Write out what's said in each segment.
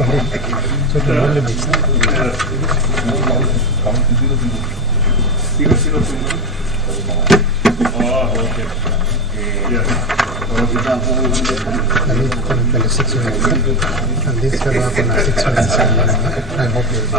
colleague. So it will only mix. Oh, okay. Yes. And this 6 minutes. And this fellow up on 6 minutes. I hope you will.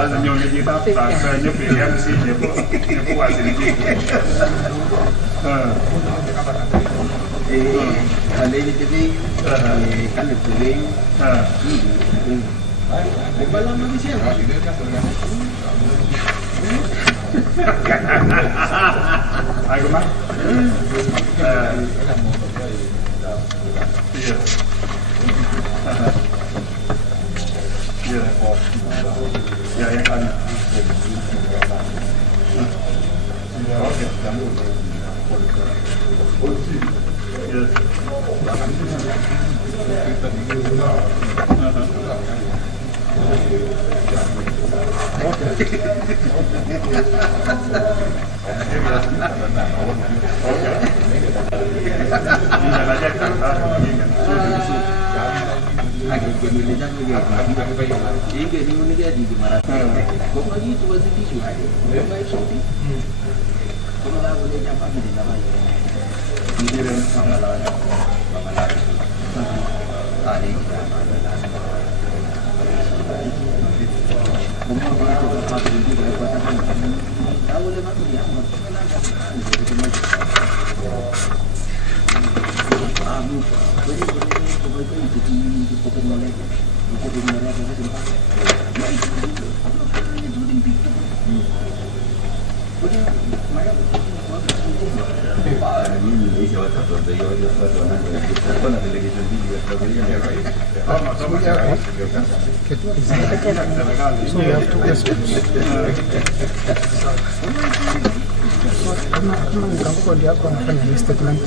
So we have 2 questions. Statement. I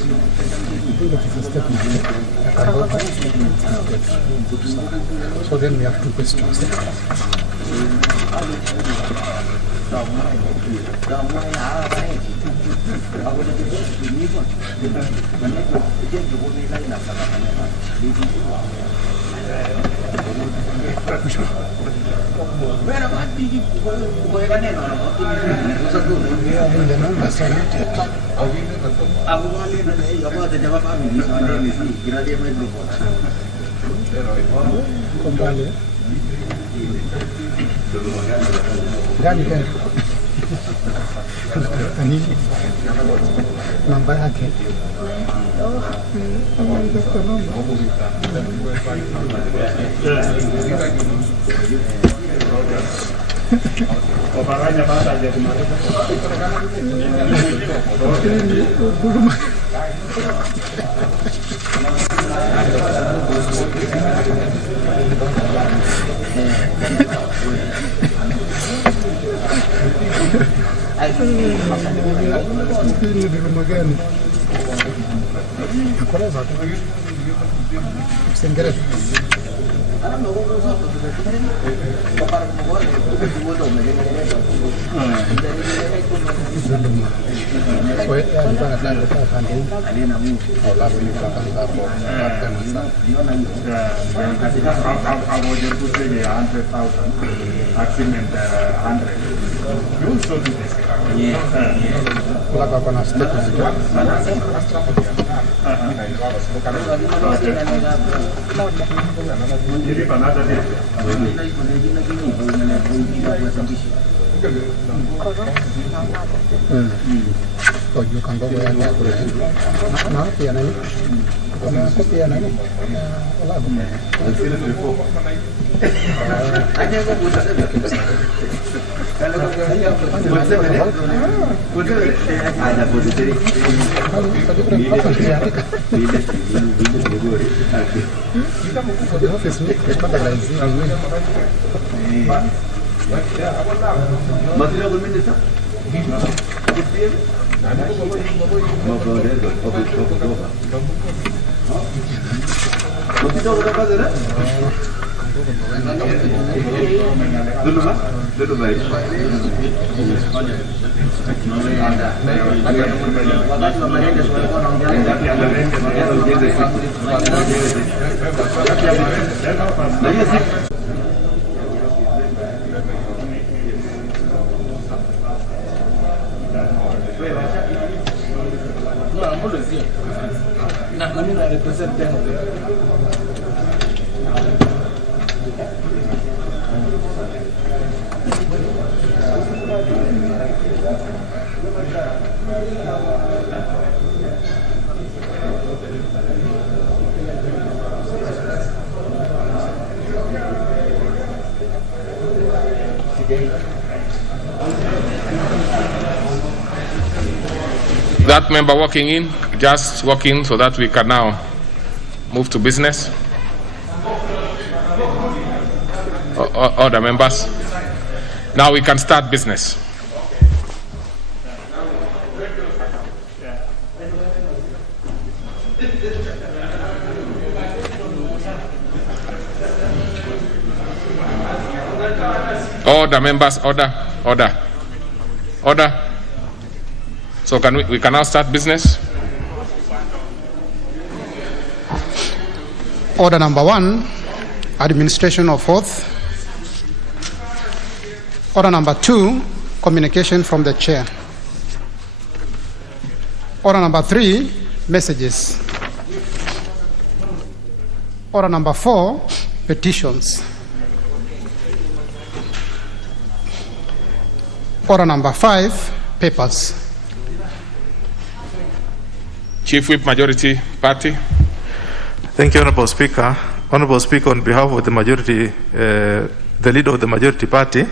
think it is a statement. So then we have 2 questions. So you can go where you are. Now, That member walking in, just walk in so that we can now move to business. Other members. Now we can start business. Order, members, order. So we can now start business. Order number 1, administration of oath. Order number 2, communication from the chair. Order number 3, messages. Order number 4, petitions. Order number 5, papers. Chief Whip, Majority Party. Thank you, Honorable Speaker. Honorable Speaker, on behalf of the majority, the leader of the majority party,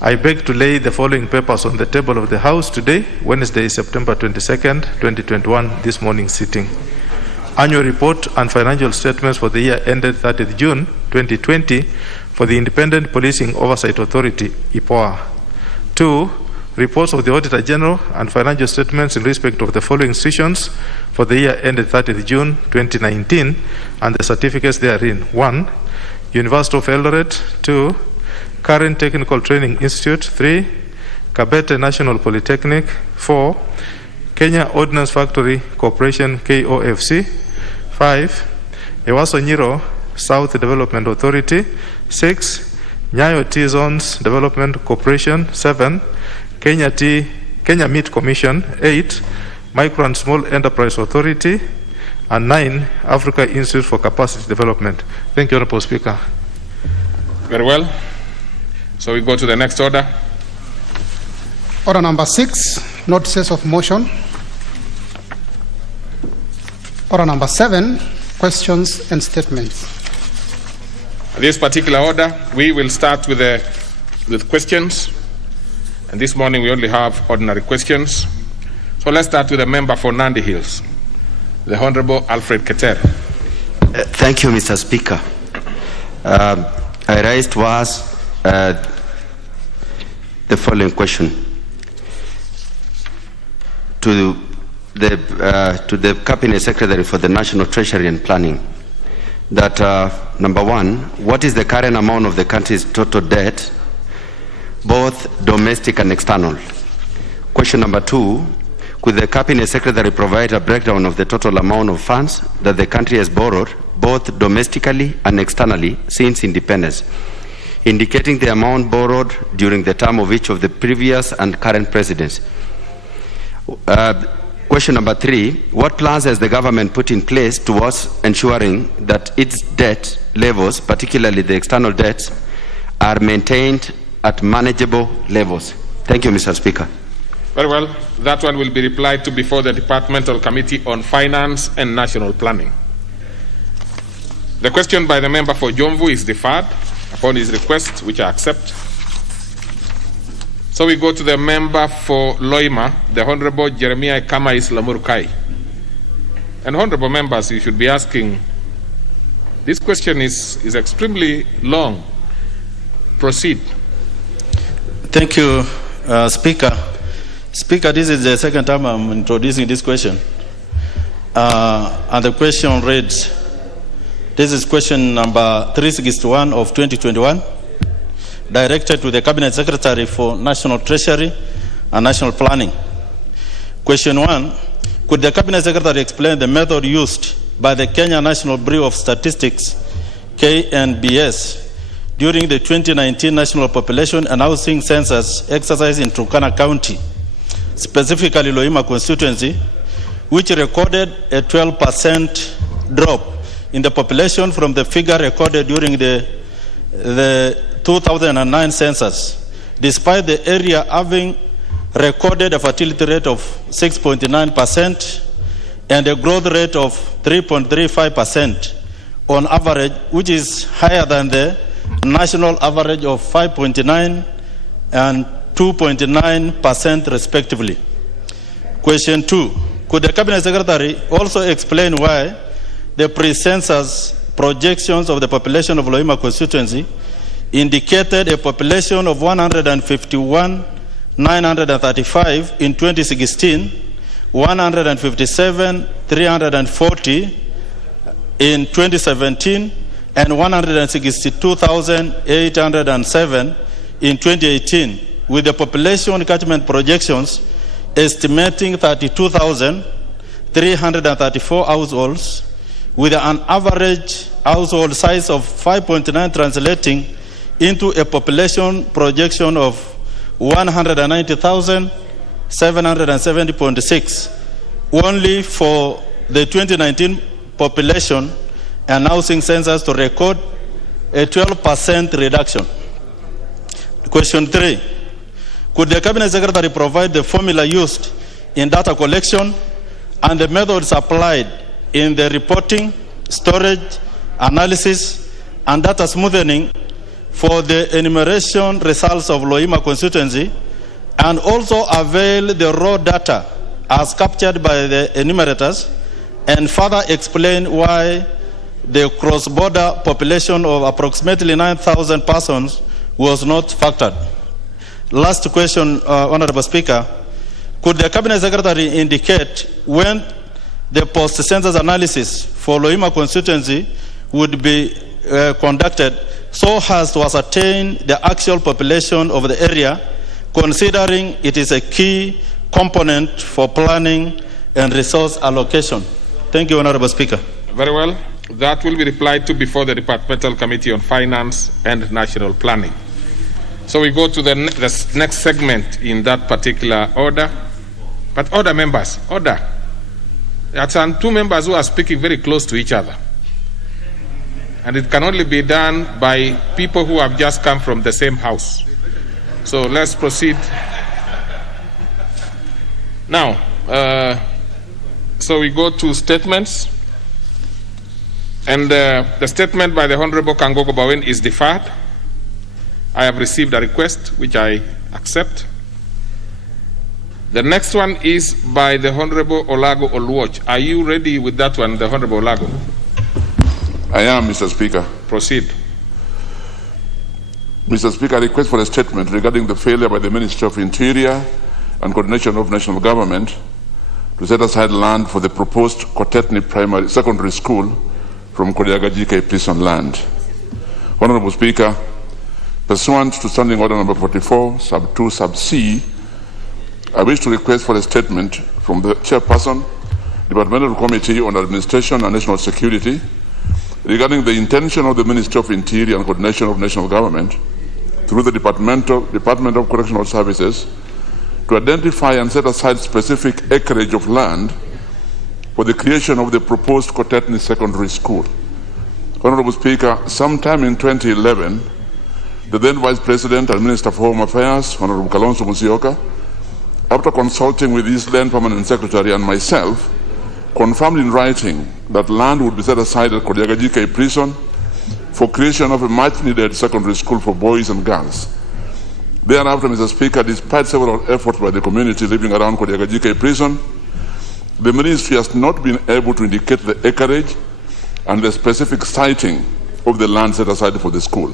I beg to lay the following papers on the table of the House today, Wednesday, September 22nd, 2021, this morning's sitting. Annual report and financial statements for the year ended 30th June 2020 for the Independent Policing Oversight Authority, IPOA. 2, reports of the Auditor General and financial statements in respect of the following institutions for the year ended 30th June 2019 and the certificates therein. 1, University of Eldoret. 2, Current Technical Training Institute. 3, Kabete National Polytechnic. 4, Kenya Ordnance Factory Corporation, KOFC. 5, Ewaso Nyiro South Development Authority. 6, Nyayo T-Zones Development Corporation. 7, Kenya Meat Commission. 8, Micro and Small Enterprise Authority. And 9, Africa Institute for Capacity Development. Thank you, Honorable Speaker. Very well. So we go to the next order. Order number 6, notices of motion. Order number 7, questions and statements. This particular order, we will start with questions. And this morning we only have ordinary questions. So let's start with a member for Nandi Hills, the Honorable Alfred Keter. Thank you, Mr. Speaker. I raised was the following question to the Cabinet Secretary for the National Treasury and Planning. That number 1, what is the current amount of the country's total debt, both domestic and external? Question number 2, could the Cabinet Secretary provide a breakdown of the total amount of funds that the country has borrowed, both domestically and externally, since independence, indicating the amount borrowed during the term of each of the previous and current presidents? Question number 3, what plans has the government put in place towards ensuring that its debt levels, particularly the external debts, are maintained at manageable levels? Thank you, Mr. Speaker. Very well. That one will be replied to before the Departmental Committee on Finance and National Planning. The question by the member for Jomvu is deferred upon his request, which I accept. So we go to the member for Loima, the Honorable Jeremiah Kamais Lamurkai. And honorable members, you should be asking, this question is extremely long. Proceed. Thank you, Speaker. Speaker, this is the second time I'm introducing this question. And the question reads, this is question number 361 of 2021, directed to the Cabinet Secretary for National Treasury and National Planning. Question 1, could the Cabinet Secretary explain the method used by the Kenya National Bureau of Statistics, KNBS, during the 2019 National Population and Housing Census exercise in Turkana County, specifically Loima constituency, which recorded a 12% drop in the population from the figure recorded during the 2009 census, despite the area having recorded a fertility rate of 6.9% and a growth rate of 3.35% on average, which is higher than the national average of 5.9 and 2.9% respectively. Question 2. Could the Cabinet Secretary also explain why the pre-census projections of the population of Loima constituency indicated a population of 151,935 in 2016, 157,340 in 2017, and 162,807 in 2018, with the population catchment projections estimating 32,334 households, with an average household size of 5.9 translating into a population projection of 190,770.6 only for the 2019 population and housing census to record a 12% reduction. Question 3. Could the Cabinet Secretary provide the formula used in data collection and the methods applied in the reporting, storage, analysis, and data smoothing for the enumeration results of Loima constituency, and also avail the raw data as captured by the enumerators, and further explain why the cross-border population of approximately 9,000 persons was not factored? Last question, Honorable Speaker. Could the Cabinet Secretary indicate when the post-census analysis for Loima constituency would be conducted so as to ascertain the actual population of the area, considering it is a key component for planning and resource allocation? Thank you, Honorable Speaker. Very well. That will be replied to before the Departmental Committee on Finance and National Planning. So we go to the next segment in that particular order. But order, members, order. There are two members who are speaking very close to each other. And it can only be done by people who have just come from the same house. So let's proceed. Now, so we go to statements. And the statement by the Honorable Kangogo Bawen is deferred. I have received a request which I accept. The next one is by the Honorable Olago Oluoch. Are you ready with that one, the Honorable Olago? I am, Mr. Speaker. Proceed. Mr. Speaker, I request for a statement regarding the failure by the Ministry of Interior and Coordination of National Government to set aside land for the proposed Kotetni Secondary School from Kodiaga GK prison land. Honorable Speaker, pursuant to Standing Order number 44, sub 2, sub C, I wish to request for a statement from the Chairperson, Departmental Committee on Administration and National Security, regarding the intention of the Ministry of Interior and Coordination of National Government, through the Department of Correctional Services, to identify and set aside specific acreage of land for the creation of the proposed Kotetni Secondary School. Honorable Speaker, sometime in 2011, the then Vice President and Minister for Home Affairs, Honorable Kalonzo Musyoka, after consulting with his then Permanent Secretary and myself, confirmed in writing that land would be set aside at Kodiaga GK prison for creation of a much-needed secondary school for boys and girls. Thereafter, Mr. Speaker, despite several efforts by the community living around Kodiaga GK prison, the Ministry has not been able to indicate the acreage and the specific siting of the land set aside for the school.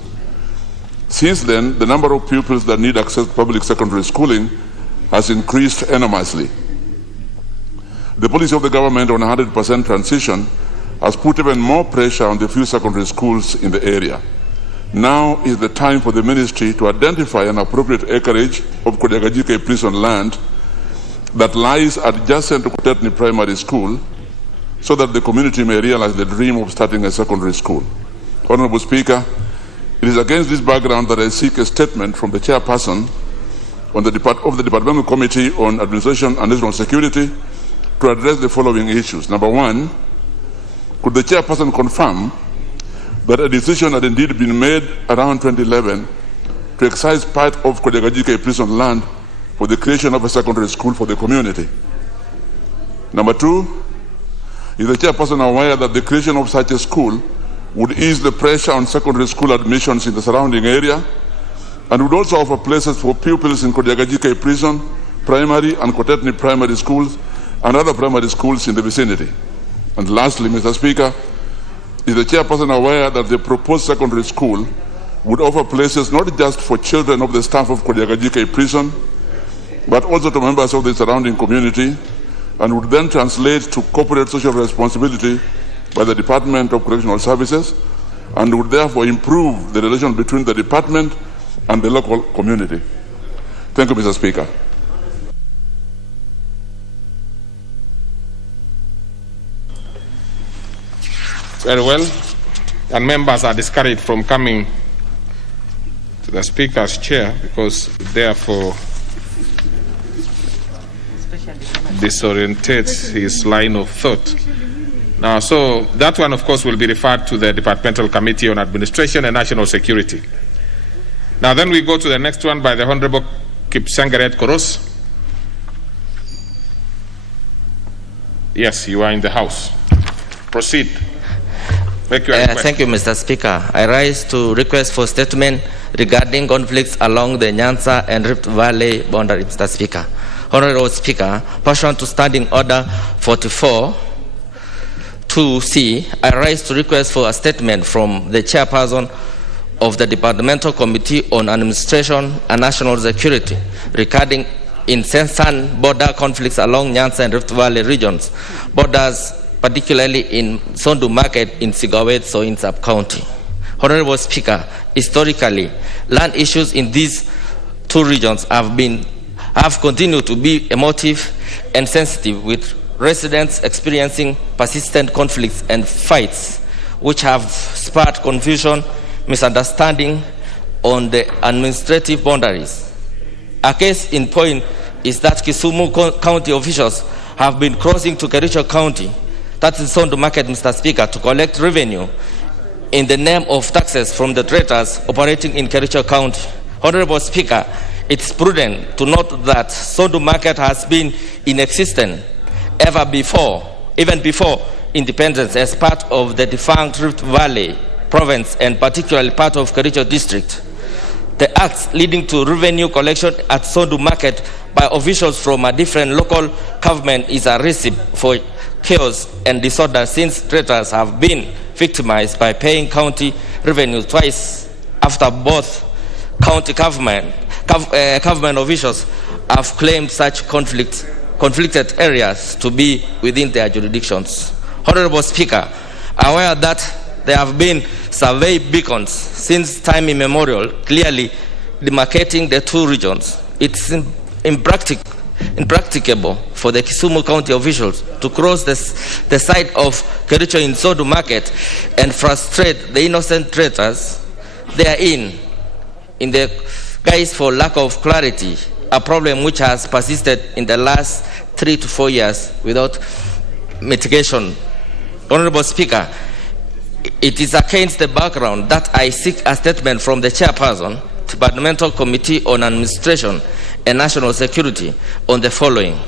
Since then, the number of pupils that need access to public secondary schooling has increased enormously. The policy of the government on 100% transition has put even more pressure on the few secondary schools in the area. Now is the time for the ministry to identify an appropriate acreage of Kodiaga GK prison land that lies adjacent to Kotetni Primary School so that the community may realize the dream of starting a secondary school. Honorable Speaker, it is against this background that I seek a statement from the Chairperson of the Departmental Committee on Administration and National Security to address the following issues. Number one, could the chairperson confirm that a decision had indeed been made around 2011 to excise part of Kodegajike prison land for the creation of a secondary school for the community? Number two, is the chairperson aware that the creation of such a school would ease the pressure on secondary school admissions in the surrounding area and would also offer places for pupils in Kodegajike prison, primary and Kotetni primary schools and other primary schools in the vicinity? And lastly, Mr. Speaker, is the chairperson aware that the proposed secondary school would offer places not just for children of the staff of Kodegajike prison, but also to members of the surrounding community, and would then translate to corporate social responsibility by the Department of Correctional Services, and would therefore improve the relation between the department and the local community? Thank you, Mr. Speaker. Very well. And members are discouraged from coming to the Speaker's chair because therefore disorientates his line of thought. Now, so that one, of course, will be referred to the Departmental Committee on Administration and National Security. Now, then we go to the next one by the Honorable Kipsangeret Koros. Yes, you are in the House. Proceed. Make your request. Thank you, Mr. Speaker. I rise to request for statement regarding conflicts along the Nyanza and Rift Valley boundary, Mr. Speaker. Honorable Speaker, pursuant to Standing Order 44 2C, I rise to request for a statement from the chairperson of the Departmental Committee on Administration and National Security regarding incessant border conflicts along Nyanza and Rift Valley regions, borders particularly in Sondu Market in Sigawet, Soin Sub-County. Honorable Speaker, historically, land issues in these two regions have continued to be emotive and sensitive, with residents experiencing persistent conflicts and fights, which have spurred confusion, misunderstanding on the administrative boundaries. A case in point is that Kisumu County officials have been crossing to Kericho County, that is Sondu Market, Mr. Speaker, to collect revenue in the name of taxes from the traders operating in Kericho County. Honorable Speaker, it's prudent to note that Sondu Market has been in existence even before independence, as part of the defunct Rift Valley province and particularly part of Kericho district. The acts leading to revenue collection at Sondu Market by officials from a different local government is a recipe for chaos and disorder, since traders have been victimized by paying county revenue twice after both county government officials have claimed such conflicted areas to be within their jurisdictions. Honorable Speaker, aware that there have been survey beacons since time immemorial clearly demarcating the two regions, it's impracticable for the Kisumu County officials to cross the side of Kericho in Sondu Market and frustrate the innocent traders therein in the guise for lack of clarity, a problem which has persisted in the last 3 to 4 years without mitigation. Honorable Speaker, it is against the background that I seek a statement from the chairperson, Departmental Committee on Administration and National Security, on the following.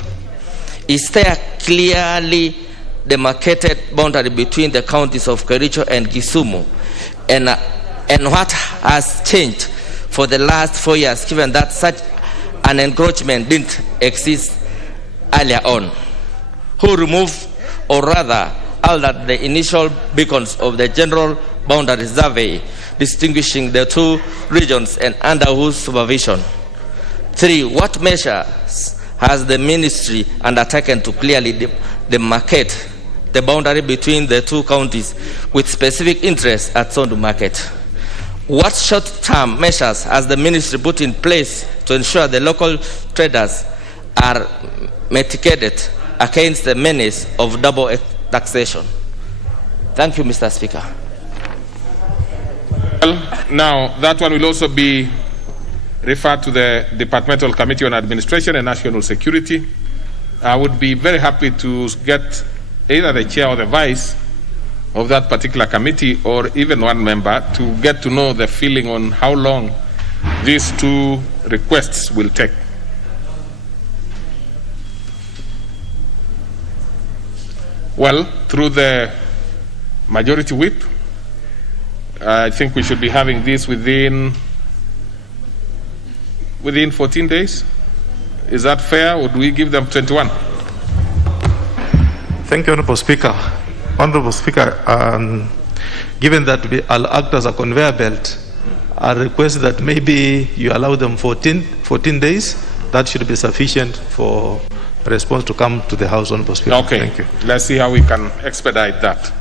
Is there clearly demarcated boundary between the counties of Kericho and Kisumu? And what has changed for the last 4 years, given that such an encroachment didn't exist earlier on? Who removed, or rather altered, the initial beacons of the general boundary survey distinguishing the two regions, and under whose supervision? 3. What measures has the ministry undertaken to clearly demarcate the boundary between the two counties with specific interests at Sondu Market? What short-term measures has the ministry put in place to ensure the local traders are mitigated against the menace of double taxation? Thank you, Mr. Speaker. Well, now, that one will also be referred to the Departmental Committee on Administration and National Security. I would be very happy to get either the chair or the vice of that particular committee, or even one member, to get to know the feeling on how long these two requests will take. Well, through the majority whip, I think we should be having this within 14 days. Is that fair? Or do we give them 21? Thank you, Honorable Speaker. Honorable Speaker, given that I'll act as a conveyor belt, I request that maybe you allow them 14 days. That should be sufficient for a response to come to the House, Honorable Speaker. Okay. Thank you. Let's see how we can expedite that.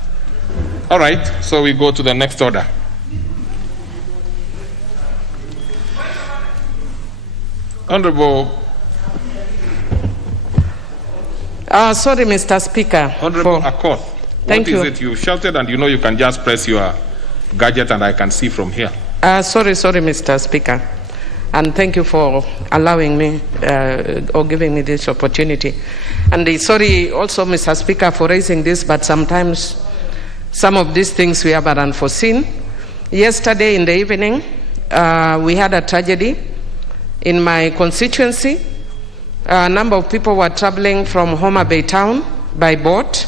All right, so we go to the next order. Honorable. Sorry, Mr. Speaker. Honorable Accord. Thank you. What is it you shouted, and you know you can just press your gadget and I can see from here. Sorry, Mr. Speaker. And thank you for allowing me or giving me this opportunity. And sorry also, Mr. Speaker, for raising this, but sometimes some of these things we have are unforeseen. Yesterday in the evening, we had a tragedy in my constituency. A number of people were traveling from Homa Bay town by boat,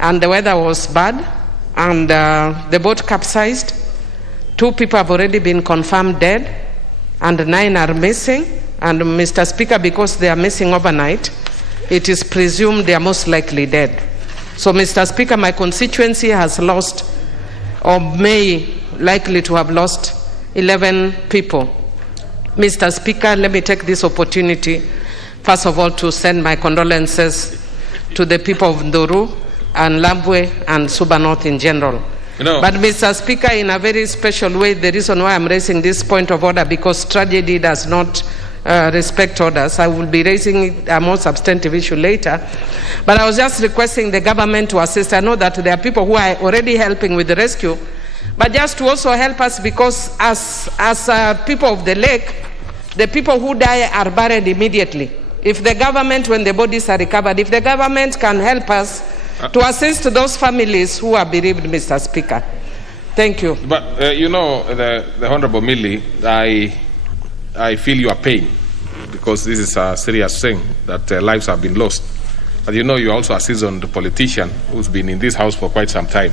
and the weather was bad, and the boat capsized. 2 people have already been confirmed dead, and 9 are missing. And Mr. Speaker, because they are missing overnight, it is presumed they are most likely dead. So, Mr. Speaker, my constituency has lost, or may likely to have lost, 11 people. Mr. Speaker, let me take this opportunity, first of all, to send my condolences to the people of Nduru and Lambwe and Suba North in general. But Mr. Speaker, in a very special way, the reason why I'm raising this point of order, because tragedy does not respect orders. I will be raising a more substantive issue later. But I was just requesting the government to assist. I know that there are people who are already helping with the rescue, but just to also help us, because as people of the lake, the people who die are buried immediately. If the government, when the bodies are recovered, if the government can help us to assist those families who are bereaved, Mr. Speaker. Thank you. But you know, the Honorable Millie, I feel your pain, because this is a serious thing that lives have been lost. But you know, you're also a seasoned politician who's been in this house for quite some time.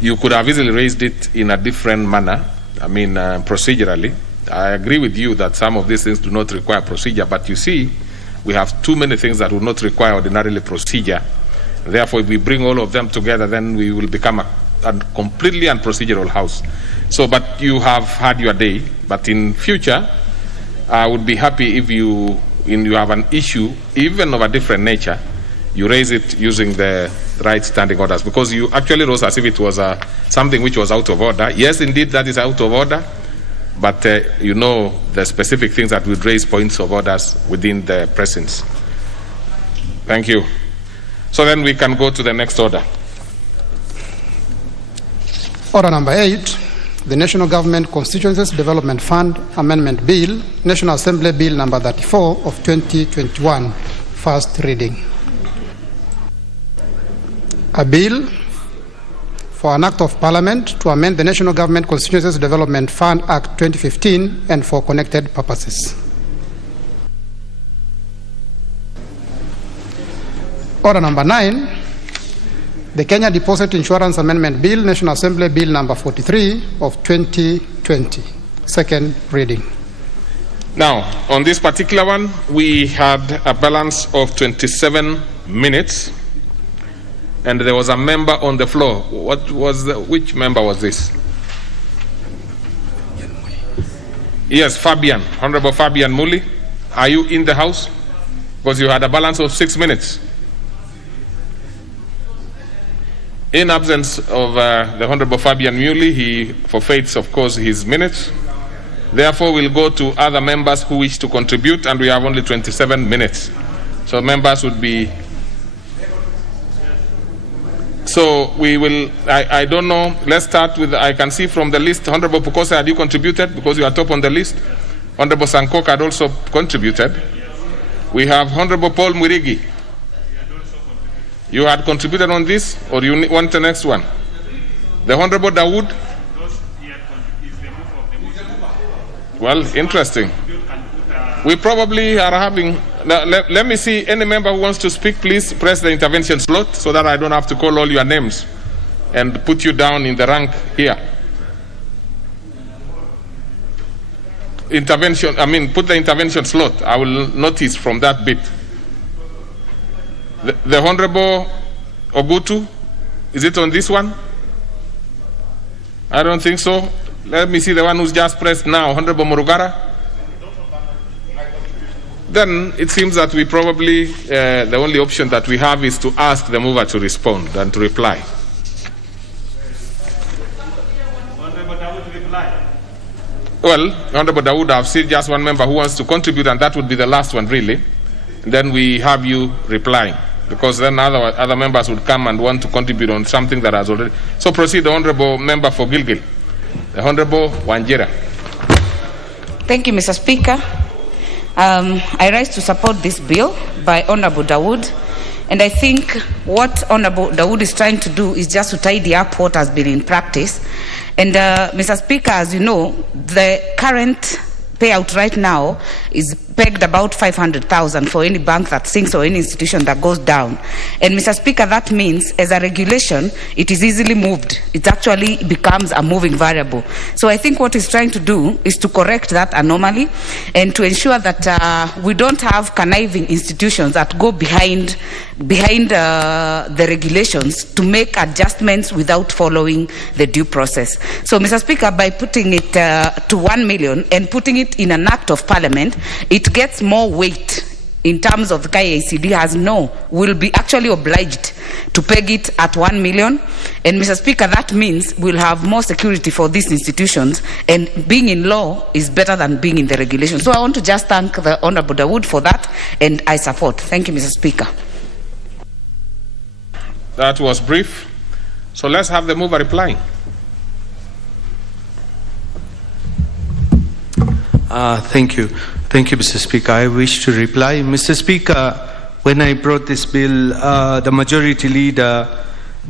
You could have easily raised it in a different manner, I mean, procedurally. I agree with you that some of these things do not require procedure, but you see, we have too many things that would not require ordinarily procedure. Therefore, if we bring all of them together, then we will become a completely unprocedural house. So, but you have had your day. But in future, I would be happy if you have an issue, even of a different nature, you raise it using the right standing orders, because you actually rose as if it was something which was out of order. Yes, indeed, that is out of order, but you know the specific things that would raise points of orders within the presence. Thank you. So then we can go to the next order. Order number 8, the National Government Constituencies Development Fund Amendment Bill, National Assembly Bill number 34 of 2021, first reading. A bill for an act of Parliament to amend the National Government Constituencies Development Fund Act 2015 and for connected purposes. Order number 9, the Kenya Deposit Insurance Amendment Bill, National Assembly Bill number 43 of 2020, second reading. Now, on this particular one, we had a balance of 27 minutes, and there was a member on the floor. Which member was this? Yes, Fabian, Honorable Fabian Muli. Are you in the house? Because you had a balance of 6 minutes. In absence of the Honorable Fabian Muli, he forfeits, of course, his minutes. Therefore, we'll go to other members who wish to contribute, and we have only 27 minutes. So members would be... So we will, I don't know, let's start with, I can see from the list, Honorable Pukosa, had you contributed because you are top on the list? Honorable Sankok had also contributed. We have Honorable Paul Mwirigi. You had contributed on this, or you want the next one? The Honorable Dawood? Well, interesting. We probably are having... Let me see, any member who wants to speak, please press the intervention slot so that I don't have to call all your names and put you down in the rank here. Put the intervention slot. I will notice from that bit. The Honorable Ogutu, is it on this one? I don't think so. Let me see the one who's just pressed now. Honorable Murugara. Then it seems that we probably, the only option that we have is to ask the mover to respond and to reply. Honorable Dawood to reply. Well, Honorable Dawood, I've seen just one member who wants to contribute, and that would be the last one, really. And then we have you replying, because then other members would come and want to contribute on something that has already... So proceed, the Honorable Member for Gilgil. The Honorable Wanjira. Thank you, Mr. Speaker. I rise to support this bill by Honorable Dawood. And I think what Honorable Dawood is trying to do is just to tidy up what has been in practice. And Mr. Speaker, as you know, the current payout right now is pegged about 500,000 for any bank that sinks or any institution that goes down. And Mr. Speaker, that means as a regulation, it is easily moved. It actually becomes a moving variable. So I think what he's trying to do is to correct that anomaly and to ensure that we don't have conniving institutions that go behind the regulations to make adjustments without following the due process. So, Mr. Speaker, by putting it to 1 million and putting it in an act of parliament, it gets more weight in terms of the KICD will be actually obliged to peg it at 1 million. And Mr. Speaker, that means we'll have more security for these institutions, and being in law is better than being in the regulation. So I want to just thank the Honorable Dawood for that, and I support. Thank you, Mr. Speaker. That was brief. So let's have the mover replying. Thank you. Thank you, Mr. Speaker. I wish to reply. Mr. Speaker, when I brought this bill, the majority leader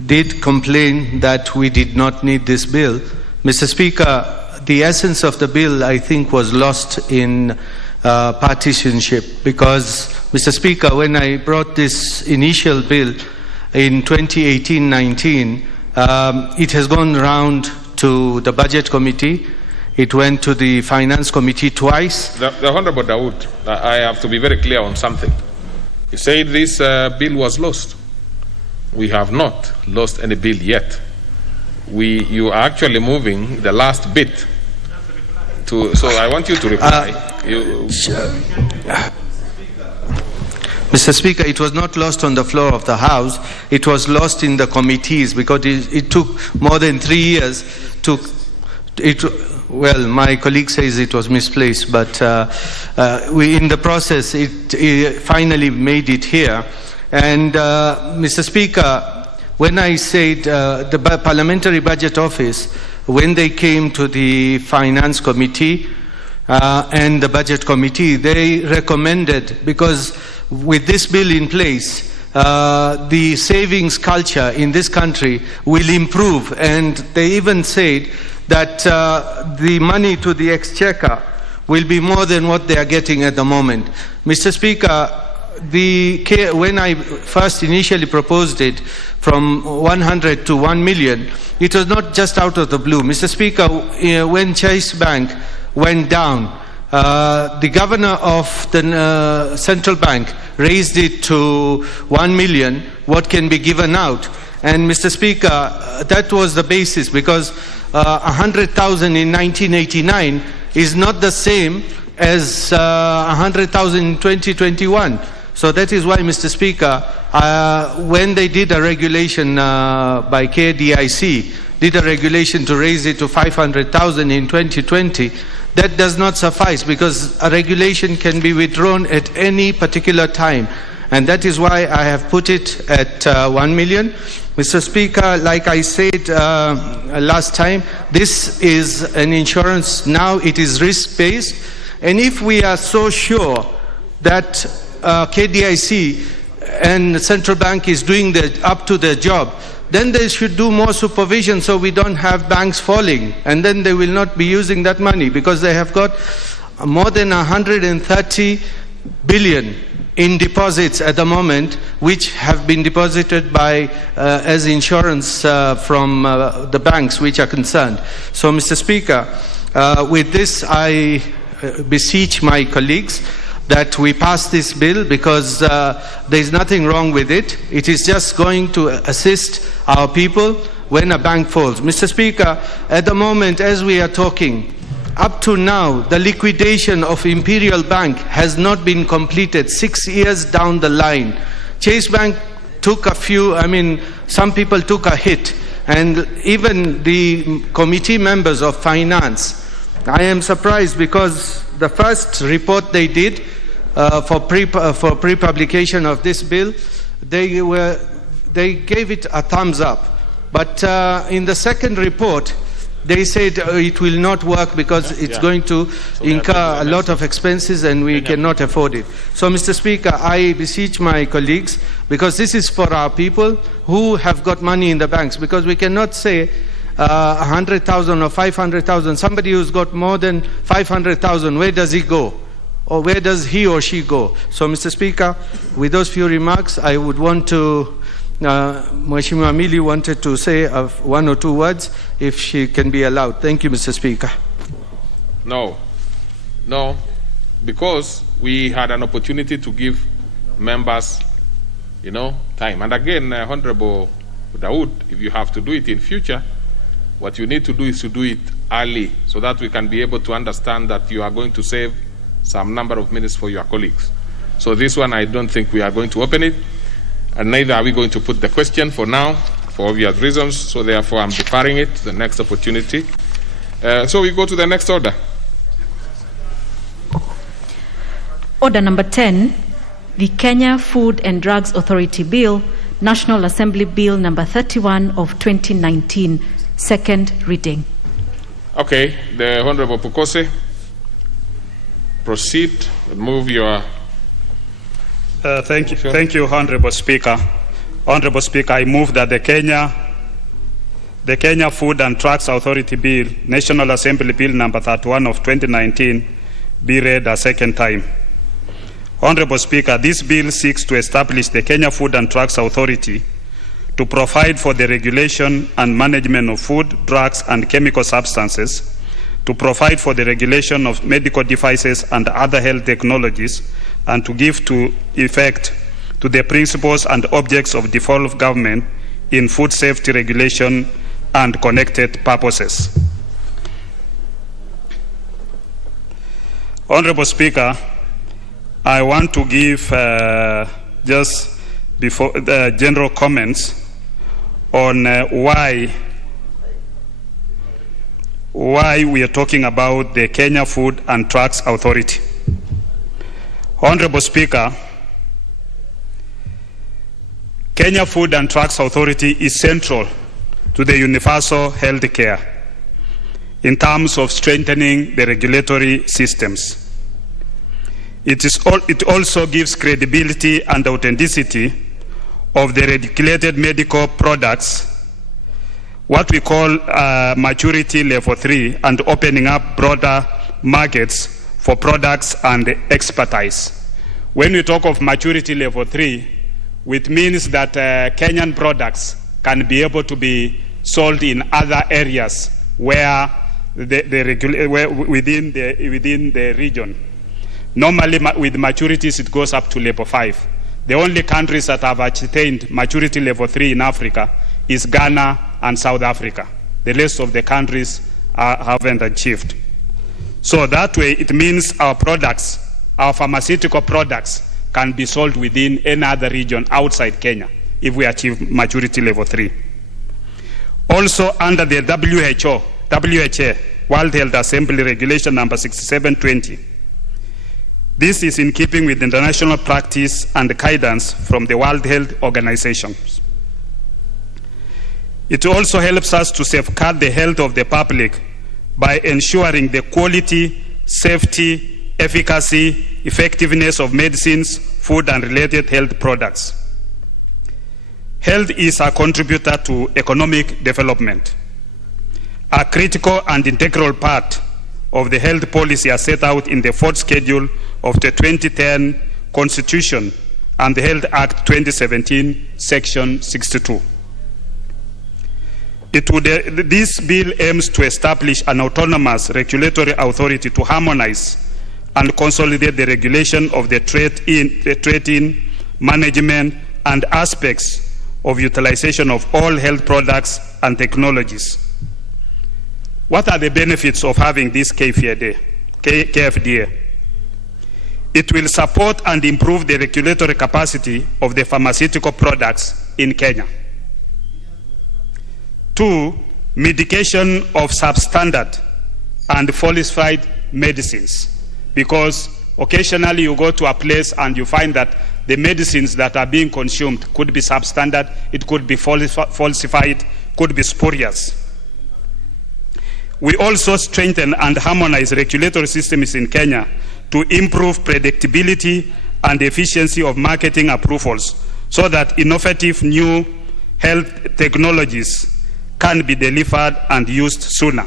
did complain that we did not need this bill. Mr. Speaker, the essence of the bill, I think, was lost in partisanship because, Mr. Speaker, when I brought this initial bill in 2018-19, it has gone round to the Budget Committee. It went to the Finance Committee twice. The Honorable Dawood, I have to be very clear on something. You said this bill was lost. We have not lost any bill yet. You are actually moving the last bit. So I want you to reply. Mr. Speaker, it was not lost on the floor of the House. It was lost in the committees because it took more than 3 years to... Well, my colleague says it was misplaced, but in the process, it finally made it here. And Mr. Speaker, when I said the Parliamentary Budget Office, when they came to the Finance Committee and the Budget Committee, they recommended, because with this bill in place, the savings culture in this country will improve, and they even said that the money to the exchequer will be more than what they are getting at the moment. Mr. Speaker, when I first initially proposed it from 100 to 1 million, it was not just out of the blue. Mr. Speaker, when Chase Bank went down, the governor of the central bank raised it to 1 million, what can be given out. And Mr. Speaker, that was the basis, because 100,000 in 1989 is not the same as 100,000 in 2021. So that is why, Mr. Speaker, when they did a regulation by KDIC, did a regulation to raise it to 500,000 in 2020, that does not suffice, because a regulation can be withdrawn at any particular time. And that is why I have put it at 1 million. Mr. Speaker, like I said last time, this is an insurance. Now it is risk-based. And if we are so sure that KDIC and central bank is doing up to their job, then they should do more supervision so we don't have banks falling, and then they will not be using that money, because they have got more than 130 billion in deposits at the moment, which have been deposited by as insurance from the banks which are concerned. So, Mr. Speaker, with this I beseech my colleagues that we pass this bill, because there is nothing wrong with it. It is just going to assist our people when a bank falls. Mr. Speaker, at the moment as we are talking, up to now, the liquidation of Imperial Bank has not been completed 6 years down the line. Chase Bank took some people took a hit, and even the committee members of finance, I am surprised, because the first report they did for pre-publication of this bill, they gave it a thumbs up. But in the second report, they said it will not work because it's going to incur a lot of expenses and we cannot afford it. So, Mr. Speaker, I beseech my colleagues, because this is for our people who have got money in the banks, because we cannot say 100,000 or 500,000. Somebody who's got more than 500,000, where does he go? Or where does he or she go? So, Mr. Speaker, with those few remarks, I would want to Mheshimiwa Mili wanted to say one or two words, if she can be allowed. Thank you, Mr. Speaker. No, because we had an opportunity to give members, time. And again, Honorable Dawood, if you have to do it in future, what you need to do is to do it early, so that we can be able to understand that you are going to save some number of minutes for your colleagues. So this one, I don't think we are going to open it. And neither are we going to put the question for now, for obvious reasons. So therefore, I'm deferring it to the next opportunity. So we go to the next order. Order number 10, the Kenya Food and Drugs Authority Bill, National Assembly Bill number 31 of 2019, second reading. Okay, the Honorable Pukose, proceed and move your... Thank you, Honorable Speaker. Honorable Speaker, I move that the Kenya Food and Drugs Authority Bill, National Assembly Bill number 31 of 2019, be read a second time. Honorable Speaker, this bill seeks to establish the Kenya Food and Drugs Authority to provide for the regulation and management of food, drugs, and chemical substances, to provide for the regulation of medical devices and other health technologies, and to give to effect to the principles and objects of the fall of government in food safety regulation and connected purposes. Honorable Speaker, I want to give just before general comments on why we are talking about the Kenya Food and Drugs Authority. Honorable Speaker, Kenya Food and Drugs Authority is central to the universal health care in terms of strengthening the regulatory systems. It also gives credibility and authenticity of the regulated medical products, what we call maturity level 3, and opening up broader markets for products and expertise. When we talk of maturity level 3, it means that Kenyan products can be able to be sold in other areas where within the region. Normally, with maturities, it goes up to level 5. The only countries that have attained maturity level 3 in Africa is Ghana and South Africa. The rest of the countries haven't achieved. So that way, it means our products, our pharmaceutical products, can be sold within any other region outside Kenya if we achieve maturity level 3. Also, under the WHA, World Health Assembly Regulation number 6720, this is in keeping with international practice and guidance from the World Health Organization. It also helps us to safeguard the health of the public by ensuring the quality, safety, efficacy, effectiveness of medicines, food and related health products. Health is a contributor to economic development. A critical and integral part of the health policy as set out in the 4th schedule of the 2010 Constitution and the Health Act 2017, Section 62. This bill aims to establish an autonomous regulatory authority to harmonize and consolidate the regulation of the trade-in, management, and aspects of utilization of all health products and technologies. What are the benefits of having this KFDA? It will support and improve the regulatory capacity of the pharmaceutical products in Kenya. 2, mitigation of substandard and falsified medicines. Because occasionally you go to a place and you find that the medicines that are being consumed could be substandard, it could be falsified, could be spurious. We also strengthen and harmonize regulatory systems in Kenya to improve predictability and efficiency of marketing approvals so that innovative new health technologies can be delivered and used sooner,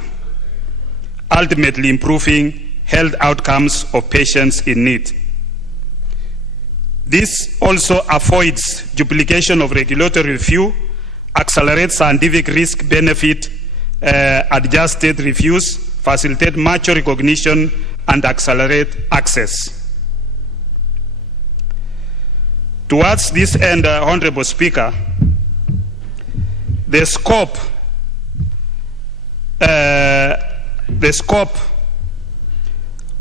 ultimately improving health outcomes of patients in need. This also avoids duplication of regulatory review, accelerates scientific risk-benefit adjusted reviews, facilitate mutual recognition, and accelerate access. Towards this end, Honorable Speaker, the scope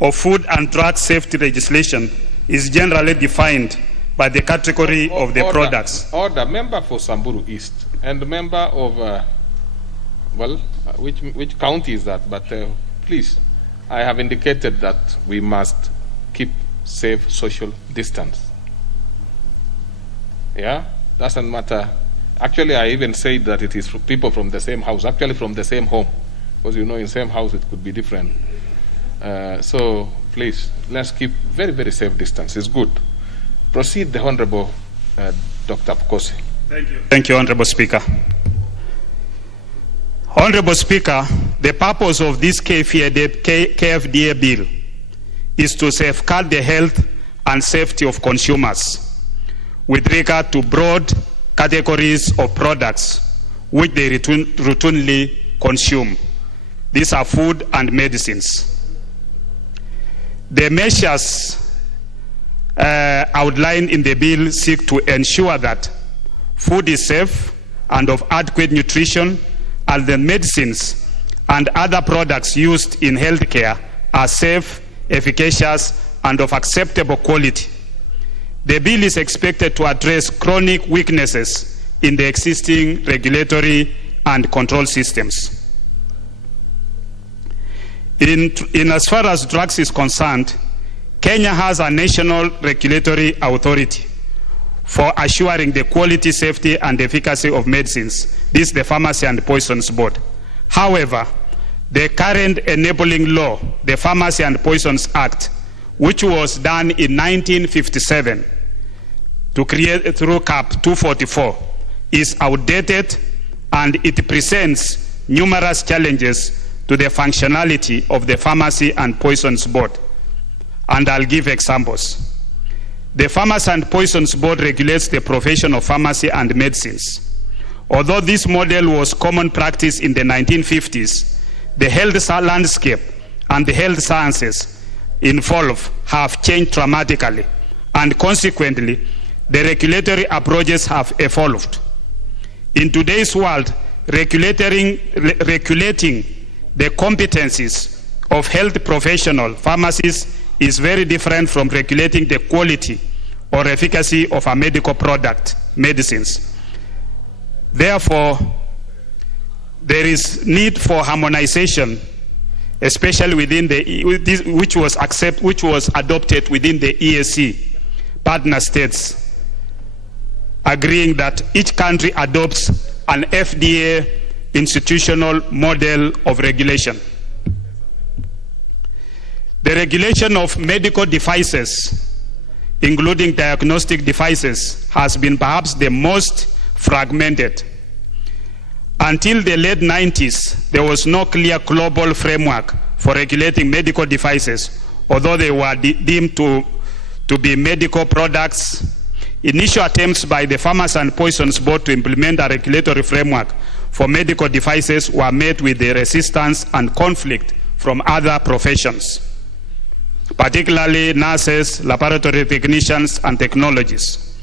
of food and drug safety legislation is generally defined by the category of the products. Order, member for Samburu East and member of, which county is that? But please, I have indicated that we must keep safe social distance. Yeah, doesn't matter. Actually, I even said that it is people from the same house, actually from the same home, because you know in same house it could be different. So please, let's keep very, very safe distance. It's good. Proceed, the Honorable Dr. Pukosi. Thank you. Thank you, Honorable Speaker. Honorable Speaker, the purpose of this KFDA bill is to safeguard the health and safety of consumers with regard to broad categories of products which they routinely consume. These are food and medicines. The measures outlined in the bill seek to ensure that food is safe and of adequate nutrition, and the medicines and other products used in healthcare are safe, efficacious, and of acceptable quality. The bill is expected to address chronic weaknesses in the existing regulatory and control systems. In as far as drugs is concerned, Kenya has a national regulatory authority for assuring the quality, safety, and efficacy of medicines. This is the Pharmacy and Poisons Board. However, the current enabling law, the Pharmacy and Poisons Act, which was done in 1957 to create through CAP 244, is outdated and it presents numerous challenges to the functionality of the Pharmacy and Poisons Board. And I'll give examples. The Pharmacy and Poisons Board regulates the profession of pharmacy and medicines. Although this model was common practice in the 1950s, the health landscape and the health sciences involved have changed dramatically, and consequently, the regulatory approaches have evolved. In today's world, regulating the competencies of health professional pharmacists is very different from regulating the quality or efficacy of a medical product, medicines. Therefore, there is need for harmonization, especially within which was adopted within the EAC partner states, agreeing that each country adopts an FDA institutional model of regulation. The regulation of medical devices including diagnostic devices, has been perhaps the most fragmented. Until the late 90s, there was no clear global framework for regulating medical devices, although they were deemed to be medical products. Initial attempts by the Pharmacy and Poisons Board to implement a regulatory framework for medical devices were met with the resistance and conflict from other professions, particularly nurses, laboratory technicians, and technologists.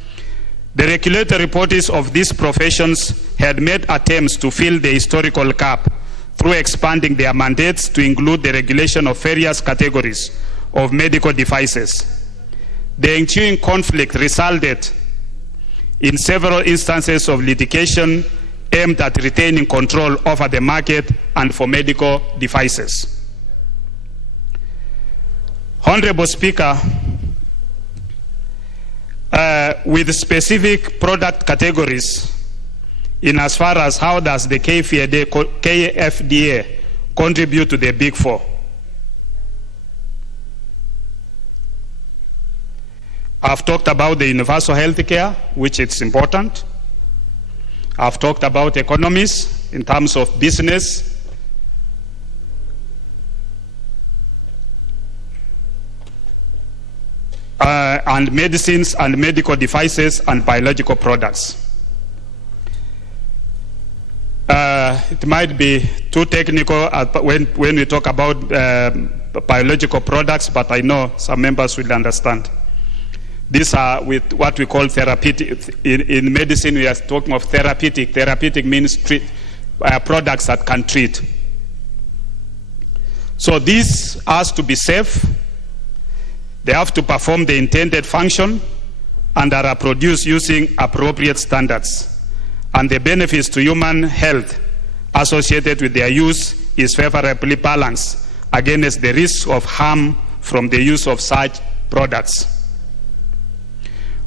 The regulatory bodies of these professions had made attempts to fill the historical gap through expanding their mandates to include the regulation of various categories of medical devices. The ensuing conflict resulted in several instances of litigation aimed at retaining control over the market and for medical devices. Honorable Speaker, with specific product categories, in as far as how does the KFDA contribute to the Big Four? I've talked about the universal health care, which is important. I've talked about economies in terms of business. And medicines and medical devices and biological products. It might be too technical when we talk about biological products, but I know some members will understand. These are with what we call therapeutic. In medicine, we are talking of therapeutic. Therapeutic means products that can treat. So these has to be safe. They have to perform the intended function and are produced using appropriate standards. And the benefits to human health associated with their use is favorably balanced against the risk of harm from the use of such products.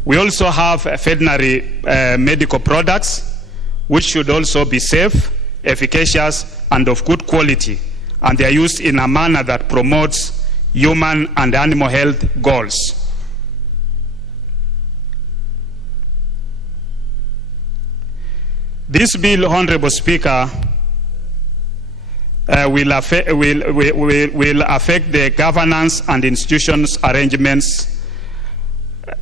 We also have veterinary medical products, which should also be safe, efficacious, and of good quality, and they are used in a manner that promotes human and animal health goals. This bill, Honorable Speaker, will affect the governance and institutions arrangements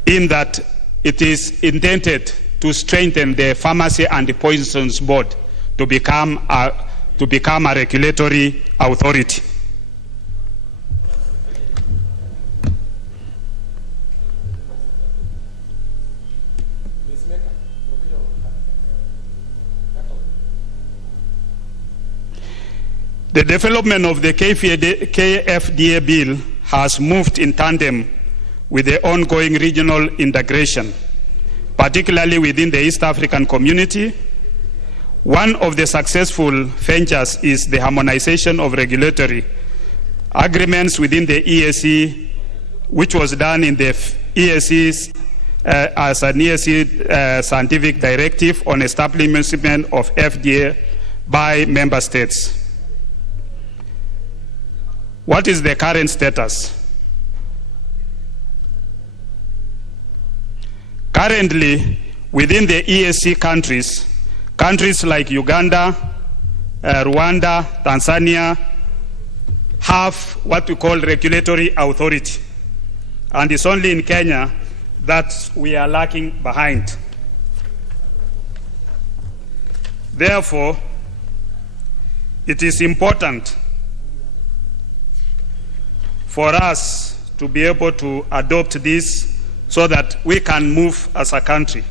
in that it is intended to strengthen the Pharmacy and the Poisons Board to become a regulatory authority. The development of the KFDA bill has moved in tandem with the ongoing regional integration, particularly within the East African community. One of the successful ventures is the harmonization of regulatory agreements within the EAC, which was done in the EAC as an EAC scientific directive on establishment of FDA by member states. What is the current status? Currently, within the EAC countries like Uganda, Rwanda, Tanzania, have what we call regulatory authority. And it's only in Kenya that we are lagging behind. Therefore, it is important for us to be able to adopt this so that we can move as a country.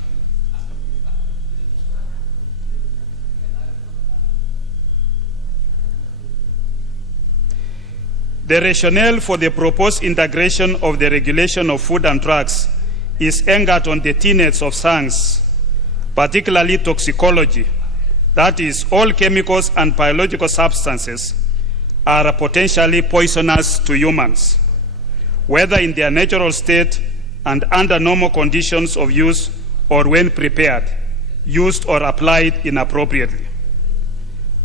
The rationale for the proposed integration of the regulation of food and drugs is anchored on the tenets of science, particularly toxicology. That is, all chemicals and biological substances are potentially poisonous to humans, whether in their natural state and under normal conditions of use or when prepared, used or applied inappropriately.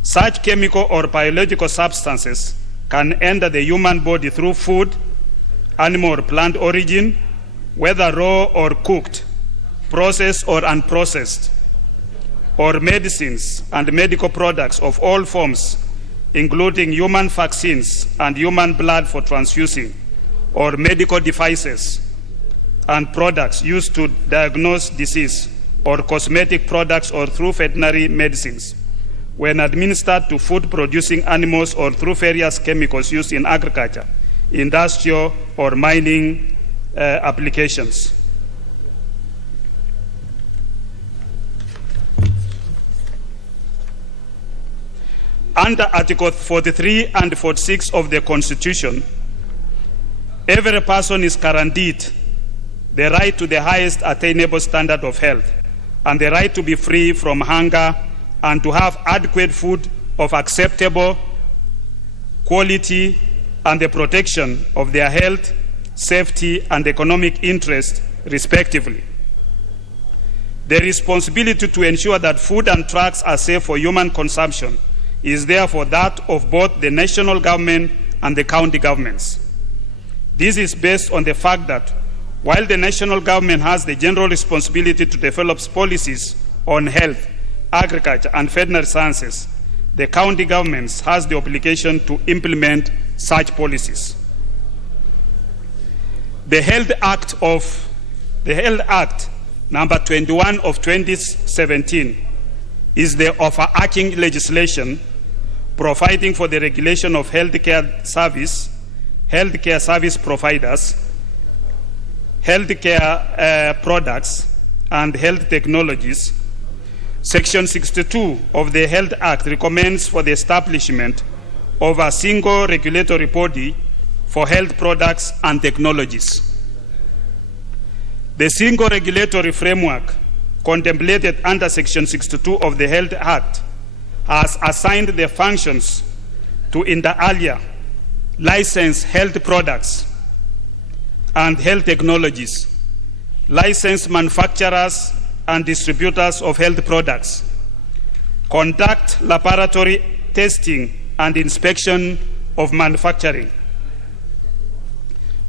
Such chemical or biological substances can enter the human body through food, animal or plant origin, whether raw or cooked, processed or unprocessed, or medicines and medical products of all forms, including human vaccines and human blood for transfusing, or medical devices and products used to diagnose disease, or cosmetic products or through veterinary medicines, when administered to food-producing animals or through various chemicals used in agriculture, industrial, or mining applications. Under Article 43 and 46 of the Constitution, every person is guaranteed the right to the highest attainable standard of health and the right to be free from hunger and to have adequate food of acceptable quality and the protection of their health, safety, and economic interest, respectively. The responsibility to ensure that food and drugs are safe for human consumption is therefore that of both the national government and the county governments. This is based on the fact that while the national government has the general responsibility to develop policies on health, agriculture, and veterinary sciences, the county governments has the obligation to implement such policies. The Health Act number 21 of 2017 is the overarching legislation providing for the regulation of healthcare service providers, healthcare products, and health technologies. Section 62 of the Health Act recommends for the establishment of a single regulatory body for health products and technologies. The single regulatory framework contemplated under Section 62 of the Health Act has assigned the functions to inter alia licensed health products and health technologies, licensed manufacturers and distributors of health products, conduct laboratory testing and inspection of manufacturing,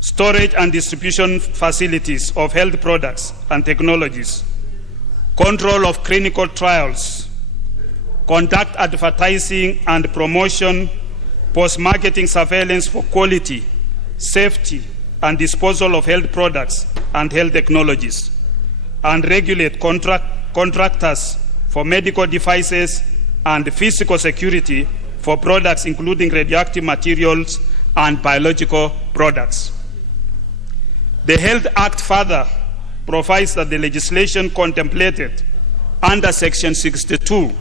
storage and distribution facilities of health products and technologies, control of clinical trials, conduct advertising and promotion, post-marketing surveillance for quality, safety, and disposal of health products and health technologies, and regulate contractors for medical devices and physical security for products including radioactive materials and biological products. The Health Act further provides that the legislation contemplated under Section 62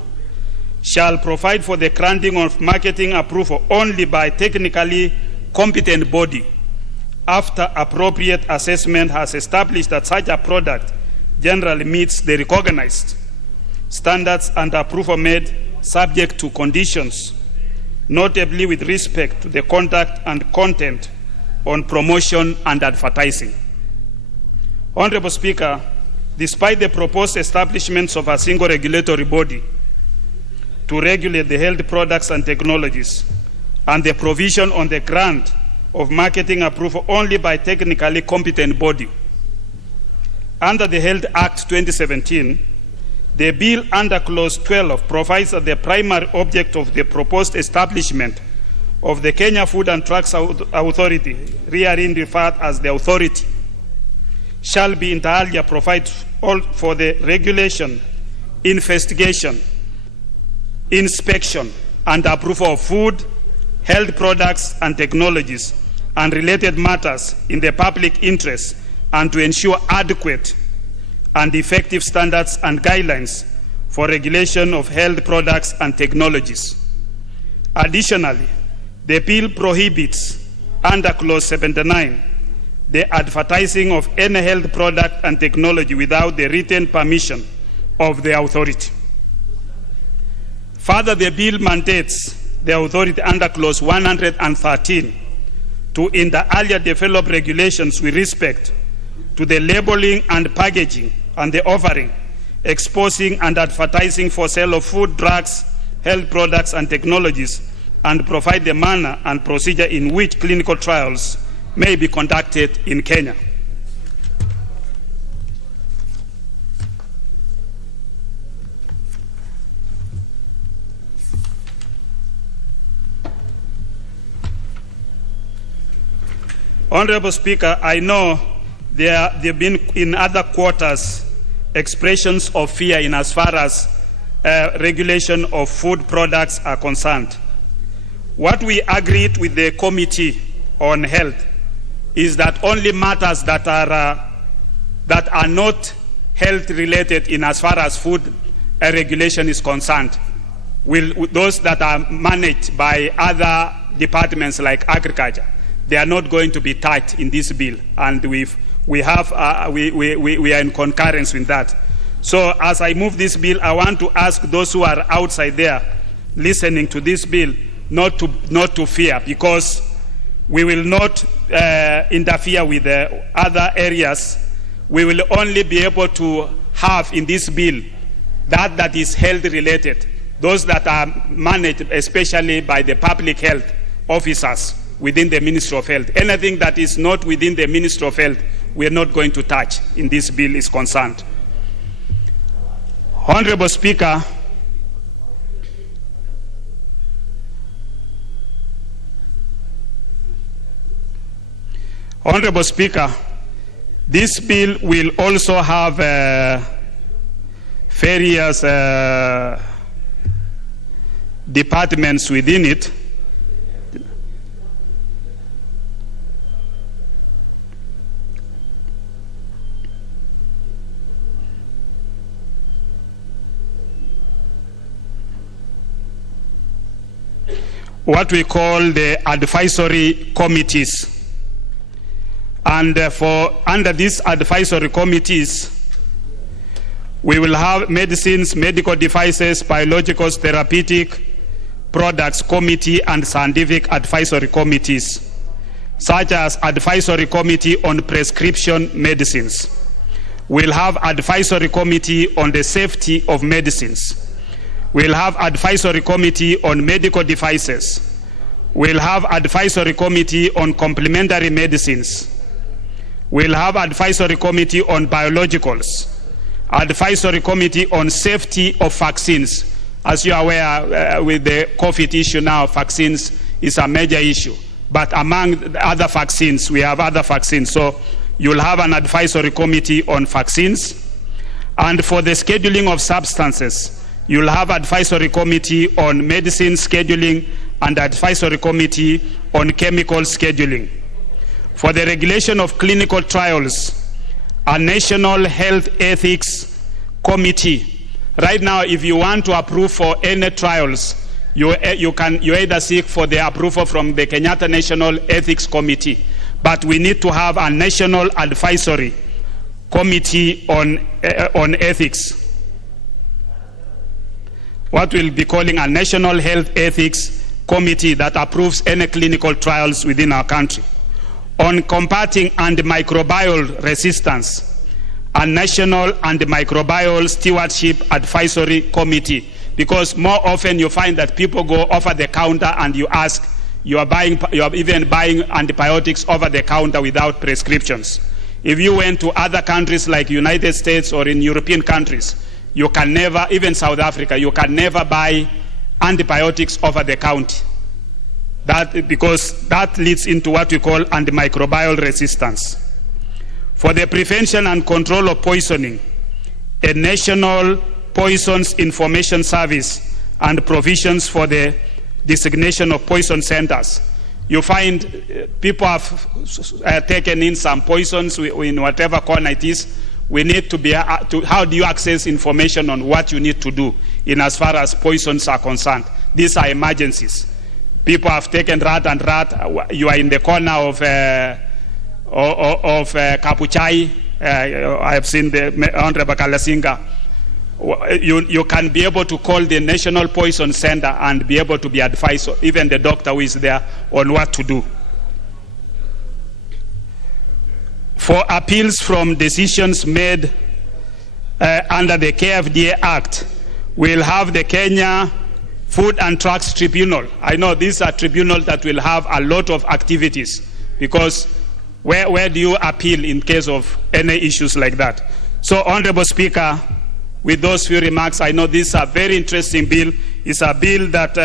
shall provide for the granting of marketing approval only by technically competent body after appropriate assessment has established that such a product generally meets the recognized standards and approval made subject to conditions, notably with respect to the conduct and content on promotion and advertising. Honorable Speaker, despite the proposed establishments of a single regulatory body to regulate the health products and technologies and the provision on the grant of marketing approval only by technically competent body, under the Health Act 2017, the bill under Clause 12 provides that the primary object of the proposed establishment of the Kenya Food and Drugs Authority, herein referred as the authority, shall be inter alia provide for the regulation, investigation, inspection, and approval of food, health products and technologies and related matters in the public interest, and to ensure adequate and effective standards and guidelines for regulation of health products and technologies. Additionally, the bill prohibits, under Clause 79, the advertising of any health product and technology without the written permission of the authority. Further, the bill mandates the authority under Clause 113 to inter alia develop regulations with respect to the labeling and packaging and the offering, exposing and advertising for sale of food, drugs, health products and technologies, and provide the manner and procedure in which clinical trials may be conducted in Kenya. Honorable Speaker, I know there have been in other quarters expressions of fear in as far as regulation of food products are concerned. What we agreed with the Committee on Health is that only matters that are not health related in as far as food regulation is concerned, those that are managed by other departments like agriculture, they are not going to be touched in this bill, and we are in concurrence with that. So as I move this bill, I want to ask those who are outside there listening to this bill not to fear, because we will not interfere with the other areas. We will only be able to have in this bill that is health related, those that are managed especially by the public health officers within the Ministry of Health. Anything that is not within the Ministry of Health, we are not going to touch in this bill is concerned. Honorable Speaker, this bill will also have various departments within it. What we call the advisory committees. And under these advisory committees, we will have medicines, medical devices, biologicals, therapeutic products committee and scientific advisory committees, such as advisory committee on prescription medicines. We'll have advisory committee on the safety of medicines. We'll have advisory committee on medical devices. We'll have advisory committee on complementary medicines. We'll have advisory committee on biologicals, advisory committee on safety of vaccines. As you are aware, with the COVID issue now, vaccines is a major issue. But among the other vaccines, we have other vaccines. So you'll have an advisory committee on vaccines. And for the scheduling of substances, you'll have advisory committee on medicine scheduling and advisory committee on chemical scheduling. For the regulation of clinical trials, a national health ethics committee. Right now, if you want to approve for any trials, you either seek for the approval from the Kenyatta National Ethics Committee, but we need to have a national advisory committee on ethics. What we'll be calling a national health ethics committee that approves any clinical trials within our country. On combating antimicrobial resistance, a national antimicrobial stewardship advisory committee, because more often you find that people go over the counter and you ask, you are even buying antibiotics over the counter without prescriptions. If you went to other countries like United States or in European countries, you can never, even South Africa, you can never buy antibiotics over the counter. Because that leads into what we call antimicrobial resistance. For the prevention and control of poisoning, a national poisons information service and provisions for the designation of poison centers. You find people have taken in some poisons in whatever corner it is. We need to be, how do you access information on what you need to do in as far as poisons are concerned? These are emergencies. People have taken rat. You are in the corner of Kapuchai. I have seen the Honorable Kalasinga. You can be able to call the National Poison Center and be able to be advised, even the doctor who is there, on what to do. For appeals from decisions made under the KFDA Act, we'll have the Kenya Food and Drugs Tribunal. I know these are tribunals that will have a lot of activities, because where do you appeal in case of any issues like that? So, Honorable Speaker, with those few remarks, I know this is a very interesting bill. It's a bill that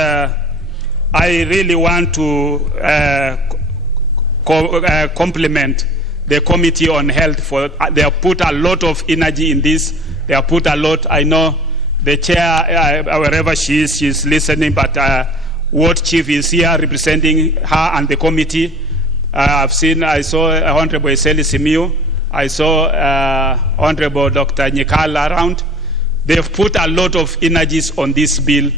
I really want to compliment the Committee on Health for they have put a lot of energy in this. They have put a lot. I know the chair, wherever she is, she's listening, but Ward Chief is here representing her and the committee. I saw Honorable Eseli Simiu. I saw Honorable Dr. Nyikala around. They've put a lot of energies on this bill,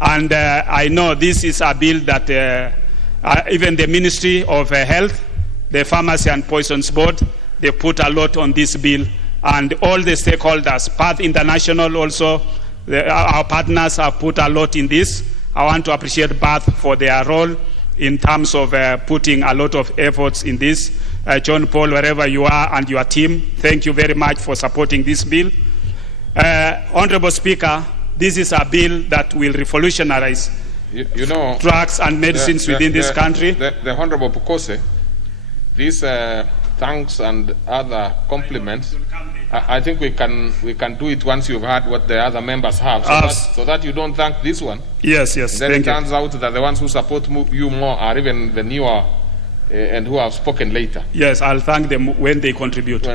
and I know this is a bill that even the Ministry of Health, the Pharmacy and Poisons Board, they put a lot on this bill, and all the stakeholders, Path International also, our partners have put a lot in this. I want to appreciate Path for their role in terms of putting a lot of efforts in this. John Paul, wherever you are, and your team, thank you very much for supporting this bill. Honorable Speaker, this is a bill that will revolutionize drugs and medicines within this country. The Honorable Pukose, these thanks and other compliments, I think we can do it once you've heard what the other members have, so that you don't thank this one. Yes. Then it turns out that the ones who support you more are even the newer and who have spoken later. Yes, I'll thank them when they contribute.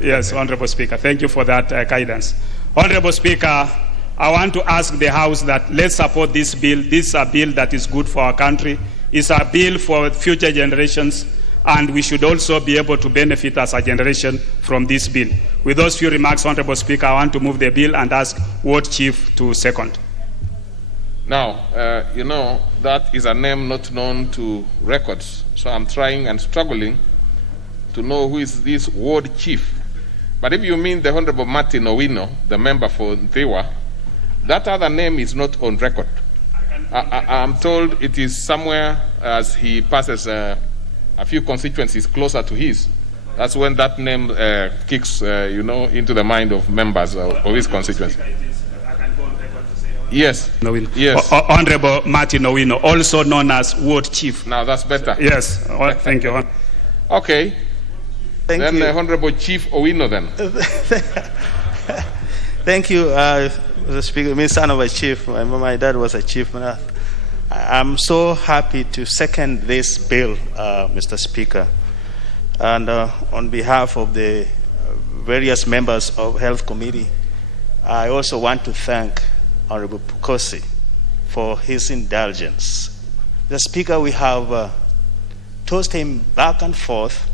Yes, Honorable Speaker, thank you for that guidance. Honorable Speaker, I want to ask the House that let's support this bill. This is a bill that is good for our country. It's a bill for future generations, and we should also be able to benefit as a generation from this bill. With those few remarks, Honorable Speaker, I want to move the bill and ask Ward Chief to second. Now, that is a name not known to records, so I'm trying and struggling to know who is this Ward Chief. But if you mean the Honorable Martin Owino, the member for Ntewa, that other name is not on record. I'm told it is somewhere as he passes a few constituencies closer to his. That's when that name kicks, into the mind of members of his constituency. Yes. Honorable Martin Owino, also known as Ward Chief. Now that's better. Yes. Thank you. Okay. Thank you. Honorable Chief Owino then. Thank you, Mr. Speaker. Me, son of a chief. My dad was a chief. I'm so happy to second this bill, Mr. Speaker. And on behalf of the various members of Health Committee, I also want to thank Honorable Pukosi for his indulgence. The Speaker, we have tossed him back and forth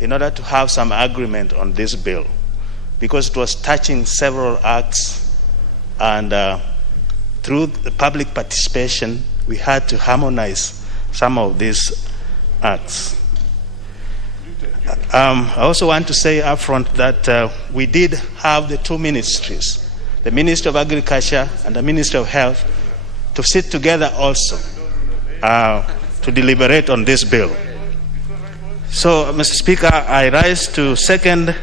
in order to have some agreement on this bill, because it was touching several acts, and through the public participation, we had to harmonize some of these acts. I also want to say up front that we did have the two ministries, the Ministry of Agriculture and the Ministry of Health, to sit together also to deliberate on this bill. So, Mr. Speaker, I rise to second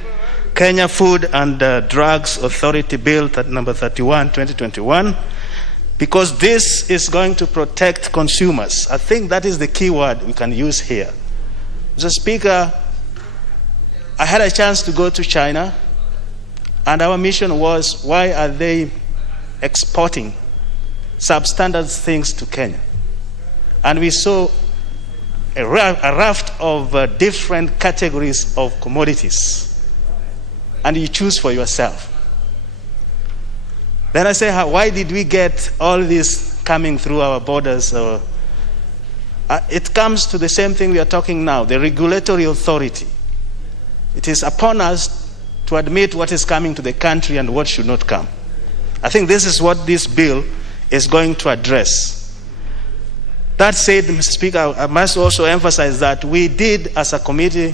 Kenya Food and Drugs Authority Bill number 31, 2021, because this is going to protect consumers. I think that is the key word we can use here. Mr. Speaker, I had a chance to go to China, and our mission was, why are they exporting substandard things to Kenya? And we saw a raft of different categories of commodities, and you choose for yourself. Then I say, why did we get all this coming through our borders? It comes to the same thing we are talking now, the regulatory authority. It is upon us to admit what is coming to the country and what should not come. I think this is what this bill is going to address. That said, Mr. Speaker, I must also emphasize that we did, as a committee,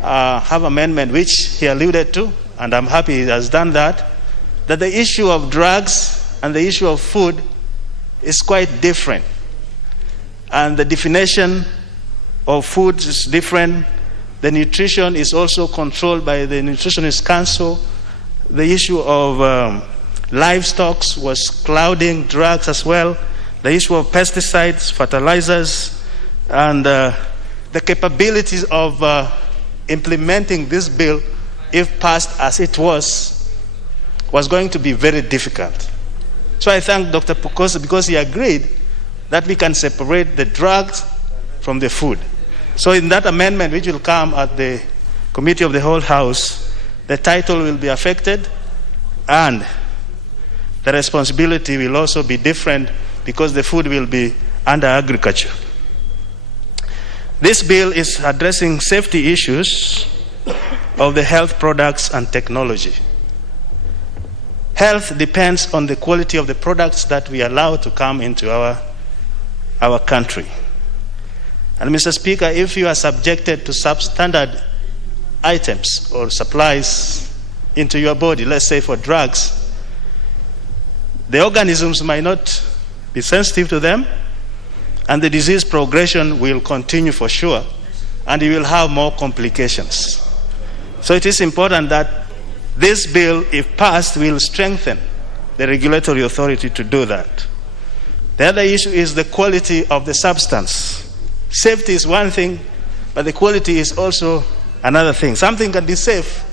have amendment which he alluded to, and I'm happy he has done that the issue of drugs and the issue of food is quite different. And the definition of food is different. The nutrition is also controlled by the Nutritionist Council. The issue of livestock was clouding drugs as well. The issue of pesticides, fertilizers, and the capabilities of implementing this bill, if passed as it was going to be very difficult. So I thank Dr. Pukosi because he agreed that we can separate the drugs from the food. So in that amendment, which will come at the Committee of the Whole House, the title will be affected and the responsibility will also be different because the food will be under agriculture. This bill is addressing safety issues of the health products and technology. Health depends on the quality of the products that we allow to come into our country. And Mr. Speaker, if you are subjected to substandard items or supplies into your body, let's say for drugs, the organisms might not be sensitive to them, and the disease progression will continue for sure, and you will have more complications. So it is important that this bill, if passed, will strengthen the regulatory authority to do that. The other issue is the quality of the substance. Safety is one thing, but the quality is also another thing. Something can be safe,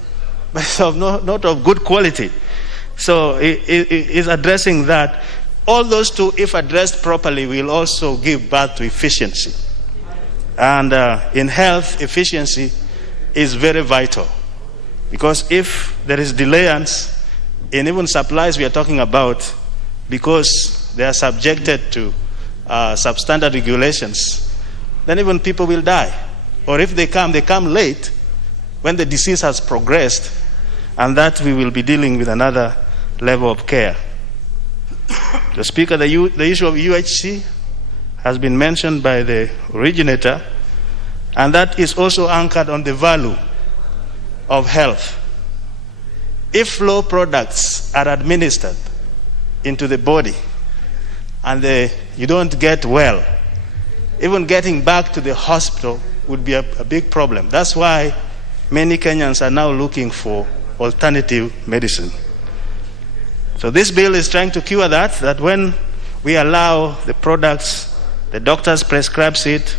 but it's not of good quality. So it is addressing that. All those two, if addressed properly, will also give birth to efficiency. And in health, efficiency is very vital. Because if there is delayance in even supplies we are talking about, because they are subjected to substandard regulations, then even people will die. Or if they come late when the disease has progressed, and that we will be dealing with another level of care. The Speaker, the issue of UHC has been mentioned by the originator, and that is also anchored on the value of health. If flow products are administered into the body and you don't get well, even getting back to the hospital would be a big problem. That's why many Kenyans are now looking for alternative medicine. So this bill is trying to cure that when we allow the products, the doctors prescribe it,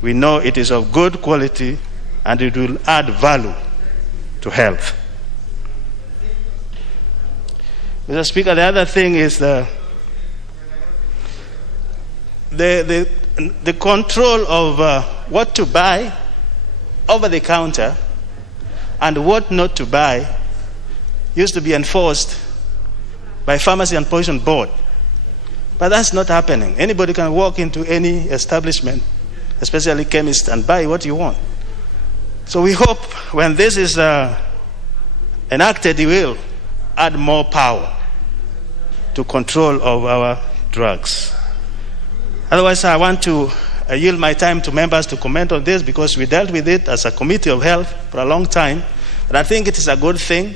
we know it is of good quality and it will add value to health. Mr. Speaker, the other thing is the control of what to buy over the counter and what not to buy used to be enforced by Pharmacy and Poison Board. But that's not happening. Anybody can walk into any establishment, especially chemists, and buy what you want. So we hope when this is enacted, it will add more power to control of our drugs. Otherwise, I want to yield my time to members to comment on this because we dealt with it as a Committee of Health for a long time. But I think it is a good thing.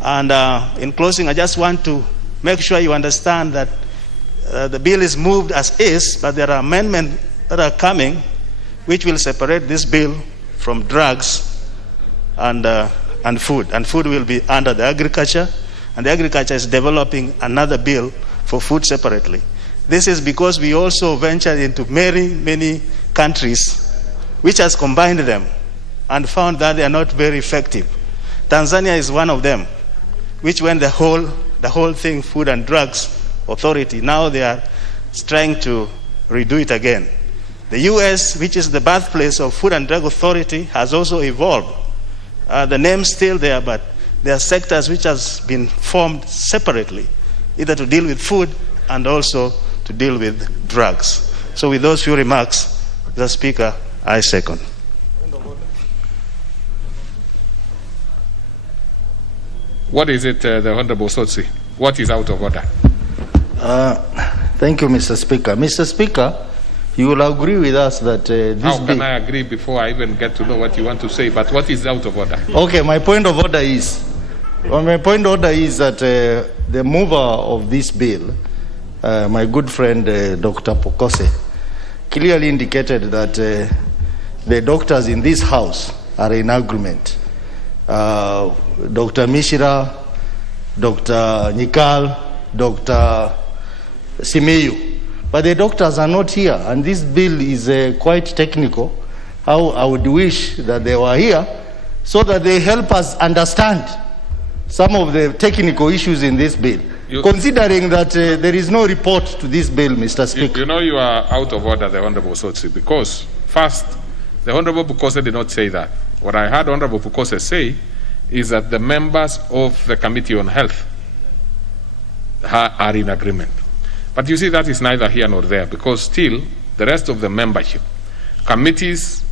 And in closing, I just want to make sure you understand that the bill is moved as is, but there are amendments that are coming which will separate this bill from drugs and food. And food will be under the agriculture, and the agriculture is developing another bill for food separately. This is because we also ventured into many countries which has combined them and found that they are not very effective. Tanzania is one of them, which when the whole thing, Food and Drugs Authority, now they are trying to redo it again. The US, which is the birthplace of Food and Drug Authority, has also evolved. The name's still there, but there are sectors which has been formed separately, either to deal with food and also to deal with drugs. So with those few remarks, Mr. Speaker, I second. What is it, the Honorable Sotsi? What is out of order? Thank you, Mr. Speaker. Mr. Speaker, you will agree with us that this How can I agree before I even get to know what you want to say? But what is out of order? Okay, my point of order is that the mover of this bill, my good friend Dr. Pokose, clearly indicated that the doctors in this house are in agreement. Dr. Mishra, Dr. Nikal, Dr. Simeyu. But the doctors are not here, and this bill is quite technical. How I would wish that they were here so that they help us understand some of the technical issues in this bill, considering that there is no report to this bill, Mr. Speaker. You know you are out of order, the Honorable Sotsi, because first, The Honorable Bukose did not say that. What I heard Honorable Bukose say is that the members of the Committee on Health are in agreement. But you see, that is neither here nor there, because still the rest of the membership, committees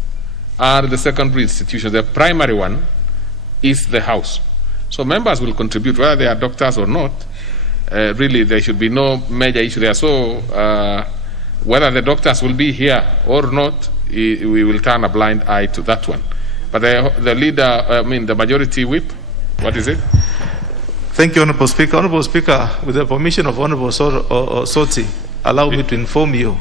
are the secondary institutions. The primary one is the House. So members will contribute, whether they are doctors or not. Really, there should be no major issue there. So whether the doctors will be here or not, we will turn a blind eye to that one. But the leader, the majority whip, what is it? Thank you, Honorable Speaker. Honorable Speaker, with the permission of Honorable Soti, allow me to inform you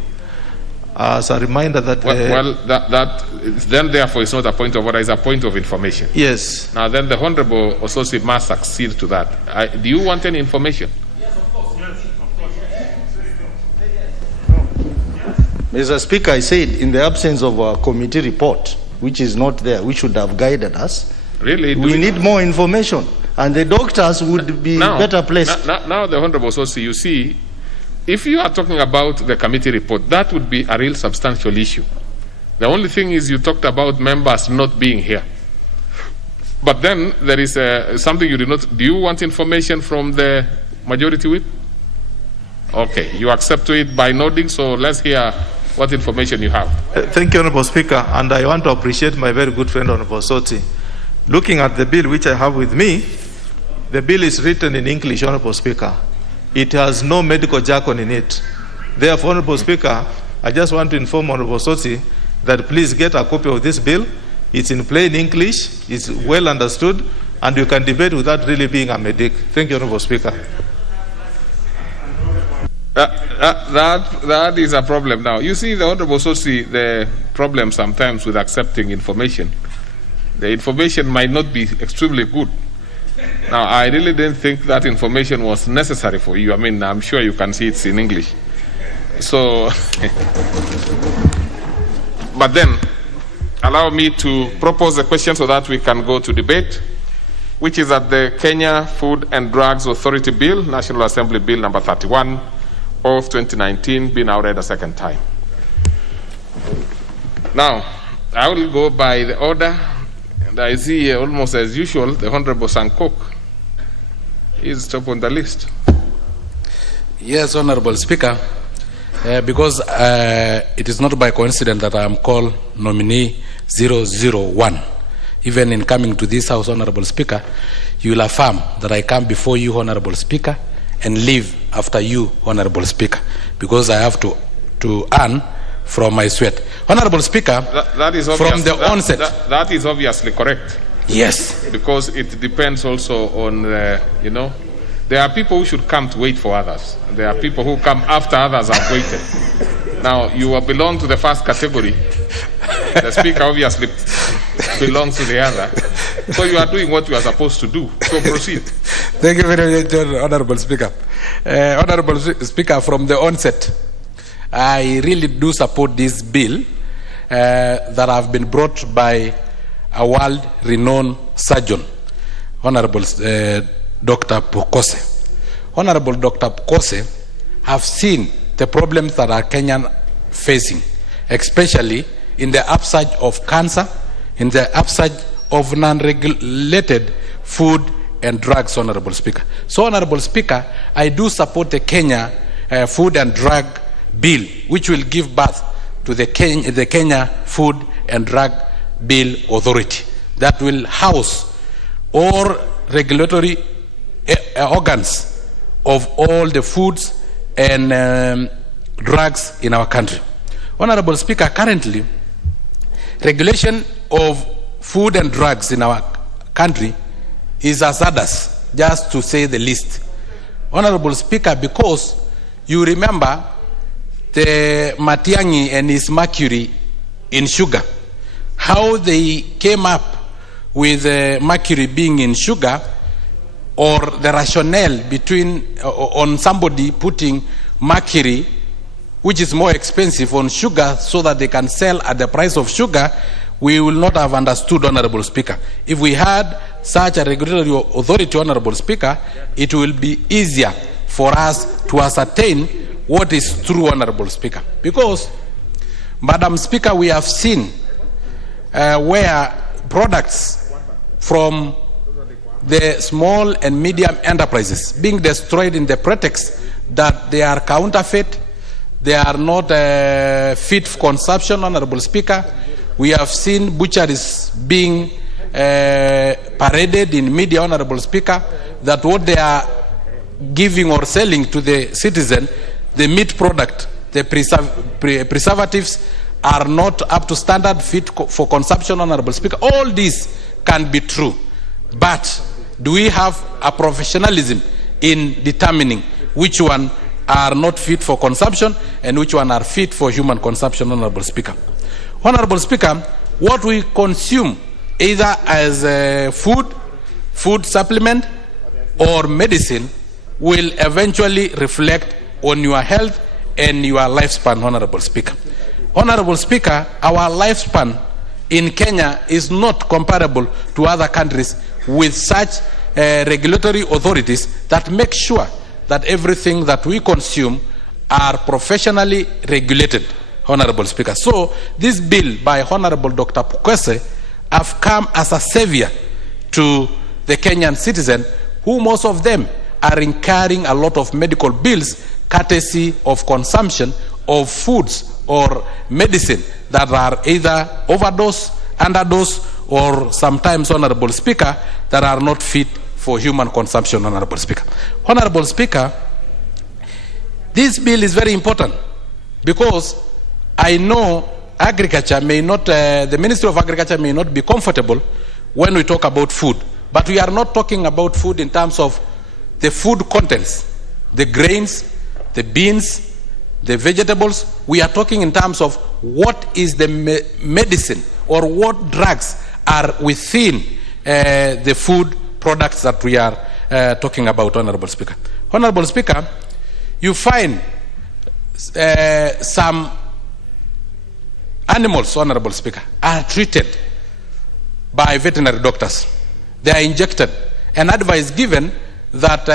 as a reminder that... that then therefore it's not a point of order, it's a point of information. Yes. Now then the Honorable Ososi must accede to that. Do you want any information? Yes, of course. Mr. Speaker, I said in the absence of a committee report, which is not there, which should have guided us, really, we need more information. And the doctors would be better placed. Now the Honorable Sosi, you see, if you are talking about the committee report, that would be a real substantial issue. The only thing is you talked about members not being here. But then there is something you did not... Do you want information from the majority whip? Okay, you accept to it by nodding, so let's hear what information you have. Thank you, Honorable Speaker, and I want to appreciate my very good friend, Honorable Soti. Looking at the bill which I have with me, the bill is written in English, Honorable Speaker. It has no medical jargon in it. Therefore, Honorable Speaker, I just want to inform Honorable Soti that please get a copy of this bill. It's in plain English, it's well understood, and you can debate without really being a medic. Thank you, Honorable Speaker. That is a problem now. You see, the Honorable Soti, the problem sometimes with accepting information, the information might not be extremely good. Now, I really didn't think that information was necessary for you. I mean, I'm sure you can see it's in English. So, but then, allow me to propose a question so that we can go to debate, which is that the Kenya Food and Drugs Authority Bill, National Assembly Bill number 31 of 2019, be now read a second time. Now, I will go by the order. And I see almost as usual, the Honorable Sankok is top on the list. Yes, Honorable Speaker, because it is not by coincidence that I am called nominee 001. Even in coming to this House, Honorable Speaker, you will affirm that I come before you, Honorable Speaker, and leave after you, Honorable Speaker, because I have to earn from my sweat. Honorable Speaker, that is from the onset... That is obviously correct. Yes. Because it depends also on, there are people who should come to wait for others. There are people who come after others have waited. Now, you belong to the first category. The Speaker obviously belongs to the other. So you are doing what you are supposed to do. So proceed. Thank you very much, Honorable Speaker. Honorable Speaker, from the onset, I really do support this bill that have been brought by a world-renowned surgeon, Honorable Dr. Bukose. Honorable Dr. Bukose have seen the problems that are Kenyan facing, especially in the upsurge of cancer, in the upsurge of non-regulated food and drugs, Honorable Speaker. So, Honorable Speaker, I do support the Kenya Food and Drug Bill, which will give birth to the Kenya Food and Drug Bill Authority that will house all regulatory organs of all the foods and drugs in our country. Honorable Speaker, currently, regulation of food and drugs in our country is hazardous, just to say the least. Honorable Speaker, because you remember the Matiang'i and his mercury in sugar, how they came up with mercury being in sugar, or the rationale between on somebody putting mercury, which is more expensive, on sugar so that they can sell at the price of sugar, we will not have understood, Honorable Speaker. If we had such a regulatory authority, Honorable Speaker, it will be easier for us to ascertain what is true, Honorable Speaker. Because, Madam Speaker, we have seen where products from the small and medium enterprises being destroyed in the pretext that they are counterfeit, they are not fit for consumption, Honorable Speaker. We have seen butcheries being paraded in media, Honorable Speaker, that what they are giving or selling to the citizen, the meat product, the preservatives are not up to standard, fit for consumption, Honorable Speaker. All these can be true, but do we have a professionalism in determining which one are not fit for consumption and which one are fit for human consumption, Honorable Speaker? Honorable Speaker, what we consume either as food supplement or medicine will eventually reflect on your health and your lifespan, Honorable Speaker. Honorable Speaker, our lifespan in Kenya is not comparable to other countries with such regulatory authorities that make sure that everything that we consume are professionally regulated, Honorable Speaker. So this bill by Honorable Dr. Pukose have come as a savior to the Kenyan citizen, who most of them are incurring a lot of medical bills courtesy of consumption of foods or medicine that are either overdose, underdose, or sometimes, Honorable Speaker, that are not fit for human consumption, Honorable Speaker. Honorable Speaker, this bill is very important because I know agriculture may not, the Ministry of Agriculture may not be comfortable when we talk about food, but we are not talking about food in terms of the food contents, the grains, the beans, the vegetables. We are talking in terms of what is the medicine or what drugs are within the food products that we are talking about, Honorable Speaker. Honorable Speaker, you find some animals, Honorable Speaker, are treated by veterinary doctors. They are injected, and advice given that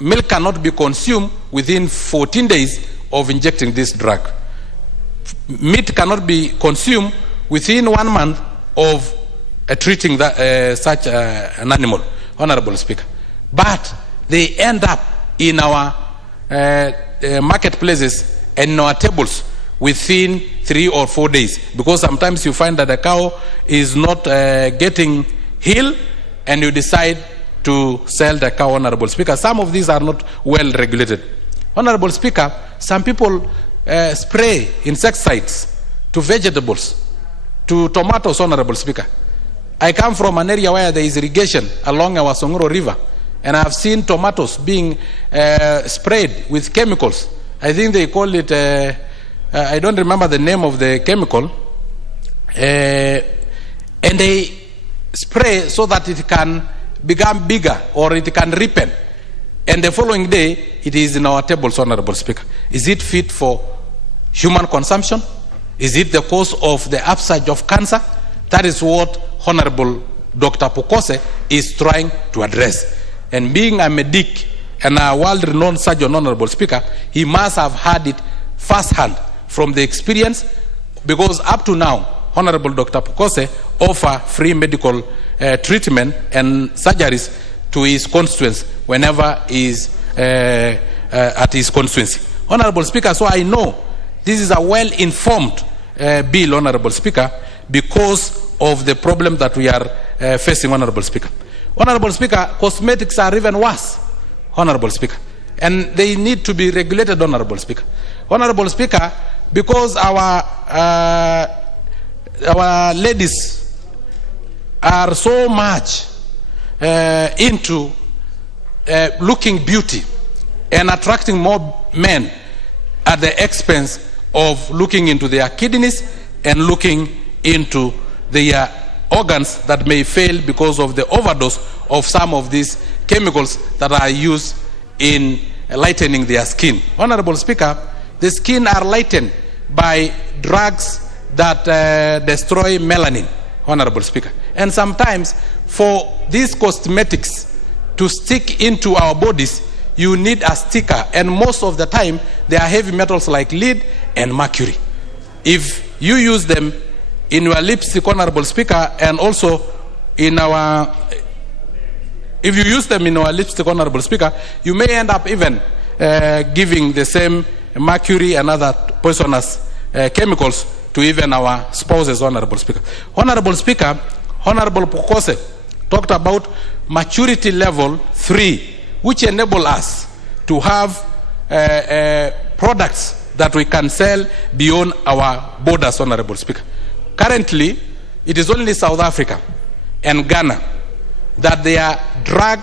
milk cannot be consumed within 14 days of injecting this drug. Meat cannot be consumed within 1 month of treating that, such an animal, Honorable Speaker. But they end up in our marketplaces and in our tables within 3 or 4 days, because sometimes you find that the cow is not getting healed and you decide to sell the cow, Honorable Speaker. Some of these are not well regulated. Honorable Speaker, some people spray insecticides to vegetables, to tomatoes, Honorable Speaker. I come from an area where there is irrigation along our Songoro River, and I have seen tomatoes being sprayed with chemicals. I think they call it, I don't remember the name of the chemical, and they spray so that it can become bigger or it can ripen. And the following day, it is in our tables, Honorable Speaker. Is it fit for human consumption? Is it the cause of the upsurge of cancer? That is what Honorable Dr. Pukose is trying to address. And being a medic and a world-renowned surgeon, Honorable Speaker, he must have had it firsthand from the experience, because up to now, Honorable Dr. Pukose offer free medical treatment and surgeries to his constituents whenever he is at his constituency. Honorable Speaker, so I know this is a well-informed bill, Honorable Speaker, because of the problem that we are facing, Honorable Speaker. Honorable Speaker, cosmetics are even worse, Honorable Speaker, and they need to be regulated, Honorable Speaker. Honorable Speaker, because our ladies are so much into looking beauty and attracting more men at the expense of looking into their kidneys and looking into their organs that may fail because of the overdose of some of these chemicals that are used in lightening their skin. Honorable Speaker, the skin are lightened by drugs that destroy melanin, Honorable Speaker. And sometimes for these cosmetics to stick into our bodies, you need a sticker, and most of the time they are heavy metals like lead and mercury. If you use them in your lipstick, Honorable Speaker, and also in our, if you use them in our lipstick, Honorable Speaker, you may end up even giving the same mercury and other poisonous chemicals to even our spouses, Honorable Speaker. Honorable Speaker, Honorable Pokose talked about maturity level 3, which enable us to have products that we can sell beyond our borders, Honorable Speaker. Currently, it is only South Africa and Ghana that their drug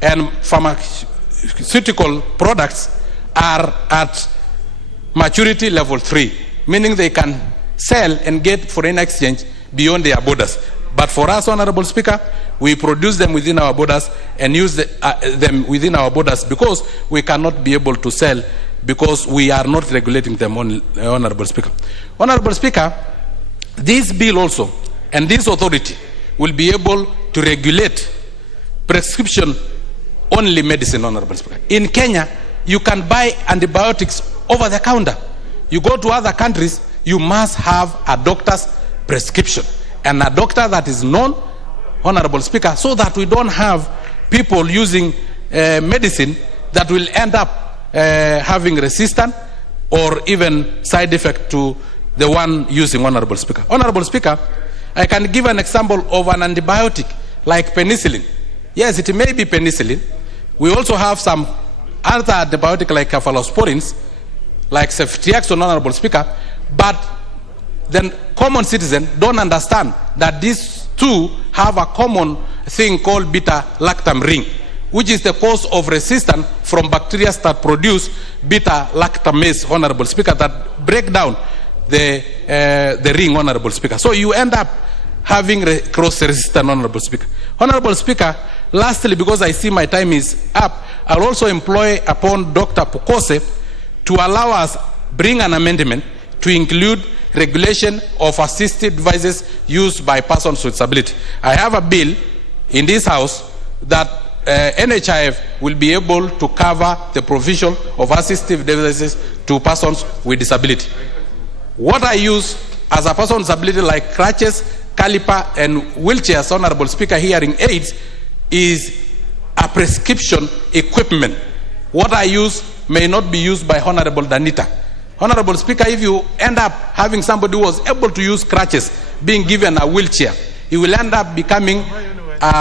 and pharmaceutical products are at maturity level 3, meaning they can sell and get foreign exchange beyond their borders. But for us, Honorable Speaker, we produce them within our borders and use them within our borders because we cannot be able to sell because we are not regulating them, Honorable Speaker. Honorable Speaker, this bill also and this authority will be able to regulate prescription-only medicine, Honorable Speaker. In Kenya, you can buy antibiotics over the counter. You go to other countries, you must have a doctor's prescription and a doctor that is known, Honorable Speaker, so that we don't have people using medicine that will end up having resistance or even side effect to the one using, Honorable Speaker. Honorable Speaker, I can give an example of an antibiotic like penicillin. Yes, it may be penicillin. We also have some other antibiotic like cephalosporins, like ceftriaxone, Honorable Speaker, but then common citizens don't understand that these two have a common thing called beta-lactam ring, which is the cause of resistance from bacteria that produce beta-lactamase, Honorable Speaker, that break down the ring, Honorable Speaker. So you end up having cross-resistance, Honorable Speaker. Honorable Speaker, lastly, because I see my time is up, I'll also employ upon Dr. Pokose to allow us bring an amendment to include regulation of assistive devices used by persons with disability. I have a bill in this house that NHIF will be able to cover the provision of assistive devices to persons with disability. What I use as a person with disability, like crutches, caliper, and wheelchairs, Honorable Speaker, hearing aids, is a prescription equipment. What I use may not be used by Honorable Danita. Honorable Speaker, if you end up having somebody who was able to use crutches being given a wheelchair, he will end up becoming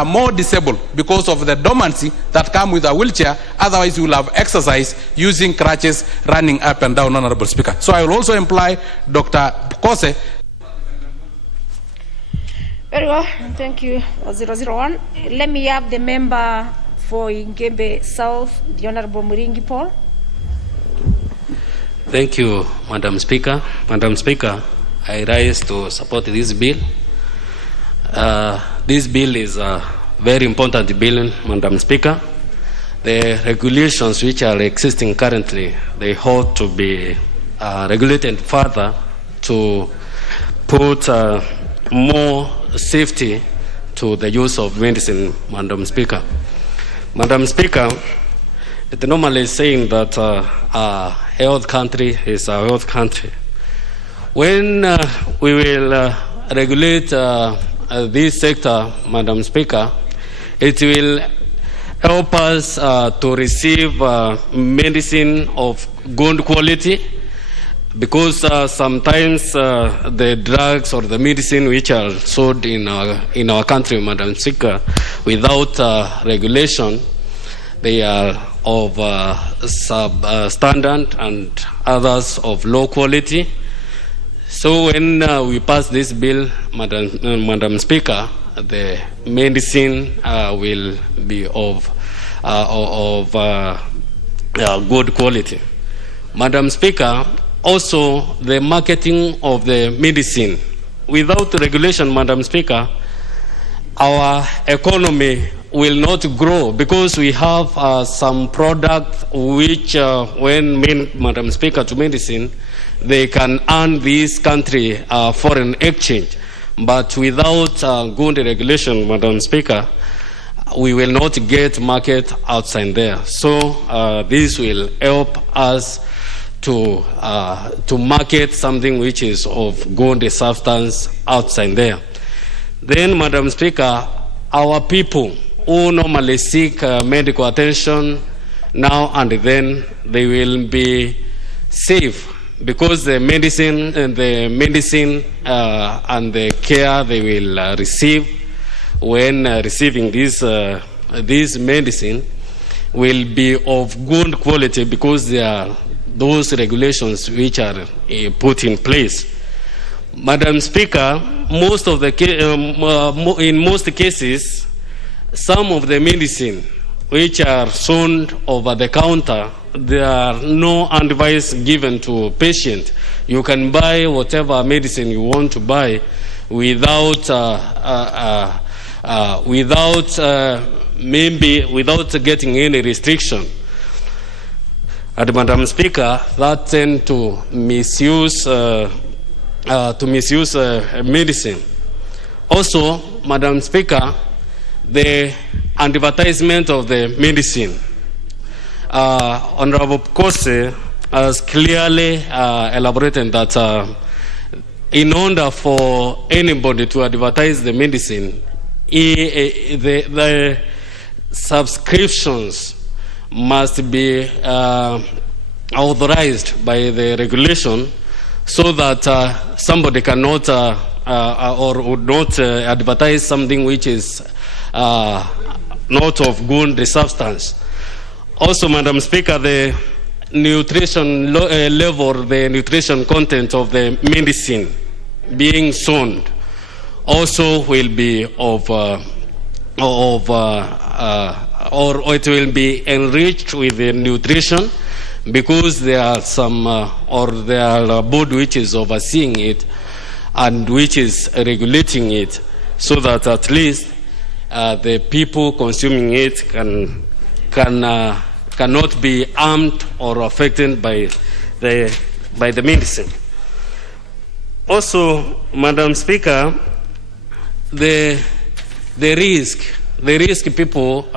more disabled because of the dormancy that come with a wheelchair. Otherwise, you will have exercise using crutches, running up and down, Honorable Speaker. So I will also employ Dr. Pokose. Very well, thank you, 001. Let me have the member for Ingembe South, the Honorable Muringi Paul. Thank you, Madam Speaker. Madam Speaker, I rise to support this bill. This bill is a very important bill, Madam Speaker. The regulations which are existing currently, they ought to be regulated further to put more safety to the use of medicine, Madam Speaker. Madam Speaker, it normally is saying that a health country is a health country. When we will regulate this sector, Madam Speaker, it will help us to receive medicine of good quality, because sometimes the drugs or the medicine which are sold in our country, Madam Speaker, without regulation, they are of substandard and others of low quality. So when we pass this bill, Madam Speaker, the medicine will be of good quality. Madam Speaker, also the marketing of the medicine. Without regulation, Madam Speaker, our economy will not grow, because we have some products which, when Madam Speaker, to medicine, they can earn this country foreign exchange. But without good regulation, Madam Speaker, we will not get market outside there. So this will help us to market something which is of good substance outside there. Then, Madam Speaker, our people who normally seek medical attention now and then, they will be safe because the medicine and the care they will receive when receiving this medicine will be of good quality because there are those regulations which are put in place. Madam Speaker, in most cases, some of the medicine which are sold over the counter, there are no advice given to patient. You can buy whatever medicine you want to buy without getting any restriction. And Madam Speaker, that tend to misuse medicine. Also, Madam Speaker, the advertisement of the medicine. Honorable Kose has clearly elaborated that in order for anybody to advertise the medicine, the subscriptions must be authorized by the regulation so that somebody cannot or would not advertise something which is not of good substance. Also, Madam Speaker, the nutrition level, the nutrition content of the medicine being sold also will be or it will be enriched with the nutrition because there are some or there are a board which is overseeing it and which is regulating it so that at least the people consuming it cannot be harmed or affected by the medicine. Also, Madam Speaker, the risk people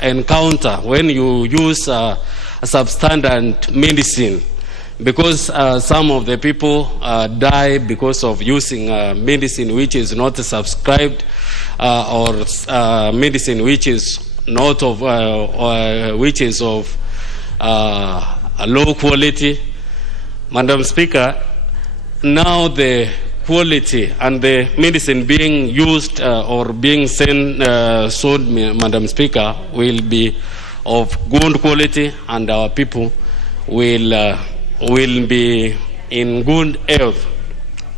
encounter when you use substandard medicine, because some of the people die because of using medicine which is not subscribed or medicine which is not of which is of low quality. Madam Speaker, now the quality and the medicine being used or being sold, Madam Speaker, will be of good quality and our people will be in good health.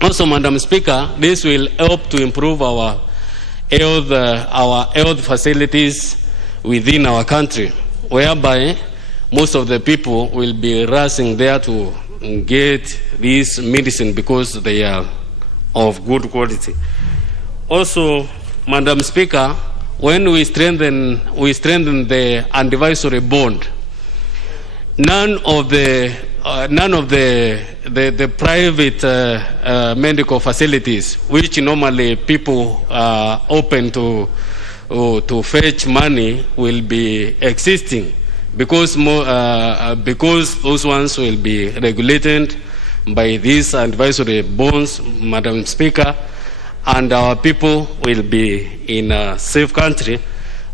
Also, Madam Speaker, this will help to improve our health facilities within our country, whereby most of the people will be rushing there to get this medicine because they are of good quality. Also, Madam Speaker, when we strengthen the advisory board, none of the private medical facilities, which normally people are open to fetch money, will be existing because those ones will be regulated by these advisory boards, Madam Speaker, and our people will be in a safe country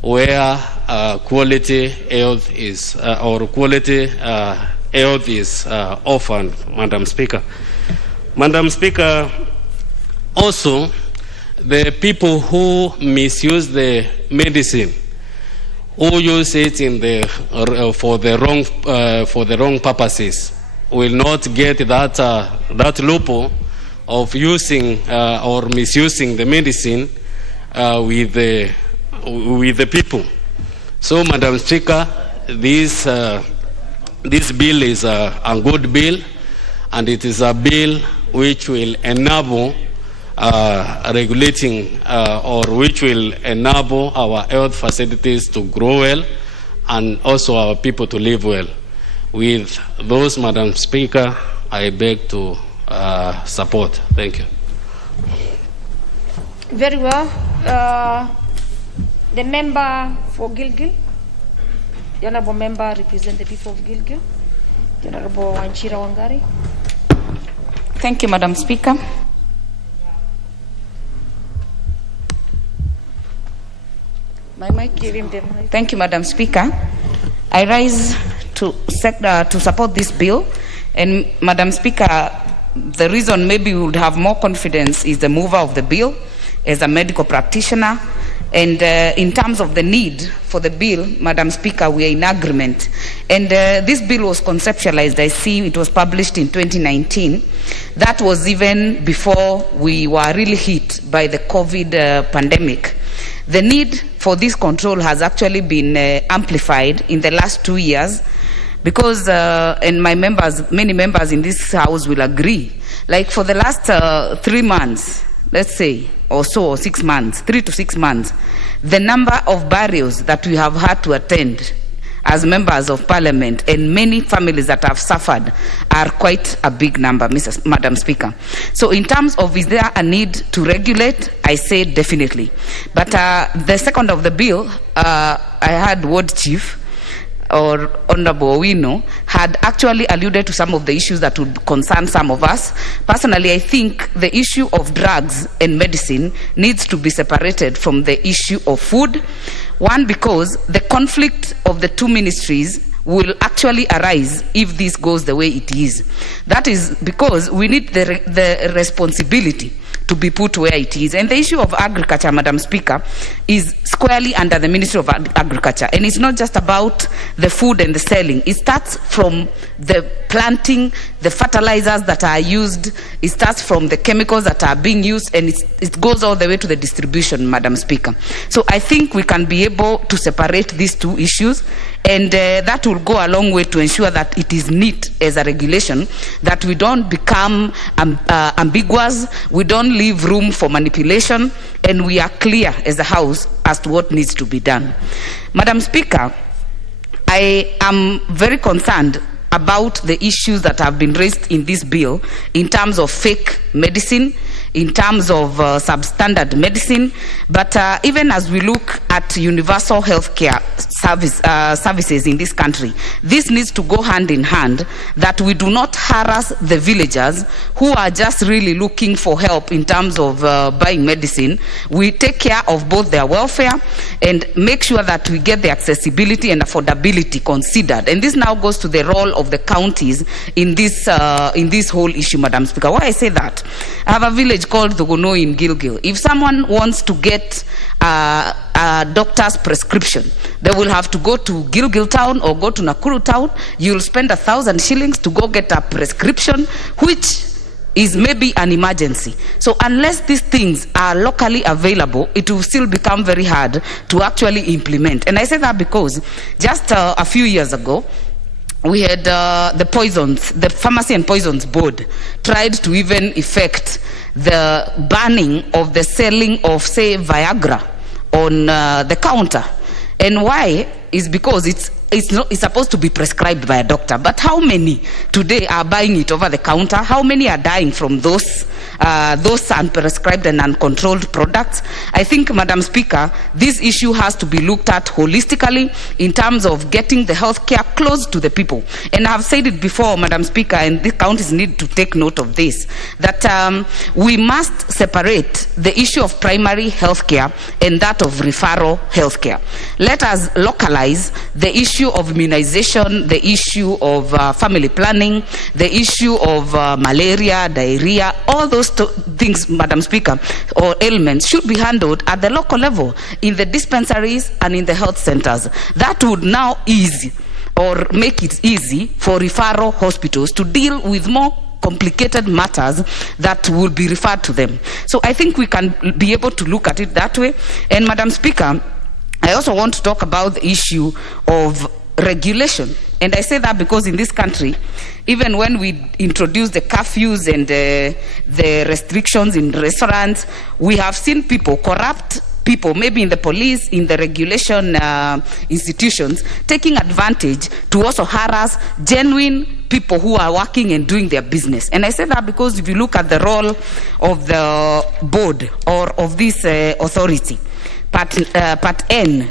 where quality health is offered, Madam Speaker. Madam Speaker, also the people who misuse the medicine, who use it for the wrong purposes, will not get that loophole of using or misusing the medicine with the people. So, Madam Speaker, this bill is a good bill, and it is a bill which will enable regulating or which will enable our health facilities to grow well and also our people to live well. With those, Madam Speaker, I beg to support. Thank you. Very well. The member for Gilgil, the honourable member represent the people of Gilgil. The Honorable Wanchira Wangari. Thank you, Madam Speaker. My mic. Give him the mic. Thank you, Madam Speaker. I rise to support this bill. And Madam Speaker, the reason maybe we would have more confidence is the mover of the bill as a medical practitioner. And in terms of the need for the bill, Madam Speaker, we are in agreement. And this bill was conceptualized, I see it was published in 2019. That was even before we were really hit by the COVID pandemic. The need for this control has actually been amplified in the last 2 years because, and many members in this house will agree, like for the last 3 months, let's say, or so, or 6 months, 3 to 6 months, the number of burials that we have had to attend as members of parliament and many families that have suffered are quite a big number, Madam Speaker. So in terms of is there a need to regulate, I say definitely. But the second of the bill, I had Ward Chief or Honorable Owino had actually alluded to some of the issues that would concern some of us. Personally, I think the issue of drugs and medicine needs to be separated from the issue of food. One, because the conflict of the two ministries will actually arise if this goes the way it is. That is because we need the responsibility to be put where it is. And the issue of agriculture, Madam Speaker, is squarely under the Ministry of Agriculture. And it's not just about the food and the selling. It starts from the planting, the fertilizers that are used. It starts from the chemicals that are being used, and it goes all the way to the distribution, Madam Speaker. So I think we can be able to separate these two issues, and that will go a long way to ensure that it is neat as a regulation, that we don't become ambiguous, we don't leave room for manipulation, and we are clear as a House as to what needs to be done. Madam Speaker, I am very concerned about the issues that have been raised in this bill in terms of fake medicine, in terms of substandard medicine, but even as we look at universal healthcare services in this country, this needs to go hand in hand, that we do not harass the villagers who are just really looking for help in terms of buying medicine. We take care of both their welfare and make sure that we get the accessibility and affordability considered. And this now goes to the role of the counties in this whole issue, Madam Speaker. Why I say that? I have a village called Dogono in Gilgil. If someone wants to get a doctor's prescription, they will have to go to Gilgil town or go to Nakuru town. You'll spend 1,000 shillings to go get a prescription, which is maybe an emergency. So unless these things are locally available, it will still become very hard to actually implement. And I say that because just a few years ago, we had the Pharmacy and Poisons Board tried to even effect the banning of the selling of, say, Viagra on the counter. And why? Is because it's supposed to be prescribed by a doctor. But how many today are buying it over the counter? How many are dying from those unprescribed and uncontrolled products? I think, Madam Speaker, this issue has to be looked at holistically in terms of getting the healthcare close to the people. And I've said it before, Madam Speaker, and the counties need to take note of this, that we must separate the issue of primary healthcare and that of referral healthcare. Let us localize the issue of immunization, the issue of family planning, the issue of malaria, diarrhea, all those things, Madam Speaker, or ailments should be handled at the local level in the dispensaries and in the health centers. That would now ease or make it easy for referral hospitals to deal with more complicated matters that will be referred to them. So I think we can be able to look at it that way. And Madam Speaker, I also want to talk about the issue of regulation. And I say that because in this country, even when we introduce the curfews and the restrictions in restaurants, we have seen people, corrupt people, maybe in the police, in the regulation institutions, taking advantage to also harass genuine people who are working and doing their business. And I say that because if you look at the role of the board or of this authority, Part N,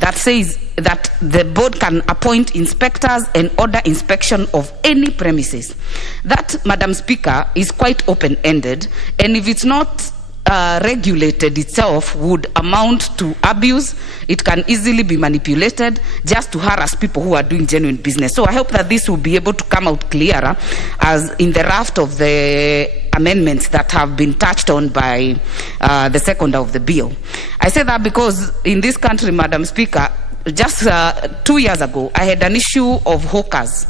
that says that the board can appoint inspectors and order inspection of any premises. That, Madam Speaker, is quite open-ended, and if it's not regulated itself, would amount to abuse. It can easily be manipulated just to harass people who are doing genuine business. So I hope that this will be able to come out clearer as in the raft of the amendments that have been touched on by the seconder of the bill. I say that because in this country, Madam Speaker, just 2 years ago, I had an issue of hawkers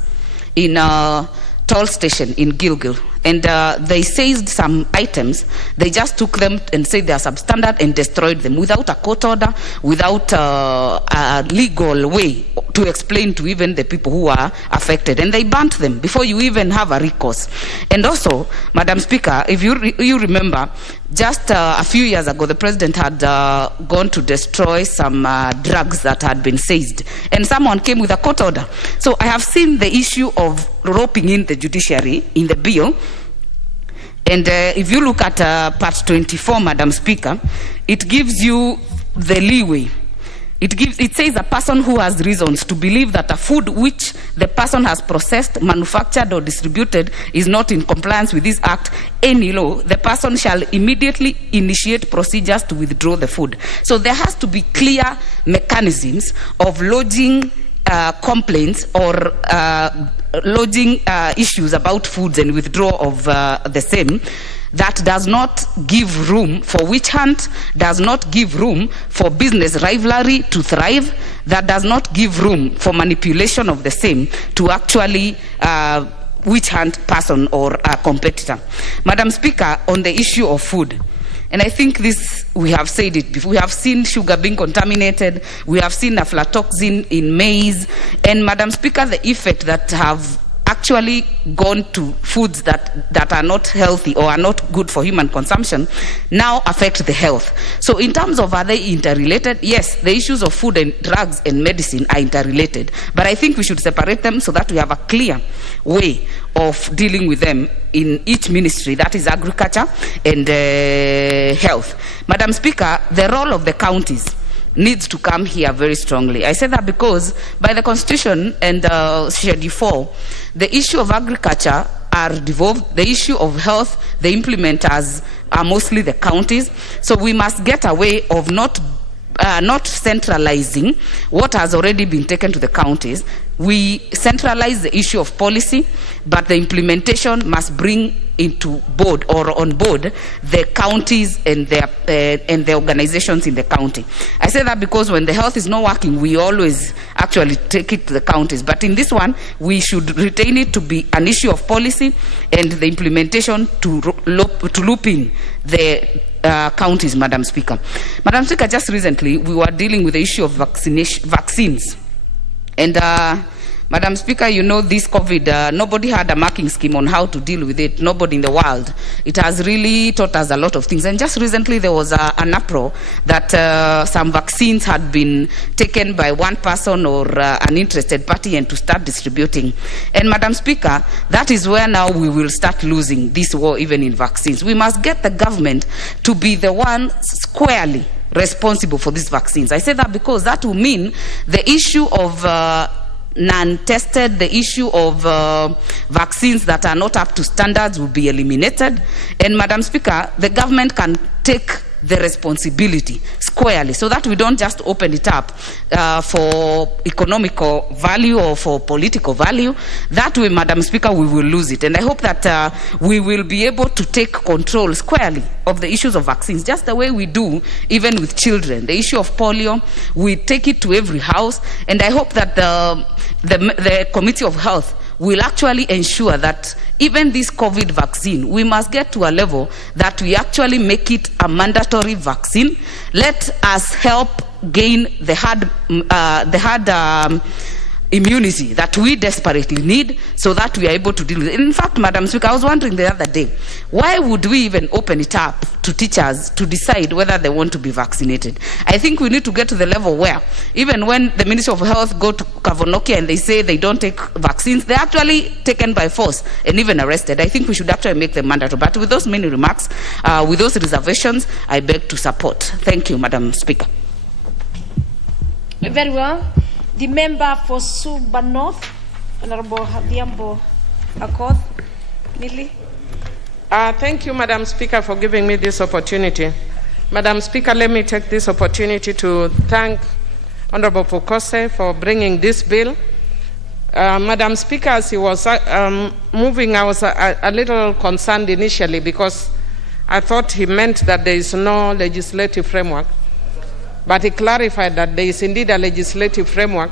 in a toll station in Gilgil. And they seized some items. They just took them and said they are substandard and destroyed them without a court order, without a legal way to explain to even the people who are affected. And they burnt them before you even have a recourse. And also, Madam Speaker, if you remember, just a few years ago, the president had gone to destroy some drugs that had been seized. And someone came with a court order. So I have seen the issue of roping in the judiciary in the bill. And if you look at part 24, Madam Speaker, it gives you the leeway. It says a person who has reasons to believe that a food which the person has processed, manufactured or distributed is not in compliance with this act, any law, the person shall immediately initiate procedures to withdraw the food. So there has to be clear mechanisms of lodging complaints or lodging issues about foods and withdrawal of the same. That does not give room for witch hunt, does not give room for business rivalry to thrive, that does not give room for manipulation of the same to actually witch hunt person or a competitor. Madam Speaker, on the issue of food, and I think this, we have said it before, we have seen sugar being contaminated, we have seen aflatoxin in maize, and Madam Speaker, the effect that have actually gone to foods that are not healthy or are not good for human consumption now affect the health. So in terms of are they interrelated? Yes, the issues of food and drugs and medicine are interrelated, but I think we should separate them so that we have a clear way of dealing with them in each ministry, that is agriculture and health. Madam Speaker, the role of the counties needs to come here very strongly. I say that because by the Constitution and Schedule 4, the issue of agriculture are devolved, the issue of health, the implementers are mostly the counties. So we must get a way of not centralizing what has already been taken to the counties. We centralize the issue of policy, but the implementation must bring into board or on board the counties and the organizations in the county. I say that because when the health is not working, we always actually take it to the counties. But in this one, we should retain it to be an issue of policy and the implementation to loop in the counties, Madam Speaker. Madam Speaker, just recently we were dealing with the issue of vaccines. And Madam Speaker, you know this COVID, nobody had a marking scheme on how to deal with it, nobody in the world. It has really taught us a lot of things. And just recently there was an uproar that some vaccines had been taken by one person or an interested party and to start distributing. And Madam Speaker, that is where now we will start losing this war even in vaccines. We must get the government to be the one squarely responsible for these vaccines. I say that because that will mean the issue of non-tested, the issue of vaccines that are not up to standards will be eliminated. And Madam Speaker, the government can take the responsibility squarely so that we don't just open it up for economical value or for political value. That way, Madam Speaker, we will lose it. And I hope that we will be able to take control squarely of the issues of vaccines, just the way we do even with children. The issue of polio, we take it to every house. And I hope that the Committee of Health will actually ensure that even this COVID vaccine, we must get to a level that we actually make it a mandatory vaccine. Let us help gain the hard immunity that we desperately need so that we are able to deal with it. In fact, Madam Speaker, I was wondering the other day, why would we even open it up to teachers to decide whether they want to be vaccinated? I think we need to get to the level where even when the Ministry of Health go to Kavonokia and they say they don't take vaccines, they're actually taken by force and even arrested. I think we should actually make them mandatory. But with those many remarks, with those reservations, I beg to support. Thank you, Madam Speaker. Very well. The member for Suba North, Honorable Hadiambo Akoth. Millie. Thank you, Madam Speaker, for giving me this opportunity. Madam Speaker, let me take this opportunity to thank Honorable Fukose for bringing this bill. Madam Speaker, as he was moving, I was a little concerned initially because I thought he meant that there is no legislative framework. But he clarified that there is indeed a legislative framework,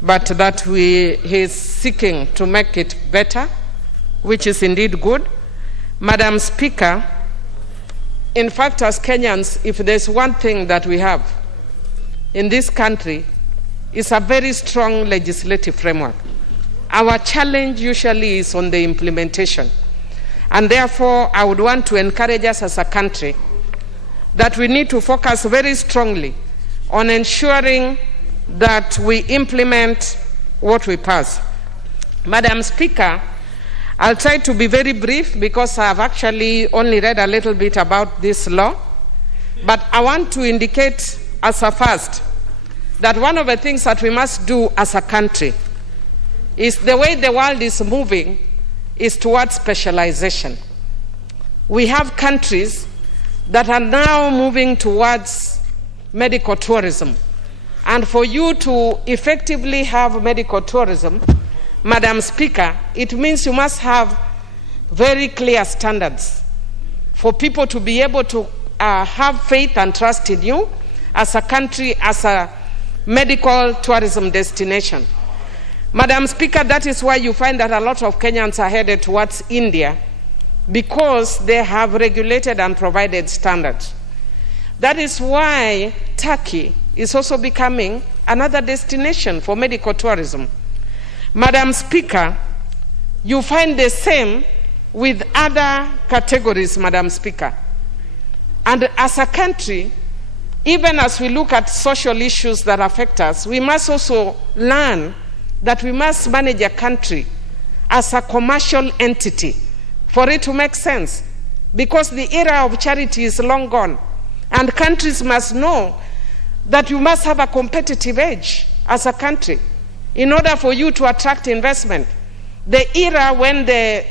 but that he is seeking to make it better, which is indeed good. Madam Speaker, in fact, as Kenyans, if there's one thing that we have in this country, it's a very strong legislative framework. Our challenge usually is on the implementation. And therefore, I would want to encourage us as a country that we need to focus very strongly on ensuring that we implement what we pass. Madam Speaker, I'll try to be very brief because I've actually only read a little bit about this law. But I want to indicate as a first that one of the things that we must do as a country is the way the world is moving is towards specialization. We have countries that are now moving towards medical tourism. And for you to effectively have medical tourism, Madam Speaker, it means you must have very clear standards for people to be able to have faith and trust in you as a country, as a medical tourism destination. Madam Speaker, that is why you find that a lot of Kenyans are headed towards India, because they have regulated and provided standards. That is why Turkey is also becoming another destination for medical tourism. Madam Speaker, you find the same with other categories, Madam Speaker. And as a country, even as we look at social issues that affect us, we must also learn that we must manage a country as a commercial entity for it to make sense, because the era of charity is long gone, and countries must know that you must have a competitive edge as a country in order for you to attract investment. The era when the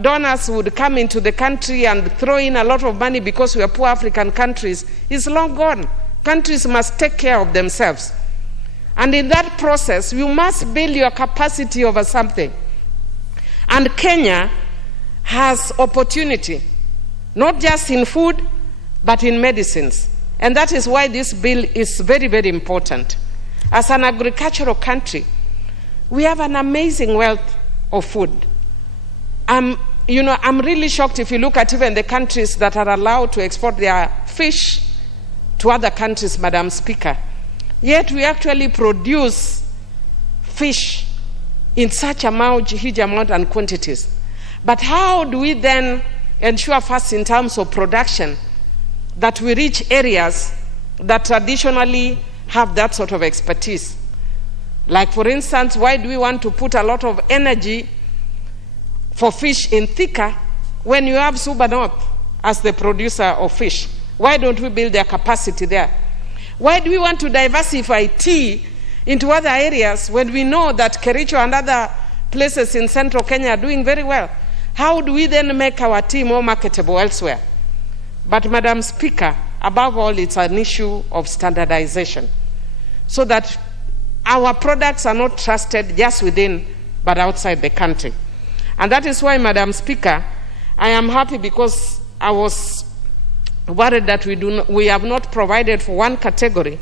donors would come into the country and throw in a lot of money because we are poor African countries is long gone. Countries must take care of themselves. And in that process, you must build your capacity over something. And Kenya has opportunity, not just in food, but in medicines. And that is why this bill is very, very important. As an agricultural country, we have an amazing wealth of food. I'm really shocked if you look at even the countries that are allowed to export their fish to other countries, Madam Speaker. Yet we actually produce fish in such huge amount and quantities. But how do we then ensure first in terms of production that we reach areas that traditionally have that sort of expertise? Like, for instance, why do we want to put a lot of energy for fish in Thika when you have Suba North as the producer of fish? Why don't we build their capacity there? Why do we want to diversify tea into other areas when we know that Kericho and other places in central Kenya are doing very well? How do we then make our tea more marketable elsewhere? But Madam Speaker, above all, it's an issue of standardization, so that our products are not trusted just within but outside the country. And that is why, Madam Speaker, I am happy because I was worried that we have not provided for one category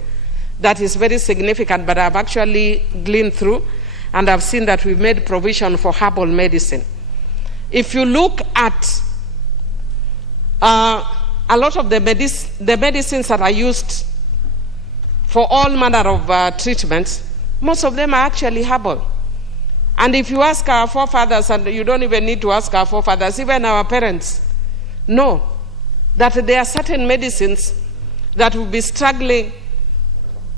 that is very significant, but I've actually gleaned through and I've seen that we've made provision for herbal medicine. If you look at a lot of the medicines that are used for all manner of treatments, most of them are actually herbal. And if you ask our forefathers, and you don't even need to ask our forefathers, even our parents know that there are certain medicines that will be struggling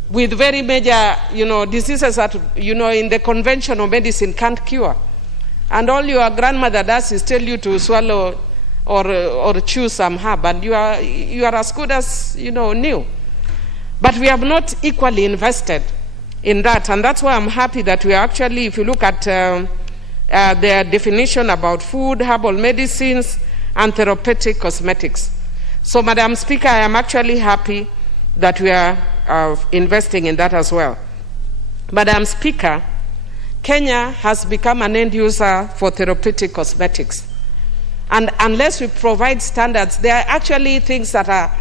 with very major, diseases that, in the conventional medicine can't cure. And all your grandmother does is tell you to swallow or chew some herb, and you are as good as, new. But we have not equally invested in that, and that's why I'm happy that we are actually, if you look at their definition about food, herbal medicines, and therapeutic cosmetics. So, Madam Speaker, I am actually happy that we are investing in that as well. Madam Speaker, Kenya has become an end user for therapeutic cosmetics. And unless we provide standards, there are actually things that are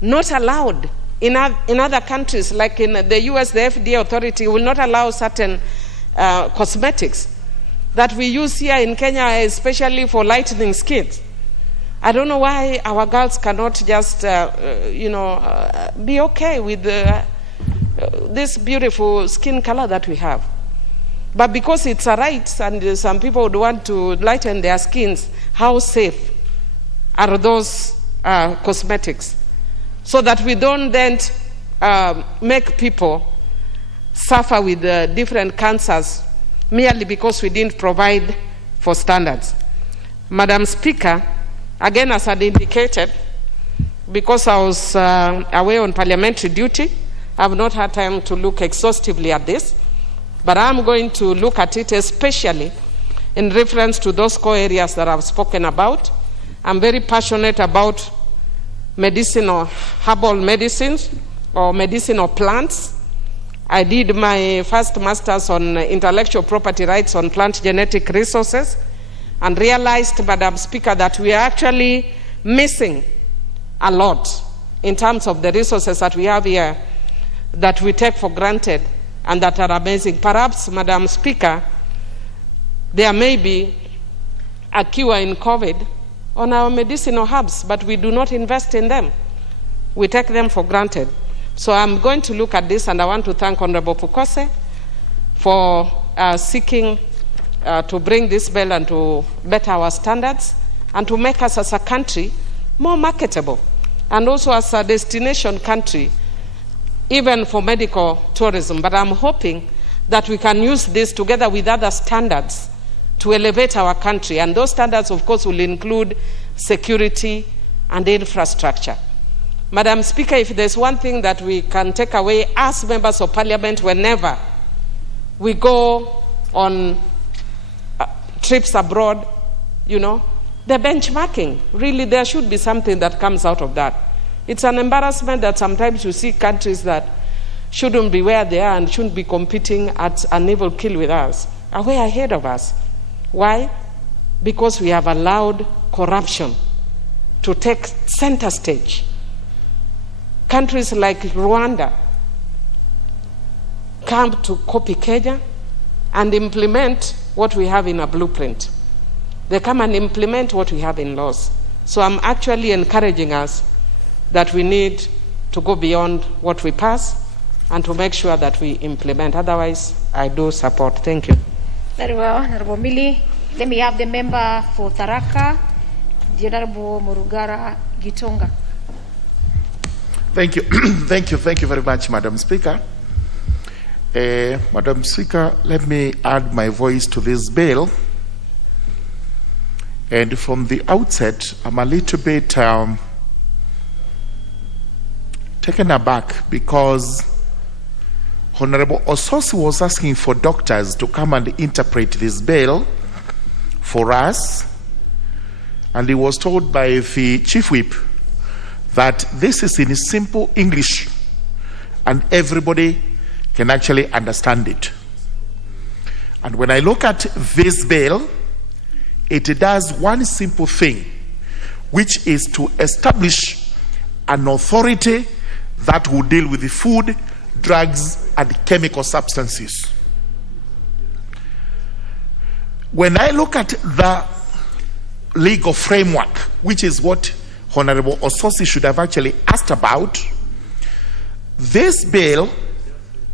not allowed in other countries. Like in the US, the FDA authority will not allow certain cosmetics that we use here in Kenya, especially for lightening skin. I don't know why our girls cannot just, be okay with this beautiful skin color that we have. But because it's a right, and some people would want to lighten their skins, how safe are those cosmetics? So that we don't then make people suffer with different cancers merely because we didn't provide for standards. Madam Speaker, again, as I indicated, because I was away on parliamentary duty, I have not had time to look exhaustively at this, but I'm going to look at it especially in reference to those core areas that I've spoken about. I'm very passionate about medicinal, herbal medicines or medicinal plants. I did my first master's on intellectual property rights on plant genetic resources and realized, Madam Speaker, that we are actually missing a lot in terms of the resources that we have here that we take for granted and that are amazing. Perhaps, Madam Speaker, there may be a cure in COVID on our medicinal herbs, but we do not invest in them. We take them for granted. So I'm going to look at this, and I want to thank Honorable Pukose for seeking to bring this bill and to better our standards and to make us as a country more marketable, and also as a destination country, even for medical tourism. But I'm hoping that we can use this together with other standards to elevate our country. And those standards, of course, will include security and infrastructure. Madam Speaker, if there's one thing that we can take away as members of parliament whenever we go on trips abroad, the benchmarking, really there should be something that comes out of that. It's an embarrassment that sometimes you see countries that shouldn't be where they are and shouldn't be competing at an evil kill with us are way ahead of us. Why? Because we have allowed corruption to take center stage. Countries like Rwanda come to copy Kenya and implement what we have in a blueprint. They come and implement what we have in laws. So I'm actually encouraging us that we need to go beyond what we pass and to make sure that we implement. Otherwise, I do support. Thank you. Very well, Honorable Millie. Let me have the member for Tharaka, the Honorable Murugara Gitonga. Thank you. Thank you very much, Madam Speaker. Madam Speaker, let me add my voice to this bill. And from the outset, I'm a little bit taken aback because Honorable Ososi was asking for doctors to come and interpret this bill for us, and he was told by the Chief Whip that this is in simple English and everybody can actually understand it. And when I look at this bill, it does one simple thing, which is to establish an authority that will deal with the food, drugs, and chemical substances. When I look at the legal framework, which is what Honorable Ososi should have actually asked about, this bill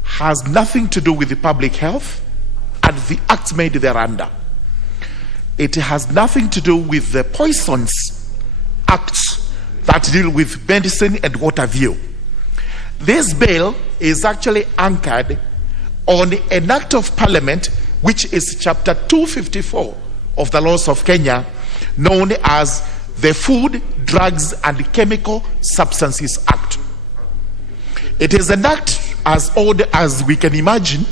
has nothing to do with the public health and the acts made thereunder. It has nothing to do with the poisons acts that deal with medicine and what have you. This bill is actually anchored on an act of parliament, which is chapter 254 of the laws of Kenya, known as the Food, Drugs and Chemical Substances Act. It is an act as old as we can imagine,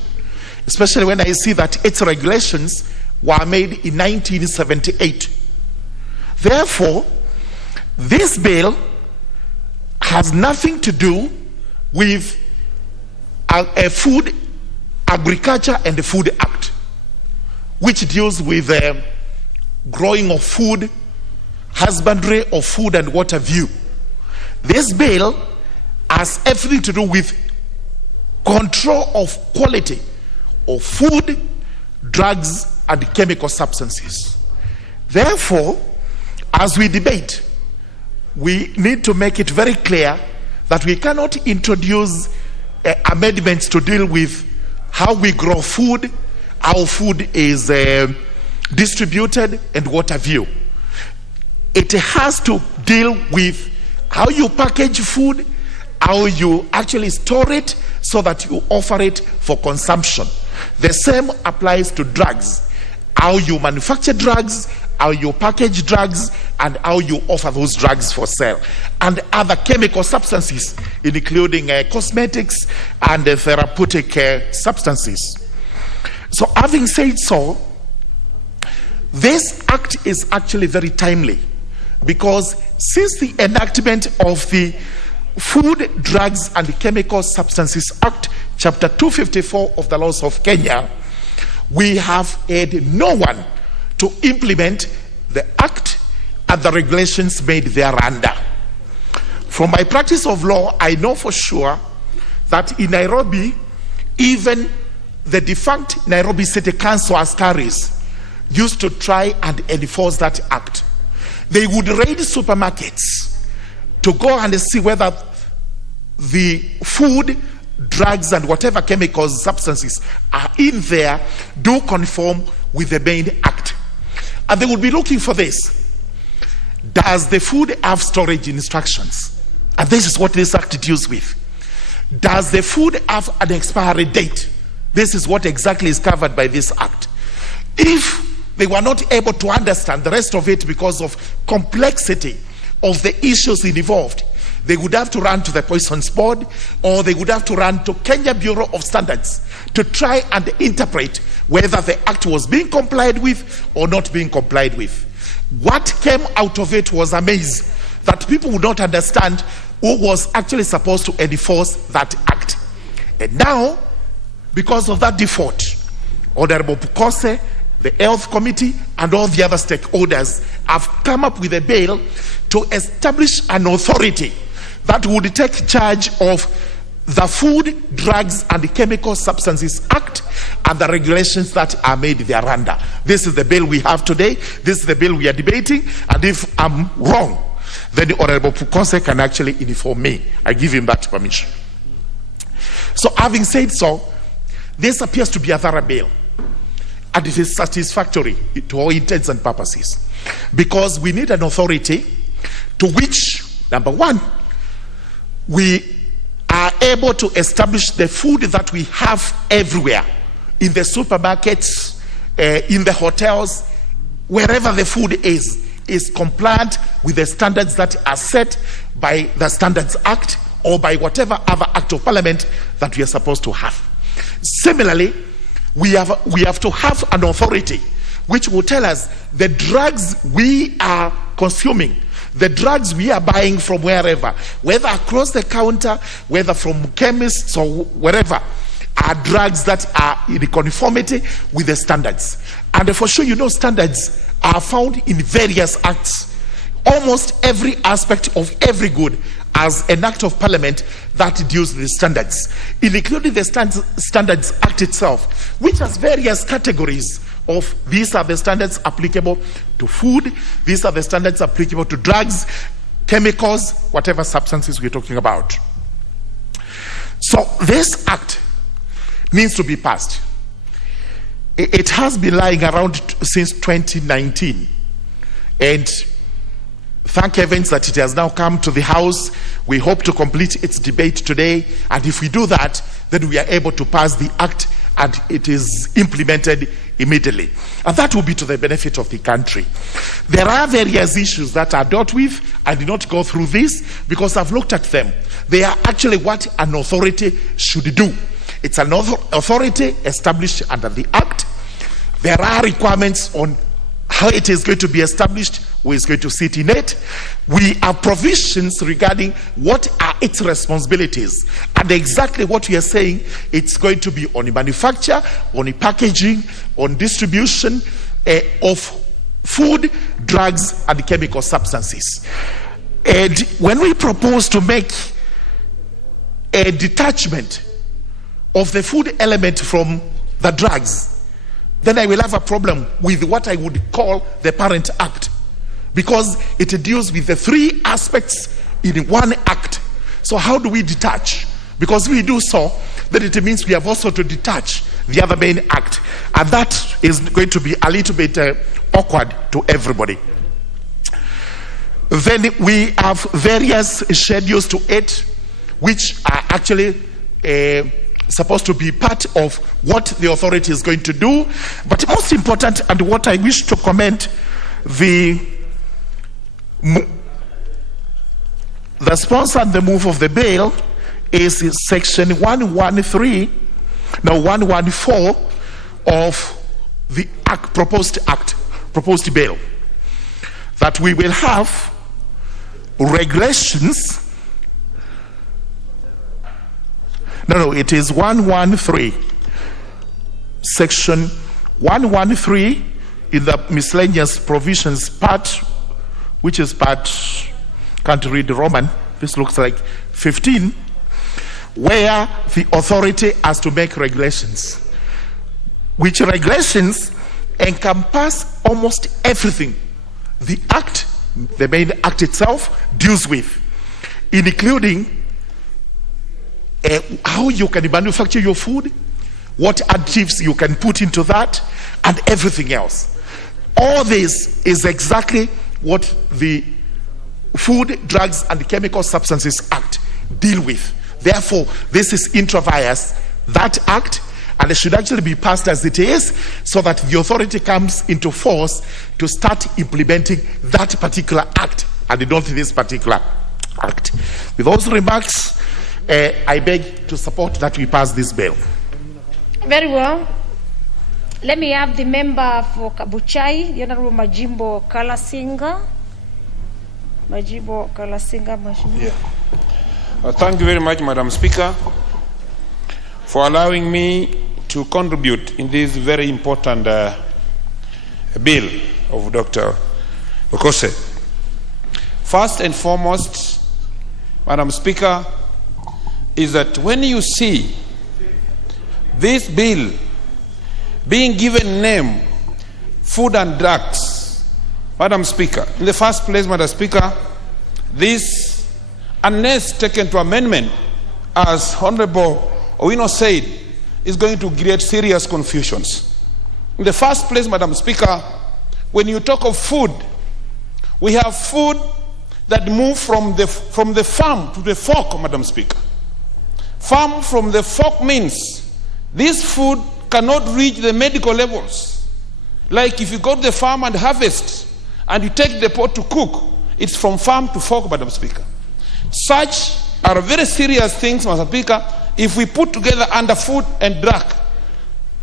especially when I see that its regulations were made in 1978. Therefore, this bill has nothing to do with a Food, Agriculture and the Food Act, which deals with growing of food, husbandry of food and what have you. This bill has everything to do with control of quality of food, drugs and chemical substances. Therefore, as we debate, we need to make it very clear that we cannot introduce amendments to deal with how we grow food, how food is distributed and what have you. It has to deal with how you package food, how you actually store it so that you offer it for consumption. The same applies to drugs. How you manufacture drugs, how you package drugs, and how you offer those drugs for sale. And other chemical substances, including cosmetics and therapeutic substances. So having said so, this act is actually very timely, because since the enactment of the Food, Drugs and Chemical Substances Act, Chapter 254 of the laws of Kenya, we have had no one to implement the act and the regulations made thereunder. From my practice of law, I know for sure that in Nairobi, even the defunct Nairobi City Council askaris used to try and enforce that act. They would raid supermarkets to go and see whether the food, drugs and whatever chemical substances are in there do conform with the main act. And they would be looking for this. Does the food have storage instructions? And this is what this act deals with. Does the food have an expiry date? This is what exactly is covered by this act. If they were not able to understand the rest of it because of complexity of the issues involved, they would have to run to the Poisons Board, or they would have to run to Kenya Bureau of Standards to try and interpret whether the act was being complied with or not being complied with. What came out of it was a maze that people would not understand who was actually supposed to enforce that act. And now, because of that default, Honorable Pukose, the Health Committee, and all the other stakeholders have come up with a bill to establish an authority that would take charge of the Food, Drugs and Chemical Substances Act and the regulations that are made thereunder. This is the bill we have today. This is the bill we are debating. And if I'm wrong, then the Honorable Pukose can actually inform me. I give him that permission. So having said so, this appears to be a thorough bill. And it is satisfactory to all intents and purposes. Because we need an authority to which, number one, we are able to establish the food that we have everywhere, in the supermarkets, in the hotels, wherever the food is compliant with the standards that are set by the Standards Act or by whatever other act of parliament that we are supposed to have. Similarly, we have to have an authority which will tell us the drugs we are consuming, the drugs we are buying from wherever, whether across the counter, whether from chemists or wherever, are drugs that are in conformity with the standards. And for sure, you know, standards are found in various acts. Almost every aspect of every good as an act of parliament that deals with the standards, including the Standards Act itself, which has various categories of these are the standards applicable to food, these are the standards applicable to drugs, chemicals, whatever substances we're talking about. So this act needs to be passed. It has been lying around since 2019, and thank heavens that it has now come to the House. We hope to complete its debate today, and if we do that, then we are able to pass the act and it is implemented immediately. And that will be to the benefit of the country. There are various issues that are dealt with. I did not go through this because I've looked at them. They are actually what an authority should do. It's an authority established under the Act. There are requirements on how it is going to be established, who is going to sit in it. We have provisions regarding what are its responsibilities, and exactly what we are saying, it's going to be on the manufacture, on the packaging, on distribution of food, drugs, and chemical substances. And when we propose to make a detachment of the food element from the drugs, then I will have a problem with what I would call the Parent Act, because it deals with the three aspects in one act. So how do we detach? Because we do so, then it means we have also to detach the other main act, and that is going to be a little bit awkward to everybody. Then we have various schedules to it, which are actually supposed to be part of what the authority is going to do. But most important, and what I wish to comment, the sponsor and the move of the bill is section 114 of the proposed bill, that we will have regulations. No, it is 113, section 113 in the miscellaneous provisions part, which is part, can't read Roman, this looks like 15, where the authority has to make regulations, which regulations encompass almost everything the act, the main act itself, deals with, including how you can manufacture your food, what additives you can put into that, and everything else. All this is exactly what the Food, Drugs, and Chemical Substances Act deal with. Therefore, this is intra vires that act, and it should actually be passed as it is, so that the authority comes into force to start implementing that particular act, and not this particular act. With those remarks, I beg to support that we pass this bill. Very well. Let me have the member for Kabuchai, the Honorable Majimbo Kalasinga. Majimbo Kalasinga, Yeah. Thank you very much, Madam Speaker, for allowing me to contribute in this very important bill of Dr. Okose. First and foremost, Madam Speaker, is that when you see this bill being given name Food and Drugs, Madam Speaker, in the first place, Madam Speaker, this, unless taken to amendment, as Honorable Owino said, is going to create serious confusions. In the first place, Madam Speaker, when you talk of food, we have food that move from the farm to the fork, Madam Speaker. Farm from the fork means this food cannot reach the medical levels. Like if you go to the farm and harvest and you take the pot to cook, it's from farm to fork, Madam Speaker. Such are very serious things, Madam Speaker. If we put together under food and drug,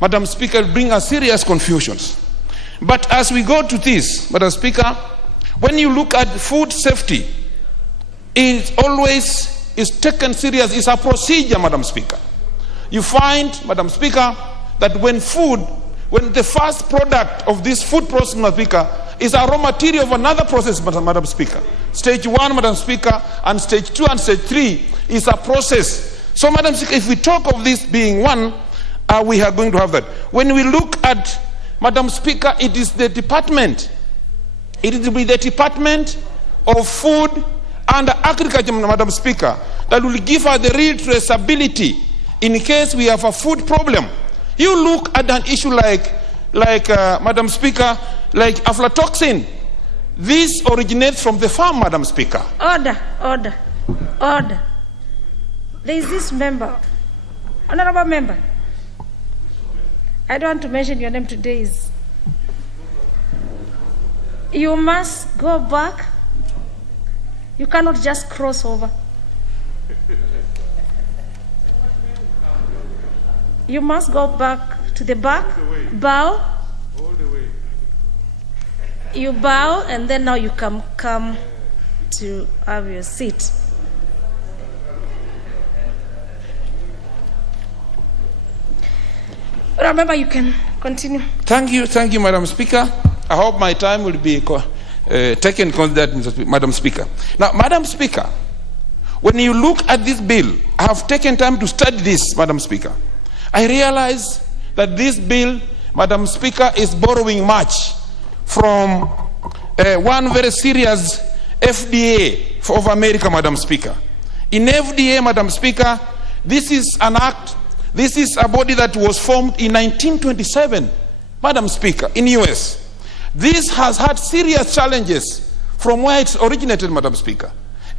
Madam Speaker, it will bring us serious confusions. But as we go to this, Madam Speaker, when you look at food safety, it always is taken serious. It's a procedure, Madam Speaker. You find, Madam Speaker, that when the first product of this food process, Madam Speaker, is a raw material of another process, Madam Speaker. Stage 1, Madam Speaker, and stage 2 and stage 3 is a process. So, Madam Speaker, if we talk of this being one, we are going to have that. When we look at, Madam Speaker, it is the department. It will be the Department of Food and Agriculture, Madam Speaker, that will give us the real traceability in case we have a food problem. You look at an issue like Madam Speaker, like aflatoxin. This originates from the farm, Madam Speaker. Order. There is this member, honorable member. I don't want to mention your name today. You must go back. You cannot just cross over. You must go back to the back. Bow. All the way. You bow, and then now you come to have your seat. Remember, you can continue. Thank you, Madam Speaker. I hope my time will be taken considered, Madam Speaker. Now, Madam Speaker, when you look at this bill, I have taken time to study this, Madam Speaker. I realize that this bill, Madam Speaker, is borrowing much from one very serious FDA of America, Madam Speaker. In FDA, Madam Speaker, this is an act, this is a body that was formed in 1927, Madam Speaker, in US. This has had serious challenges from where it's originated, Madam Speaker.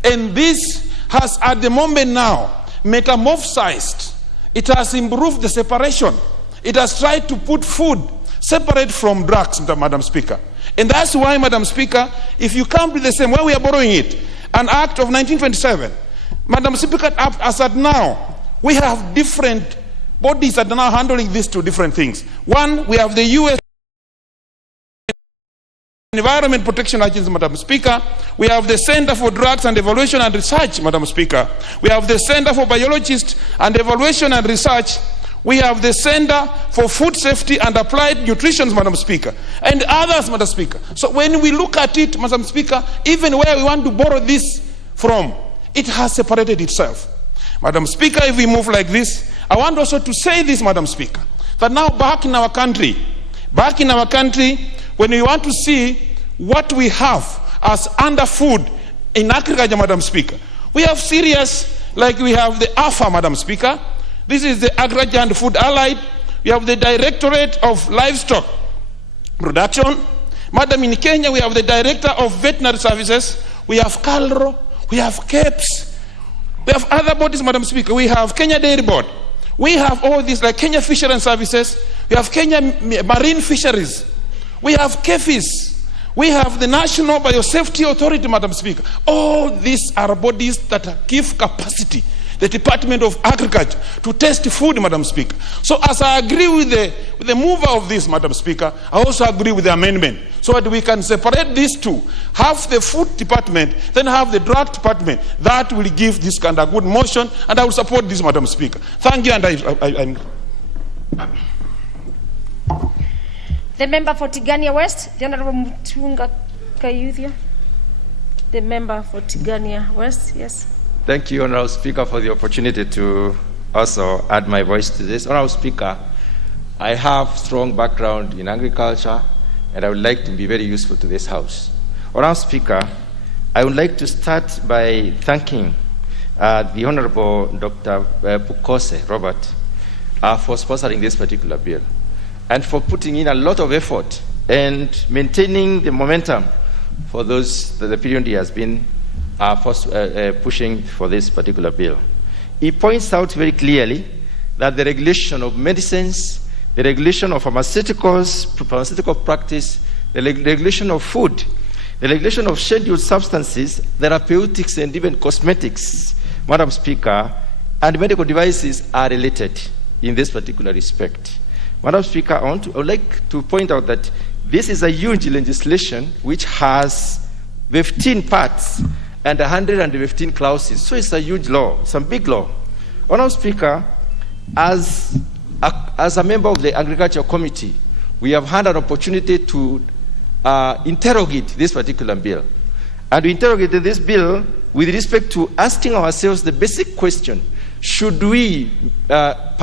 And this has, at the moment now, metamorphosized. It has improved the separation. It has tried to put food separate from drugs, Madam Speaker. And that's why, Madam Speaker, if you come to the same, where we are borrowing it, an act of 1927, Madam Speaker, as at now, we have different bodies that are now handling these two different things. One, we have the U.S. Environment Protection Agency, Madam Speaker. We have the Center for Drugs and Evaluation and Research, Madam Speaker. We have the Center for Biologists and Evaluation and Research. We have the Center for Food Safety and Applied Nutrition, Madam Speaker, and others, Madam Speaker. So when we look at it, Madam Speaker, even where we want to borrow this from, it has separated itself. Madam Speaker, if we move like this, I want also to say this, Madam Speaker, that now back in our country, when we want to see what we have as under food in agriculture, Madam Speaker, we have serious, like we have the AFA, Madam Speaker. This is the Agriculture and Food Allied. We have the Directorate of Livestock Production. Madam, in Kenya, we have the Director of Veterinary Services. We have KALRO. We have KEPS. We have other bodies, Madam Speaker. We have Kenya Dairy Board. We have all these, like Kenya Fisheries and Services. We have Kenya Marine Fisheries. We have KEFIS. We have the National Biosafety Authority, Madam Speaker. All these are bodies that give capacity, the Department of Agriculture, to test food, Madam Speaker. So as I agree with the mover of this, Madam Speaker, I also agree with the amendment, so that we can separate these two. Have the food department, then have the drug department. That will give this kind of good motion, and I will support this, Madam Speaker. Thank you, and I'm... The member for Tigania West, the Honorable Mutunga Kayuthia. The member for Tigania West, yes. Thank you, Honorable Speaker, for the opportunity to also add my voice to this. Honorable Speaker, I have strong background in agriculture, and I would like to be very useful to this House. Honorable Speaker, I would like to start by thanking the Honorable Dr. Pukose Robert for sponsoring this particular bill, and for putting in a lot of effort and maintaining the momentum for the period he has been pushing for this particular bill. He points out very clearly that the regulation of medicines, the regulation of pharmaceutical practice, the regulation of food, the regulation of scheduled substances, therapeutics, and even cosmetics, Madam Speaker, and medical devices are related in this particular respect. Madam Speaker, I would like to point out that this is a huge legislation which has 15 parts and 115 clauses. So it's a huge law, it's a big law. Honorable Speaker, as a member of the Agriculture Committee, we have had an opportunity to interrogate this particular bill. And we interrogated this bill with respect to asking ourselves the basic question: should we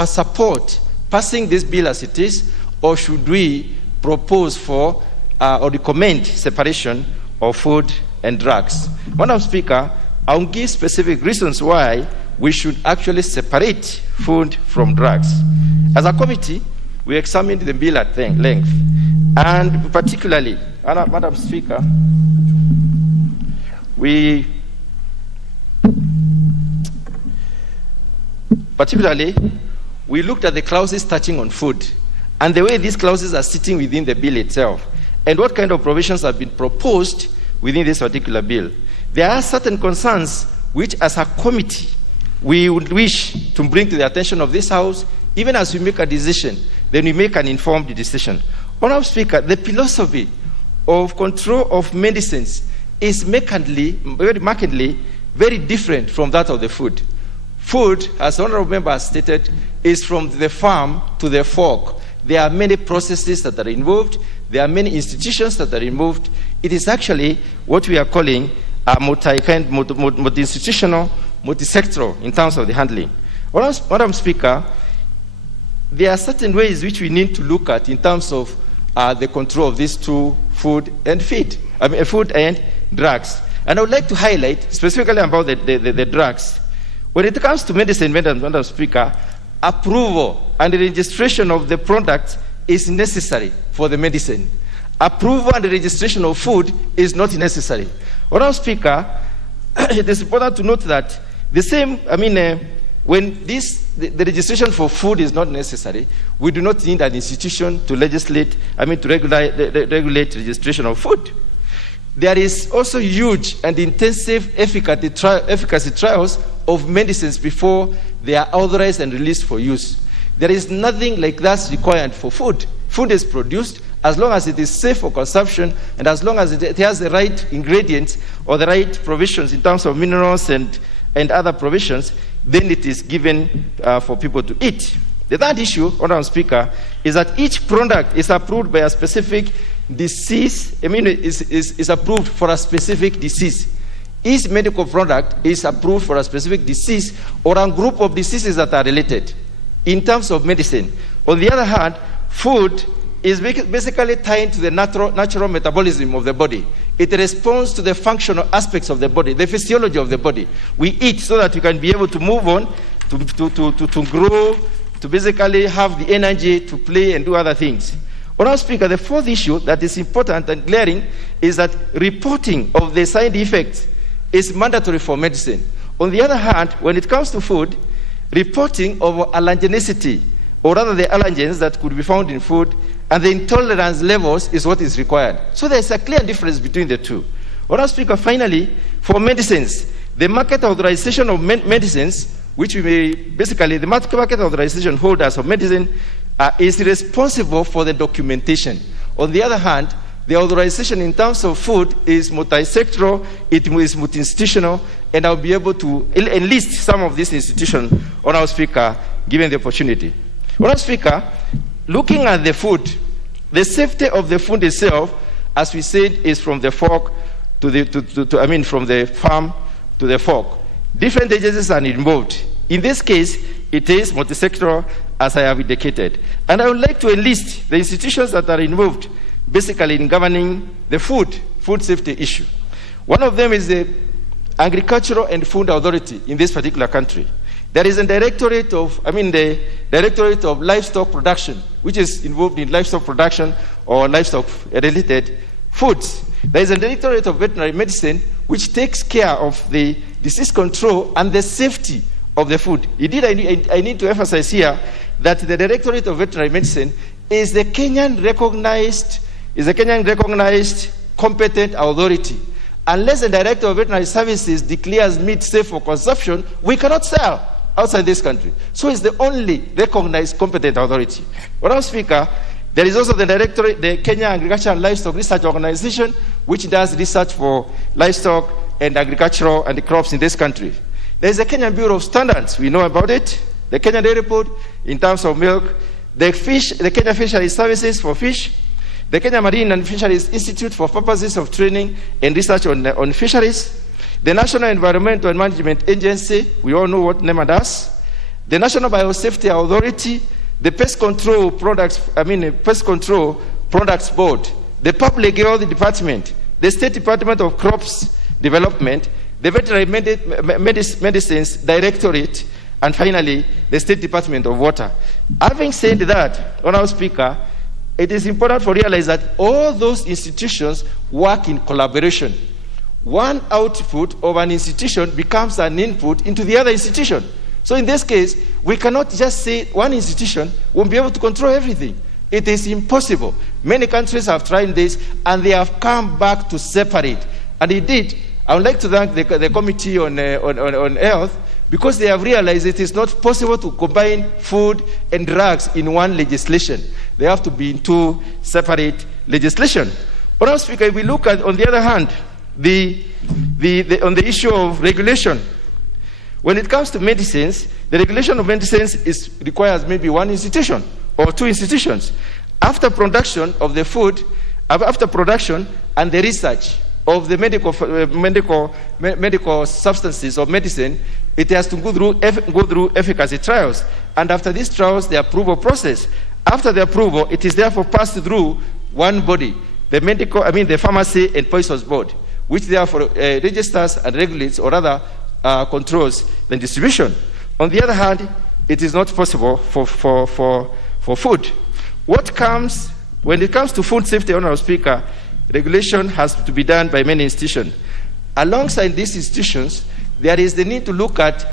support passing this bill as it is, or should we propose for or recommend separation of food and drugs? Madam Speaker, I will give specific reasons why we should actually separate food from drugs. As a committee, we examined the bill at length, and particularly, Madam Speaker, we looked at the clauses touching on food and the way these clauses are sitting within the bill itself, and what kind of provisions have been proposed within this particular bill. There are certain concerns which, as a committee, we would wish to bring to the attention of this House, even as we make a decision, then we make an informed decision. Honorable Speaker, the philosophy of control of medicines is very markedly very different from that of the food. Food, as the Honorable Member has stated, is from the farm to the fork. There are many processes that are involved. There are many institutions that are involved. It is actually what we are calling a multi-institutional, multi-sectoral in terms of the handling. Madam Speaker, there are certain ways which we need to look at in terms of the control of these two, food and drugs. And I would like to highlight specifically about the drugs. When it comes to medicine, Madam Speaker, approval and registration of the product is necessary for the medicine. Approval and registration of food is not necessary. Madam Speaker, it is important to note that when the registration for food is not necessary, we do not need an institution to regulate registration of food. There is also huge and intensive efficacy trials of medicines before they are authorized and released for use. There is nothing like that required for food. Food is produced as long as it is safe for consumption and as long as it has the right ingredients or the right provisions in terms of minerals and other provisions, then it is given for people to eat. The third issue, Honorable Speaker, is that each product is approved by a specific disease, is approved for a specific disease. Each medical product is approved for a specific disease or a group of diseases that are related in terms of medicine. On the other hand, food is basically tied to the natural metabolism of the body. It responds to the functional aspects of the body, the physiology of the body. We eat so that we can be able to move on, to grow, to basically have the energy to play and do other things. Honorable Speaker, the fourth issue that is important and glaring is that reporting of the side effects is mandatory for medicine. On the other hand, when it comes to food, reporting of allergenicity, or rather the allergens that could be found in food, and the intolerance levels is what is required. So there's a clear difference between the two. Honorable Speaker, finally, for medicines, the market authorization of medicines, which the market authorization holders of medicine is responsible for the documentation. On the other hand, the authorization in terms of food is multi-sectoral, it is multi-institutional, and I'll be able to enlist some of these institutions, Honorable Speaker, given the opportunity. Honorable Speaker, looking at the food, the safety of the food itself, as we said, is from the fork from the farm to the fork. Different agencies are involved. In this case, it is multi-sectoral, as I have indicated. And I would like to enlist the institutions that are involved, basically in governing the food safety issue. One of them is the Agricultural and Food Authority in this particular country. There is a Directorate of Livestock Production, which is involved in livestock production or livestock-related foods. There is a Directorate of Veterinary Medicine, which takes care of the disease control and the safety of the food. Indeed, I need to emphasize here that the Directorate of Veterinary Medicine is the Kenyan recognized competent authority. Unless the Director of Veterinary Services declares meat safe for consumption, we cannot sell outside this country. So it's the only recognized competent authority. Madam Speaker, there is also the Kenya Agriculture and Livestock Research Organization, which does research for livestock and agricultural and the crops in this country. There is the Kenyan Bureau of Standards, we know about it, the Kenya Dairy Board in terms of milk, the Kenya Fisheries Services for fish, the Kenya Marine and Fisheries Institute for purposes of training and research on fisheries, the National Environmental and Management Agency, we all know what NEMA does, the National Biosafety Authority, the Pest Control Products Board, the Public Health Department, the State Department of Crops Development, the Veterinary Medicines Directorate, and finally, the State Department of Water. Having said that, Honorable Speaker, it is important to realize that all those institutions work in collaboration. One output of an institution becomes an input into the other institution. So in this case, we cannot just say one institution won't be able to control everything. It is impossible. Many countries have tried this, and they have come back to separate. And indeed, I would like to thank the Committee on Health, because they have realized it is not possible to combine food and drugs in one legislation. They have to be in two separate legislation. Honourable Speaker, if we look at, on the other hand, on the issue of regulation, when it comes to medicines, the regulation of medicines requires maybe one institution or two institutions. After production of the food, after production and the research of the medical substances of medicine, it has to go through efficacy trials. And after these trials, the approval process. After the approval, it is therefore passed through one body, the Pharmacy and Poisons Board, which therefore registers and regulates or rather controls the distribution. On the other hand, it is not possible for food. When it comes to food safety, Honourable Speaker, regulation has to be done by many institutions. Alongside these institutions, there is the need to look at,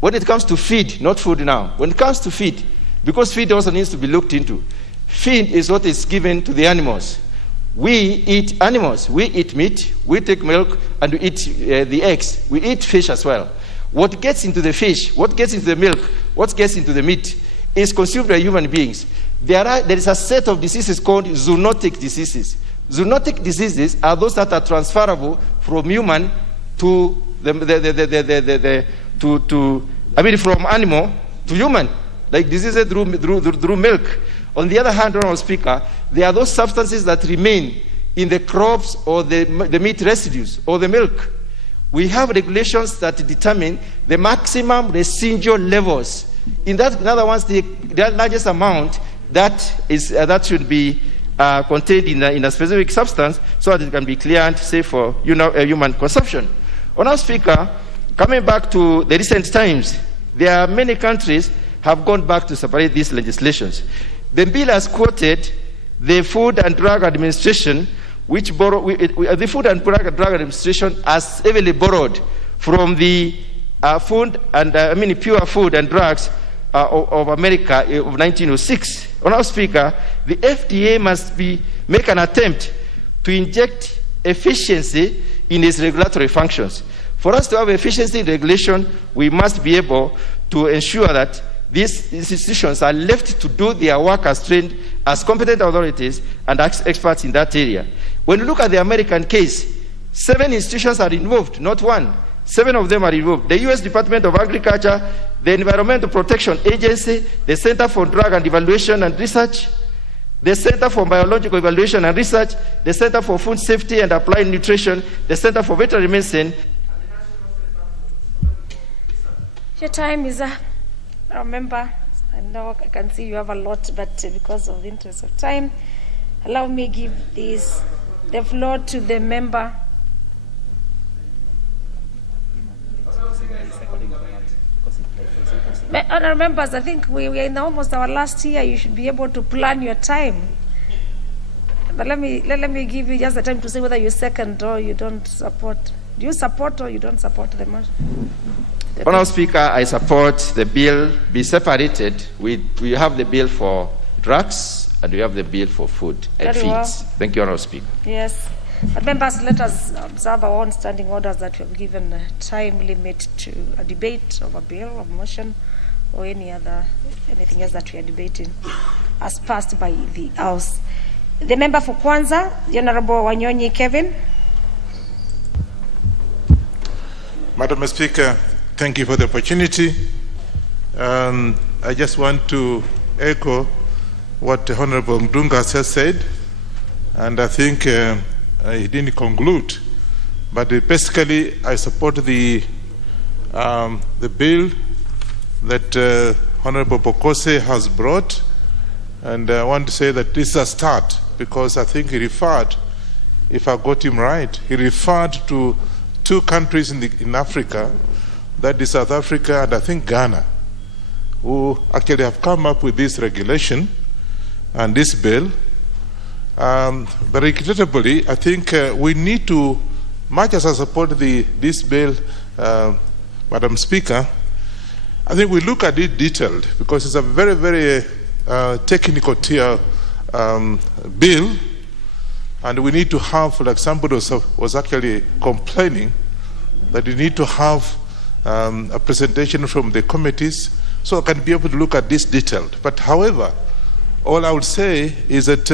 when it comes to feed, not food now, when it comes to feed, because feed also needs to be looked into. Feed is what is given to the animals. We eat animals, we eat meat, we take milk, and we eat the eggs. We eat fish as well. What gets into the fish, what gets into the milk, what gets into the meat is consumed by human beings. There is a set of diseases called zoonotic diseases. Zoonotic diseases are those that are transferable from human to from animal to human, like diseases through milk. On the other hand, Honourable Speaker, there are those substances that remain in the crops or the meat residues or the milk. We have regulations that determine the maximum residual levels. In other words, the largest amount that should be contained in a specific substance so that it can be cleared, safe for human consumption. Honourable Speaker, coming back to the recent times, there are many countries have gone back to separate these legislations. The bill has quoted the Food and Drug Administration, the Food and Drug Administration has heavily borrowed from the pure food and drugs of America of 1906. Honourable Speaker, the FDA must make an attempt to inject efficiency in its regulatory functions. For us to have efficiency in regulation, we must be able to ensure that these institutions are left to do their work as trained as competent authorities and as experts in that area. When you look at the American case, 7 institutions are involved, not one. 7 of them are involved. The U.S. Department of Agriculture, the Environmental Protection Agency, the Center for Drug and Evaluation and Research, the Center for Biological Evaluation and Research, the Center for Food Safety and Applied Nutrition, the Center for Veterinary Medicine. Your time is up. Remember, I know I can see you have a lot, but because of the interest of time, allow me give the floor to the member. Honourable members, I think we are in almost our last year. You should be able to plan your time. But let me give you just the time to say whether you second or you don't support. Do you support or you don't support the motion? Honourable Speaker, I support the bill be separated. We have the bill for drugs and we have the bill for food and feeds. Well. Thank you, Honourable Speaker. Yes. But members, let us observe our own standing orders that we have given a time limit to a debate of a bill, of motion, or anything else that we are debating as passed by the House. The member for Kwanza, the Honourable Wanyonyi Kevin. Madam Speaker, thank you for the opportunity. I just want to echo what Honourable Mdunga has said, and I think he didn't conclude, but basically I support the bill that Honourable Bokose has brought, and I want to say that this is a start, because I think he referred, if I got him right, he referred to 2 countries in Africa, that is South Africa and I think Ghana, who actually have come up with this regulation and this bill. But regrettably, I think we need to, much as I support this bill, Madam Speaker, I think we look at it detailed, because it's a very, very technical tier bill, and we need to have, like somebody was actually complaining, that you need to have a presentation from the committees, so I can be able to look at this detailed. But however, all I would say is that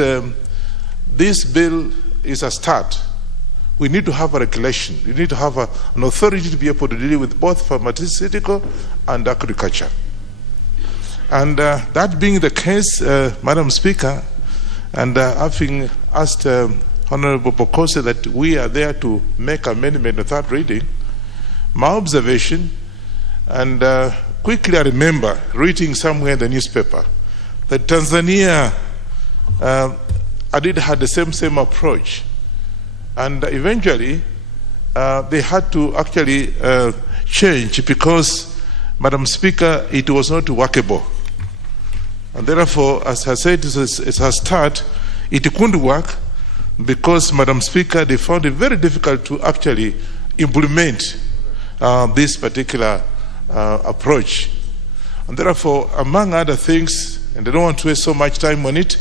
this bill is a start. We need to have a regulation. We need to have an authority to be able to deal with both pharmaceutical and agriculture. And that being the case, Madam Speaker, and having asked Honorable Bokose that we are there to make amendment in the third reading, my observation, and quickly I remember reading somewhere in the newspaper that Tanzania had the same approach. And eventually, they had to actually change because, Madam Speaker, it was not workable. And therefore, as I said, it's a start, it couldn't work because, Madam Speaker, they found it very difficult to actually implement this particular approach. And therefore, among other things, and I don't want to waste so much time on it,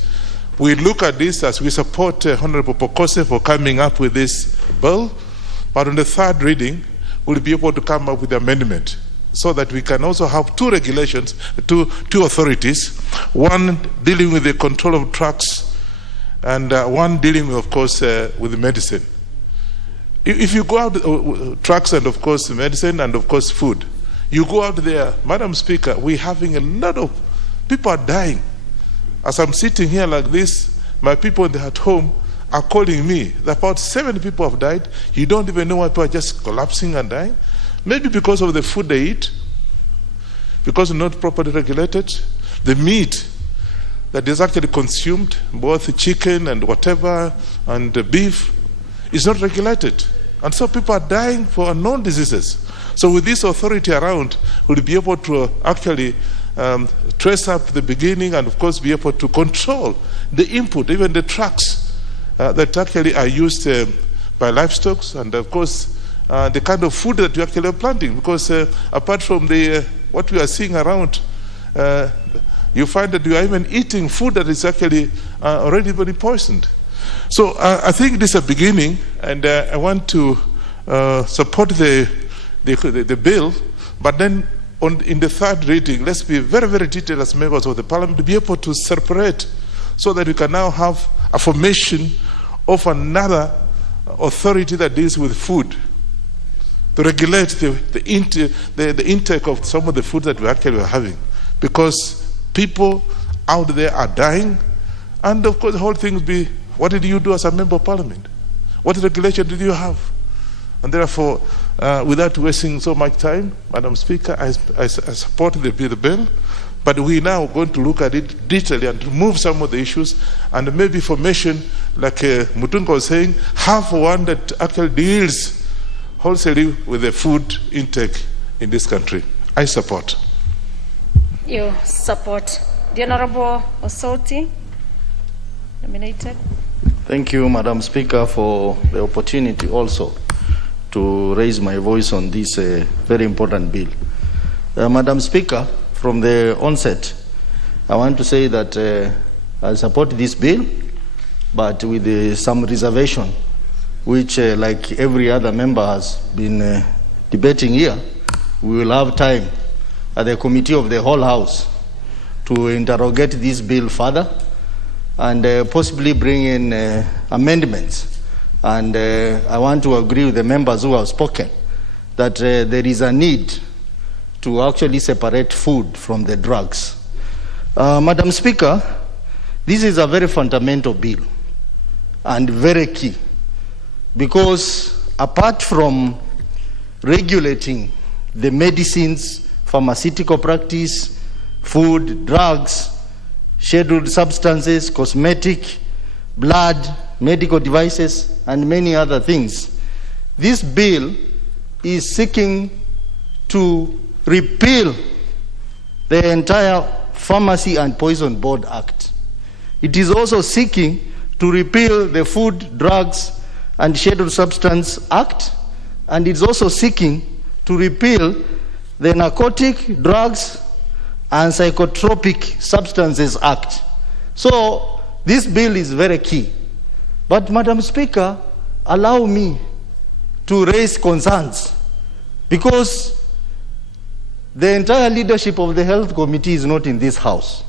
we look at this as we support Honorable Bokose for coming up with this bill, but on the third reading, we'll be able to come up with the amendment so that we can also have two regulations, two authorities, one dealing with the control of trucks and one dealing, of course, with the medicine. If you go out, trucks and, of course, medicine and, of course, food, you go out there, Madam Speaker, we're having a lot of people are dying. As I'm sitting here like this, my people at home are calling me. About 7 people have died. You don't even know why people are just collapsing and dying. Maybe because of the food they eat, because it's not properly regulated. The meat that is actually consumed, both chicken and whatever, and beef, is not regulated. And so people are dying for unknown diseases. So with this authority around, we'll be able to actually trace up the beginning and, of course, be able to control the input, even the trucks that actually are used by livestock, and, of course, the kind of food that we actually are planting. Because apart from what we are seeing around, you find that you are even eating food that is actually already very poisoned. So I think this is a beginning, and I want to support the bill, but then in the third reading, let's be very, very detailed as members of the Parliament to be able to separate so that we can now have a formation of another authority that deals with food to regulate the intake of some of the food that we actually are having. Because people out there are dying, and of course the whole thing will be, what did you do as a member of Parliament? What regulation did you have? And therefore, without wasting so much time, Madam Speaker, I support the bill, but we now going to look at it detailedly and remove some of the issues, and maybe formation, like Mutunga was saying, have one that actually deals wholesale with the food intake in this country. I support. You support. The Honorable Osoti, nominated. Thank you, Madam Speaker, for the opportunity also to raise my voice on this very important bill. Madam Speaker, from the onset, I want to say that I support this bill, but with some reservation, which, like every other member has been debating here, we will have time at the Committee of the Whole House to interrogate this bill further and possibly bring in amendments. And I want to agree with the members who have spoken that there is a need to actually separate food from the drugs. Madam Speaker, this is a very fundamental bill and very key, because apart from regulating the medicines, pharmaceutical practice, food, drugs, scheduled substances, cosmetic, blood, medical devices, and many other things, this bill is seeking to repeal the entire Pharmacy and Poison Board Act. It is also seeking to repeal the Food, Drugs, and Scheduled Substance Act, and it's also seeking to repeal the Narcotic Drugs and Psychotropic Substances Act. So this bill is very key. But Madam Speaker, allow me to raise concerns, because The entire leadership of the Health Committee is not in this house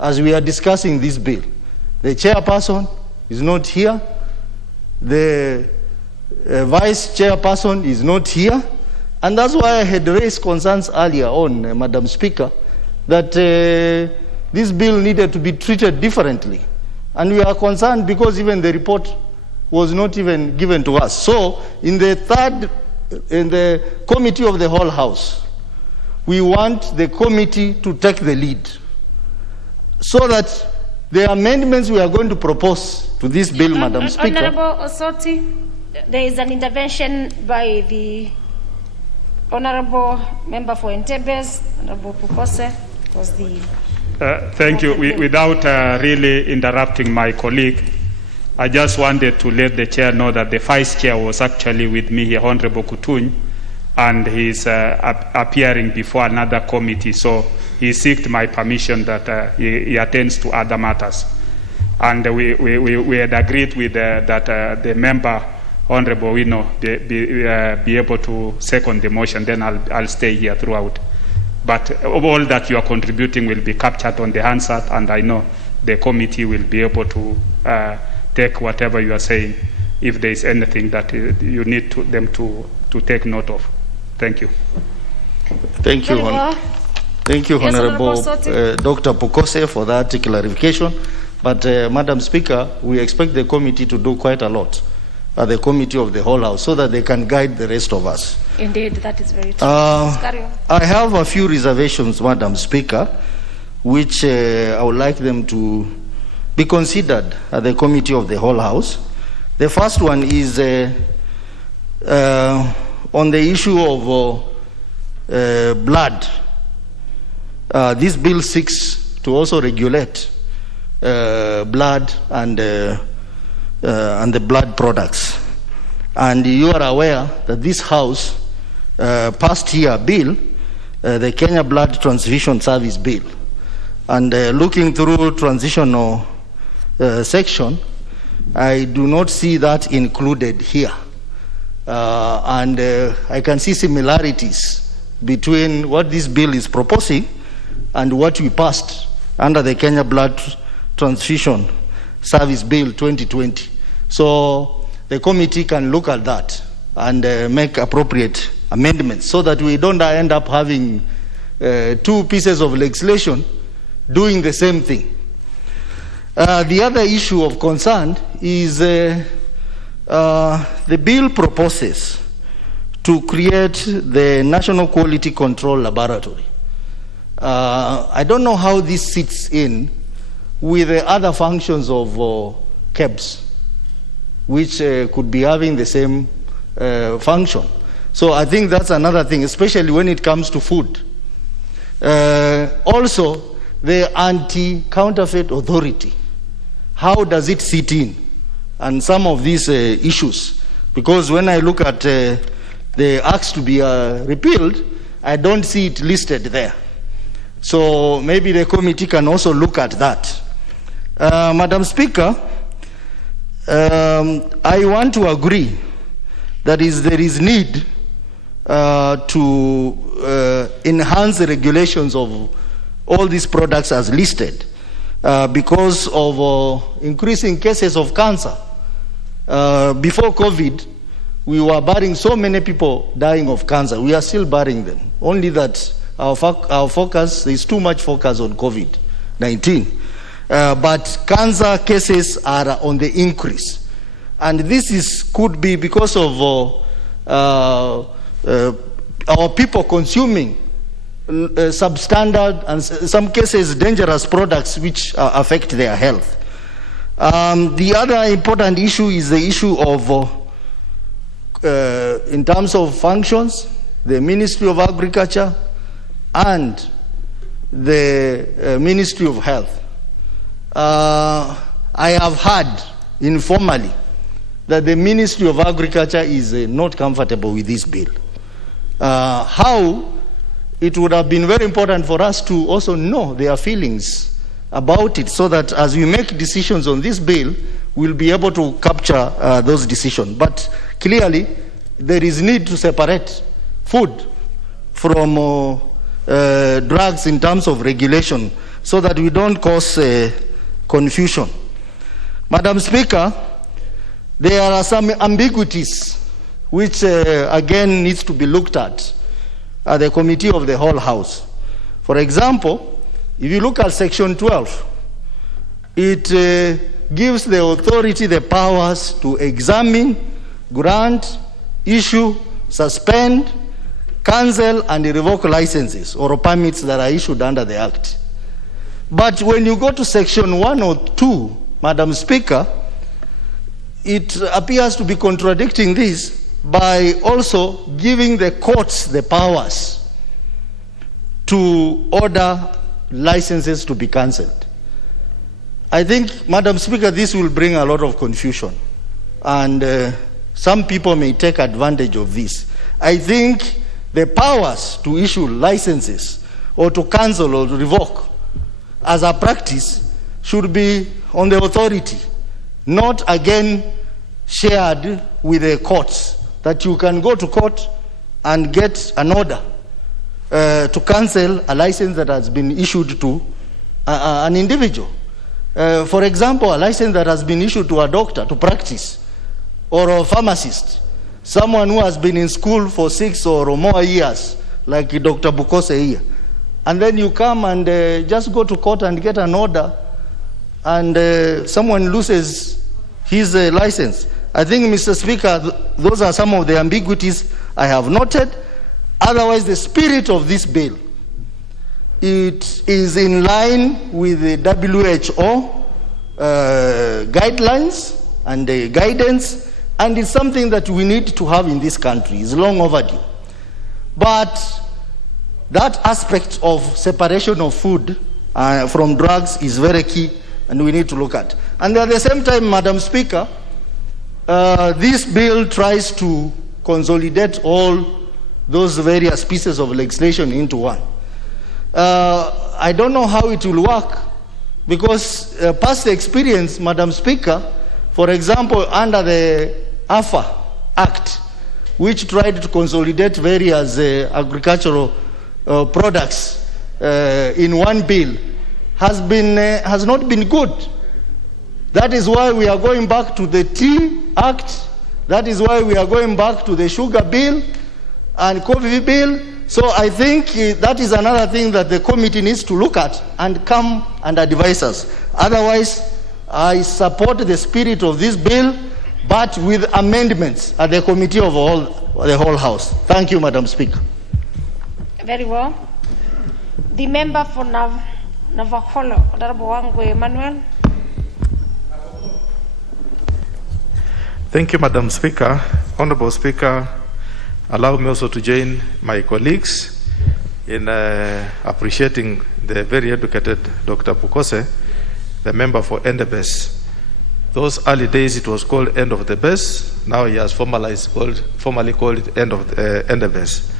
as we are discussing this bill. The chairperson is not here. The vice chairperson is not here. And that's why I had raised concerns earlier on, Madam Speaker, that this bill needed to be treated differently. And we are concerned because even the report was not even given to us. So in the committee of the whole house, we want the committee to take the lead so that the amendments we are going to propose to this bill, Madam Speaker. Honorable Osoti, there is an intervention by the Honorable Member for Entebes, Honorable Pukose, was the... Thank you. Without really interrupting my colleague, I just wanted to let the chair know that the vice chair was actually with me here, Honorable Kutuny, and he's appearing before another committee, so he sought my permission that he attends to other matters. And we had agreed with that the member, Honorable Wino, be able to second the motion, then I'll stay here throughout. But all that you are contributing will be captured on the Hansard, and I know the committee will be able to take whatever you are saying if there is anything that you need them to take note of. Thank you. Thank you, thank you, Honorable Dr. Pukose, for that clarification. But Madam Speaker, we expect the committee to do quite a lot, the committee of the whole house, so that they can guide the rest of us. Indeed, that is very true. I have a few reservations, Madam Speaker, which I would like them to be considered at the committee of the whole house. The first one is on the issue of blood. This bill seeks to also regulate blood and the blood products. And you are aware that this house passed here a bill, the Kenya Blood Transfusion Service Bill. And looking through transitional section, I do not see that included here. And I can see similarities between what this bill is proposing and what we passed under the Kenya Blood Transfusion Service Bill 2020. So the committee can look at that and make appropriate amendments so that we don't end up having two pieces of legislation doing the same thing. The other issue of concern is the bill proposes to create the National Quality Control Laboratory. I don't know how this sits in with the other functions of KEBS, which could be having the same function. So I think that's another thing, especially when it comes to food. Also, the Anti-Counterfeit Authority. How does it sit in? And some of these issues. Because when I look at the acts to be repealed, I don't see it listed there. So maybe the committee can also look at that. Madam Speaker, I want to agree that there is need to enhance the regulations of all these products as listed because of increasing cases of cancer. Before COVID, we were burying so many people dying of cancer. We are still burying them. Only that our focus, there is too much focus on COVID-19. But cancer cases are on the increase. And this could be because of our people consuming substandard and in some cases dangerous products which affect their health. The other important issue is the issue of, in terms of functions, the Ministry of Agriculture and the Ministry of Health. I have heard informally that the Ministry of Agriculture is not comfortable with this bill. How it would have been very important for us to also know their feelings about it so that as we make decisions on this bill, we'll be able to capture those decisions. But clearly, there is need to separate food from drugs in terms of regulation so that we don't cause confusion. Madam Speaker, there are some ambiguities which again needs to be looked at the committee of the whole House. For example, if you look at section 12, it gives the authority the powers to examine, grant, issue, suspend, cancel and revoke licenses or permits that are issued under the Act. But when you go to section 1 or 2, Madam Speaker, it appears to be contradicting this by also giving the courts the powers to order licenses to be cancelled. I think, Madam Speaker, this will bring a lot of confusion, and some people may take advantage of this. I think the powers to issue licenses or to cancel or to revoke as a practice should be on the authority, not again shared with the courts, that you can go to court and get an order to cancel a license that has been issued to an individual. For example, a license that has been issued to a doctor to practice, or a pharmacist, someone who has been in school for 6 or more years, like Dr. Bukose here, and then you come and just go to court and get an order, and someone loses his license. I think, Mr. Speaker, those are some of the ambiguities I have noted. Otherwise, the spirit of this bill, it is in line with the WHO guidelines and the guidance, and it's something that we need to have in this country. It's long overdue. But that aspect of separation of food from drugs is very key, and we need to look at. And at the same time, Madam Speaker, this bill tries to consolidate all those various pieces of legislation into one. I don't know how it will work, because past experience, Madam Speaker, for example, under the AFA Act, which tried to consolidate various agricultural products in one bill, has not been good. That is why we are going back to the Tea Act. That is why we are going back to the Sugar Bill and Coffee Bill. So I think that is another thing that the committee needs to look at and come and advise us. Otherwise, I support the spirit of this bill, but with amendments at the committee of the whole House. Thank you, Madam Speaker. Very well. The member for Navakholo, Honorable Wangwe Emmanuel. Thank you, Madam Speaker. Honorable Speaker, allow me also to join my colleagues in appreciating the very educated Dr. Bukose, the member for Endebess. Those early days it was called End of the Best. Now he has formally called it End of the Endebess.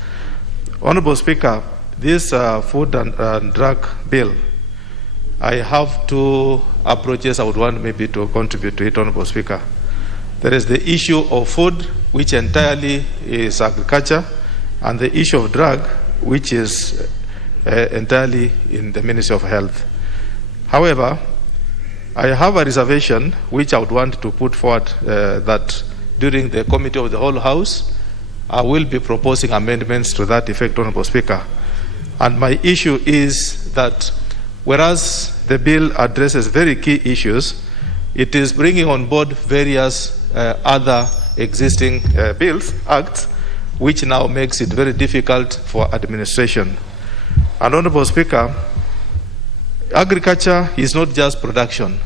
Honorable Speaker, this food and drug bill, I have two approaches I would want maybe to contribute to it, Honorable Speaker. There is the issue of food, which entirely is agriculture, and the issue of drug, which is entirely in the Ministry of Health. However, I have a reservation which I would want to put forward that during the committee of the whole House, I will be proposing amendments to that effect, Honorable Speaker. And my issue is that whereas the bill addresses very key issues, it is bringing on board various other existing bills, acts, which now makes it very difficult for administration. And Honorable Speaker, agriculture is not just production.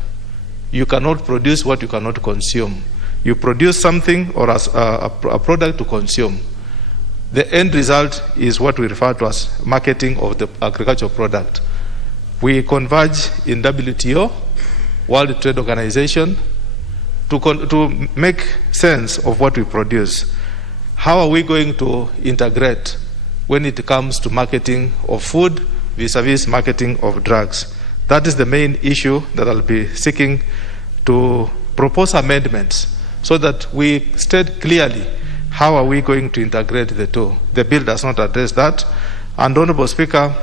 You cannot produce what you cannot consume. You produce something or as a product to consume. The end result is what we refer to as marketing of the agricultural product. We converge in WTO, World Trade Organization, to make sense of what we produce. How are we going to integrate when it comes to marketing of food vis-a-vis marketing of drugs? That is the main issue that I'll be seeking to propose amendments so that we state clearly how are we going to integrate the two. The bill does not address that. And Honorable Speaker,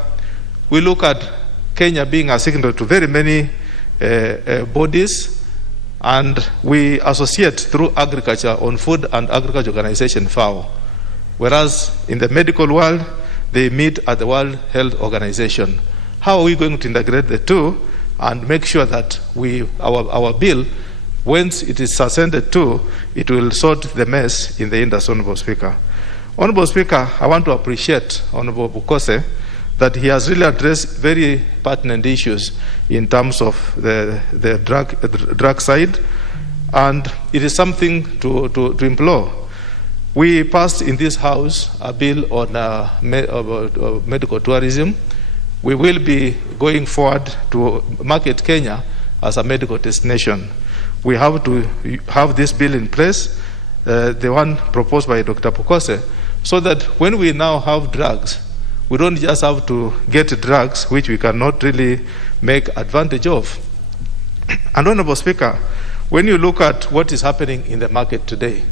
we look at Kenya being a signatory to very many bodies, and we associate through agriculture on Food and Agriculture Organization, FAO. Whereas in the medical world, they meet at the World Health Organization. How are we going to integrate the two and make sure that our bill, once it is ascended to, it will sort the mess in the industry, Honorable Speaker. Honorable Speaker, I want to appreciate Honorable Bukose that he has really addressed very pertinent issues in terms of the drug side, and it is something to implore. We passed in this House a bill on medical tourism. We will be going forward to market Kenya as a medical destination. We have to have this bill in place, the one proposed by Dr. Bukose, so that when we now have drugs, we don't just have to get drugs which we cannot really make advantage of. And Honorable Speaker, when you look at what is happening in the market today,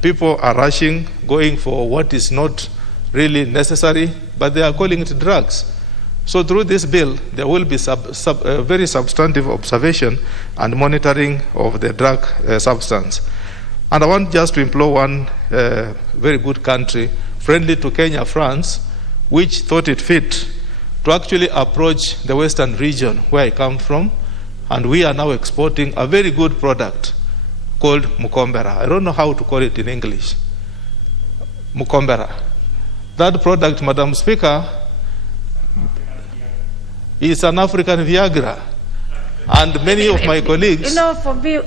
people are rushing, going for what is not really necessary, but they are calling it drugs. So through this bill, there will be very substantive observation and monitoring of the drug substance. And I want just to implore one very good country, friendly to Kenya, France, which thought it fit to actually approach the Western region where I come from, and we are now exporting a very good product called Mukombera. I don't know how to call it in English. Mukombera. That product, Madam Speaker, is an African Viagra. And many of my colleagues... You know, for me,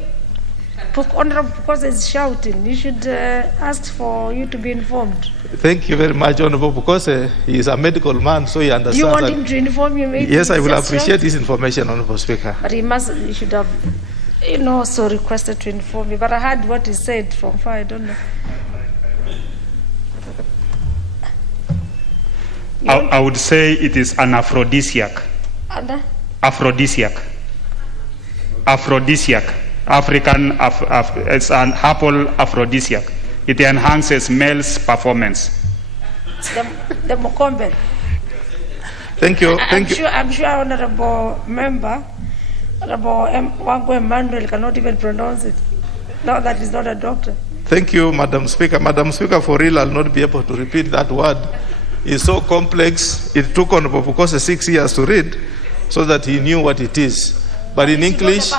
Honorable Bukose is shouting. You should ask for you to be informed. Thank you very much, Honorable Bukose. He is a medical man, so he understands. You want him to inform you? Maybe yes, I will appreciate this information, Honorable Speaker. But he should have, also requested to inform me. But I heard what he said from far. I don't know. I would say it is an aphrodisiac. Aphrodisiac. African, it's an herbal aphrodisiac. It enhances male's performance. The Mukombe. Thank you. I'm sure Honorable Member, Honorable Wango Emmanuel cannot even pronounce it. No, that is not a doctor. Thank you, Madam Speaker. Madam Speaker, for real, I'll not be able to repeat that word. It's so complex. It took Honorable Bukose 6 years to read so that he knew what it is. But in English,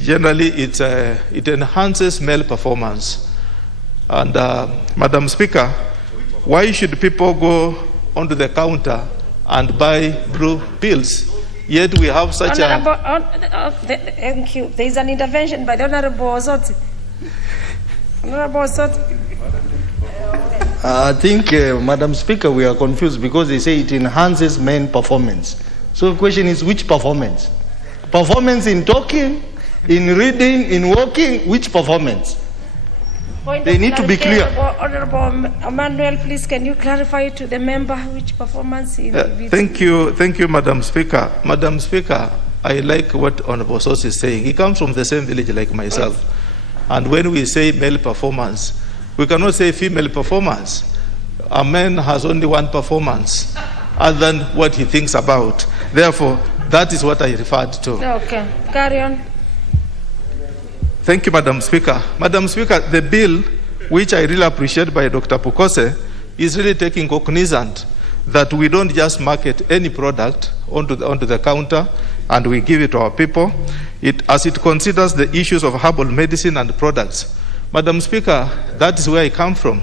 generally, it enhances male performance. And Madam Speaker, why should people go onto the counter and buy blue pills? Yet we have such thank you. There is an intervention by the Honorable Osoti. Honorable Osoti. I think, Madam Speaker, we are confused because they say it enhances men performance. So the question is, which performance? Performance in talking, in reading, in walking, which performance? They need to be clear. Honorable Emmanuel, please, can you clarify to the member which performance? Thank you, Madam Speaker. Madam Speaker, I like what Honorable Sosi is saying. He comes from the same village like myself. And when we say male performance, we cannot say female performance. A man has only one performance other than what he thinks about. Therefore, that is what I referred to. Okay, carry on. Thank you, Madam Speaker. Madam Speaker, the bill, which I really appreciate by Dr. Bukose, is really taking cognizant that we don't just market any product onto the counter and we give it to our people, as it considers the issues of herbal medicine and products. Madam Speaker, that is where I come from.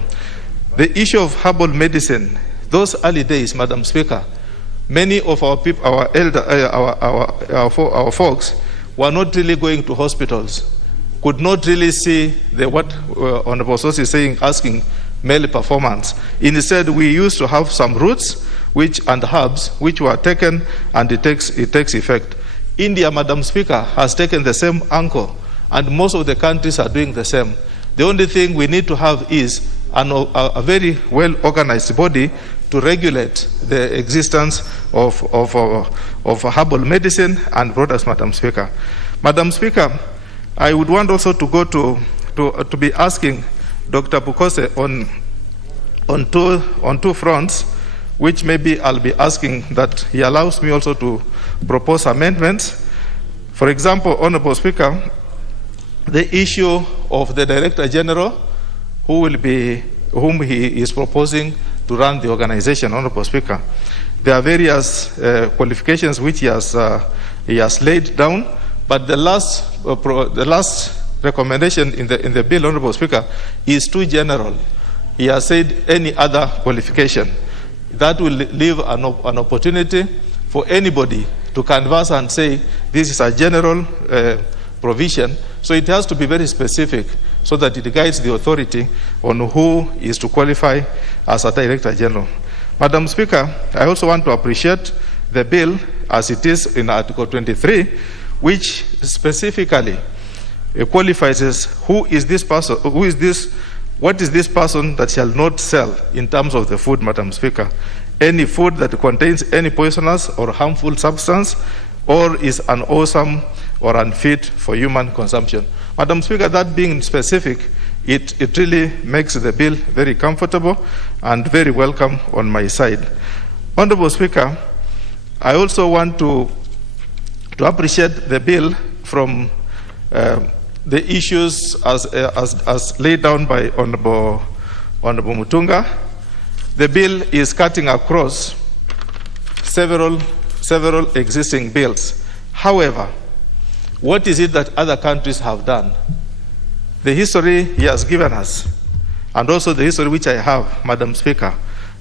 The issue of herbal medicine, those early days, Madam Speaker, many of our people, our folks, were not really going to hospitals, could not really see what Honorable Sosi is saying, asking male performance. Instead, we used to have some roots and herbs which were taken, and it takes effect. India, Madam Speaker, has taken the same angle, and most of the countries are doing the same. The only thing we need to have is a very well-organized body to regulate the existence of herbal medicine and products, Madam Speaker. Madam Speaker, I would want also to go to be asking Dr. Bukose on two fronts, which maybe I'll be asking that he allows me also to propose amendments. For example, Honorable Speaker, the issue of the Director General, whom he is proposing to run the organization, Honorable Speaker. There are various qualifications which he has laid down, but the last recommendation in the bill, Honorable Speaker, is too general. He has said any other qualification. That will leave an opportunity for anybody to canvass and say this is a general provision. So it has to be very specific so that it guides the authority on who is to qualify as a Director General. Madam Speaker, I also want to appreciate the bill as it is in Article 23, which specifically qualifies as what is this person that shall not sell in terms of the food, Madam Speaker. Any food that contains any poisonous or harmful substance or is unwholesome or unfit for human consumption. Madam Speaker, that being specific, it really makes the bill very comfortable and very welcome on my side. Honorable Speaker, I also want to appreciate the bill from the issues as laid down by Honorable Mutunga. The bill is cutting across several existing bills. However, what is it that other countries have done? The history he has given us, and also the history which I have, Madam Speaker.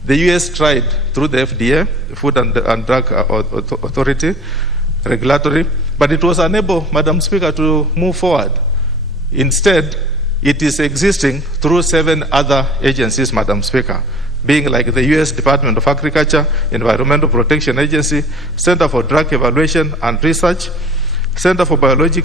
The US tried through the FDA, Food and Drug Authority, regulatory, but it was unable, Madam Speaker, to move forward. Instead, it is existing through 7 other agencies, Madam Speaker, being like the US Department of Agriculture, Environmental Protection Agency, Center for Drug Evaluation and Research, Center for Biologics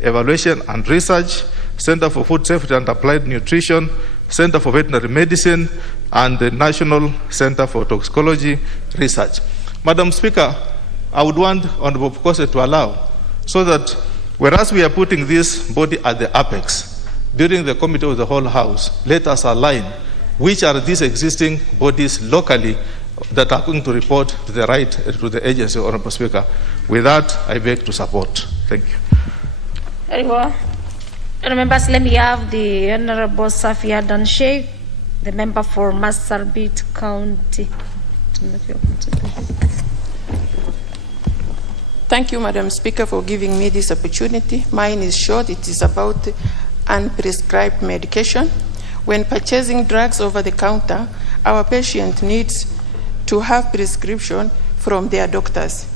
Evaluation and Research, Center for Food Safety and Applied Nutrition, Center for Veterinary Medicine, and the National Center for Toxicology Research. Madam Speaker, I would want Honorable Pukose to allow so that whereas we are putting this body at the apex, during the Committee of the Whole House, let us align which are these existing bodies locally that are going to report to the agency, Honorable Speaker. With that, I beg to support. Thank you. Very well. Members, let me have the Honorable Safia Danshe, the member for Marsabit County. Thank you, Madam Speaker, for giving me this opportunity. Mine is short. It is about unprescribed medication. When purchasing drugs over the counter, our patient needs to have prescription from their doctors.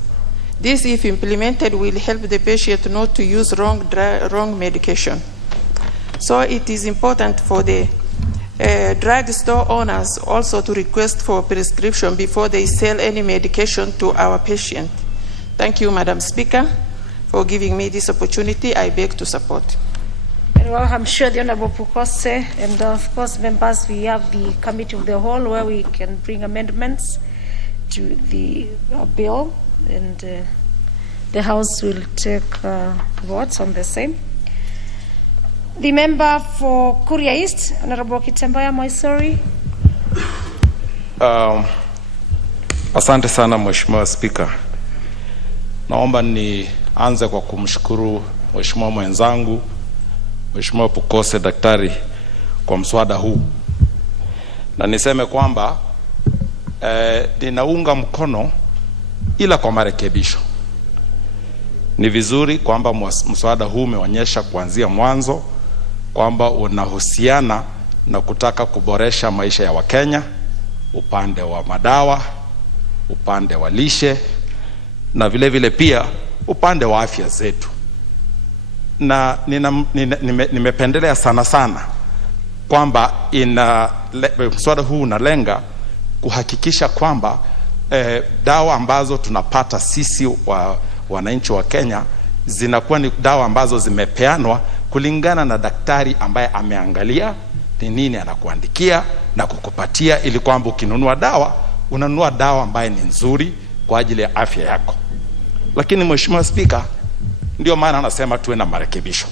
This, if implemented, will help the patient not to use wrong medication. So it is important for the drug store owners also to request for prescription before they sell any medication to our patient. Thank you, Madam Speaker, for giving me this opportunity. I beg to support. Very well, I'm sure the Honorable Pukose, and of course, members, we have the Committee of the Whole where we can bring amendments to the bill, and the House will take votes on the same. The member for Kuria East, Honorable Kitembaya Moisori. Asante sana Mheshimiwa Speaker. Naomba nianze kwa kumshukuru Mheshimiwa mwenzangu Mheshimiwa Pukose Daktari kwa mswada huu, na niseme kwamba ninaunga mkono ila kwa marekebisho. Ni vizuri kwamba mswada huu umeonyesha kuanzia mwanzo kwamba unahusiana na kutaka kuboresha maisha ya Wakenya, upande wa madawa, upande wa lishe, na vile vile pia upande wa afya zetu. Na nimependelea sana kwamba mswada huu unalenga kuhakikisha kwamba dawa ambazo tunapata sisi wananchi wa Kenya zinakuwa ni dawa ambazo zimepeanwa kulingana na daktari ambaye ameangalia ni nini anakuandikia na kukupatia, ili kwamba ukinunua dawa unanunua dawa ambaye ni nzuri kwa ajili ya afya yako. Lakini Mheshimiwa Speaker, ndio maana anasema tuwe na marekebisho.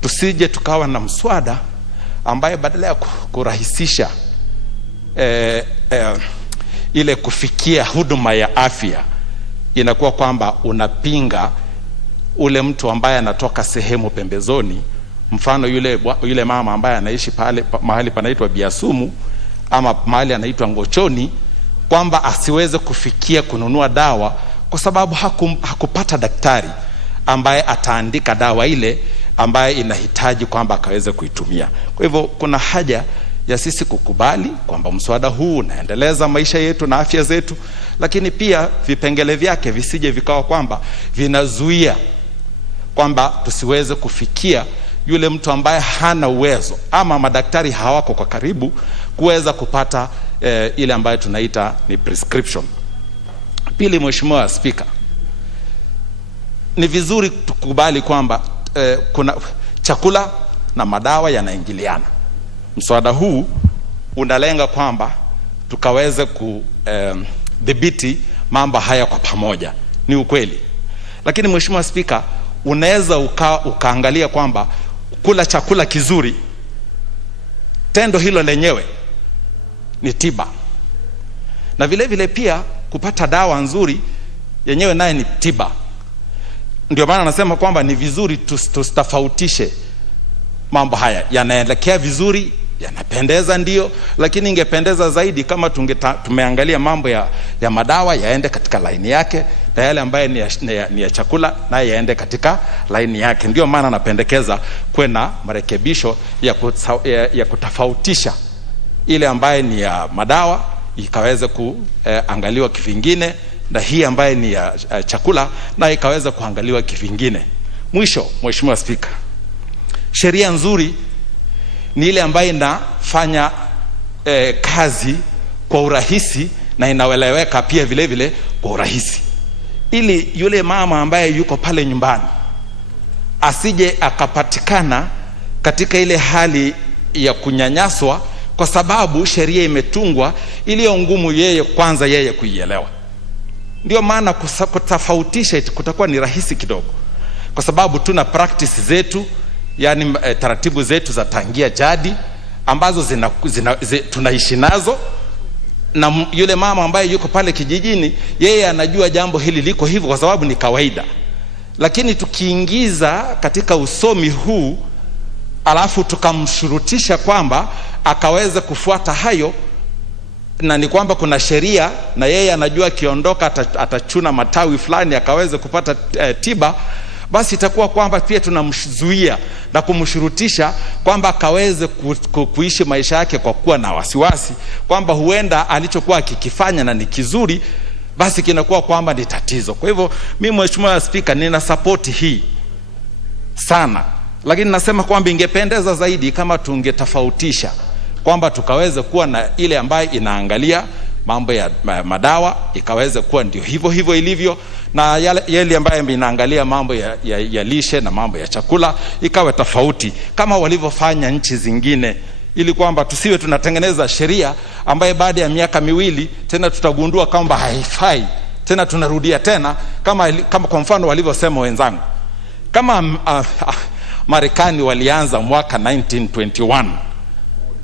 Tusije tukawa na mswada ambaye badala ya kurahisisha ile kufikia huduma ya afya, inakuwa kwamba unapinga ule mtu ambaye anatoka sehemu pembezoni. Mfano yule mama ambaye anaishi pale mahali panaitwa Biasumu ama mahali anaitwa Ngochoni, kwamba asiweze kufikia kununua dawa kwa sababu hakupata daktari ambaye ataandika dawa ile ambaye inahitaji kwamba akaweze kuitumia. Kwa hivyo kuna haja ya sisi kukubali kwamba mswada huu unaendeleza maisha yetu na afya zetu, lakini pia vipengele vyake visije vikawa kwamba vinazuia kwamba tusiweze kufikia yule mtu ambaye hana uwezo ama madaktari hawako kwa karibu kuweza kupata ile ambayo tunaita ni prescription. Pili, Mheshimiwa Speaker, ni vizuri tukubali kwamba kuna chakula na madawa yanaingiliana. Mswada huu unalenga kwamba tukaweze kudhibiti mambo haya kwa pamoja, ni ukweli. Lakini Mheshimiwa Speaker, unaweza ukaangalia kwamba kula chakula kizuri, tendo hilo lenyewe ni tiba, na vile vile pia kupata dawa nzuri yenyewe naye ni tiba. Ndio maana nasema kwamba ni vizuri tustafautishe mambo haya. Yanaelekea vizuri, yanapendeza ndio, lakini ingependeza zaidi kama tumeangalia mambo ya madawa yaende katika laini yake, na yale ambaye ni ya chakula na yaende katika laini yake. Ndio maana napendekeza kuwe na marekebisho ya kutofautisha ile ambaye ni ya madawa ikaweze kuangaliwa kivingine, na hii ambaye ni ya chakula na ikaweza kuangaliwa kivingine. Mwisho, Mheshimiwa Speaker, sheria nzuri ni ile ambayo inafanya kazi kwa urahisi na inaeleweka pia vile vile kwa urahisi, ili yule mama ambaye yuko pale nyumbani asije akapatikana katika ile hali ya kunyanyaswa kwa sababu sheria imetungwa iliyo ngumu yeye kuielewa. Ndio maana kutofautisha kutakuwa ni rahisi kidogo, kwa sababu tuna practice zetu, yani taratibu zetu za tangia jadi ambazo tunaishi nazo, na yule mama ambaye yuko pale kijijini yeye anajua jambo hili liko hivyo kwa sababu ni kawaida. Lakini tukiingiza katika usomi huu alafu tukamshurutisha kwamba akaweze kufuata hayo, na ni kwamba kuna sheria na yeye anajua kiondoka atachuna matawi fulani akaweze kupata tiba, basi itakuwa kwamba pia tunamzuia na kumshurutisha kwamba akaweze kuishi maisha yake kwa kuwa na wasiwasi kwamba huenda alichokuwa akikifanya na ni kizuri, basi kinakuwa kwamba ni tatizo. Kwa hivyo mimi Mheshimiwa Speaker, nina support hii sana, lakini nasema kwamba ingependeza zaidi kama tungetofautisha kwamba tukaweze kuwa na ile ambayo inaangalia mambo ya madawa ikaweze kuwa ndio hivyo ilivyo, na yale ambayo inaangalia mambo ya lishe na mambo ya chakula ikawe tofauti kama walivyofanya nchi zingine, ili kwamba tusiwe tunatengeneza sheria ambaye baada ya miaka miwili tena tutagundua kwamba haifai tena, tunarudia tena kama kwa mfano walivyosema wenzangu. Kama Marekani walianza mwaka 1921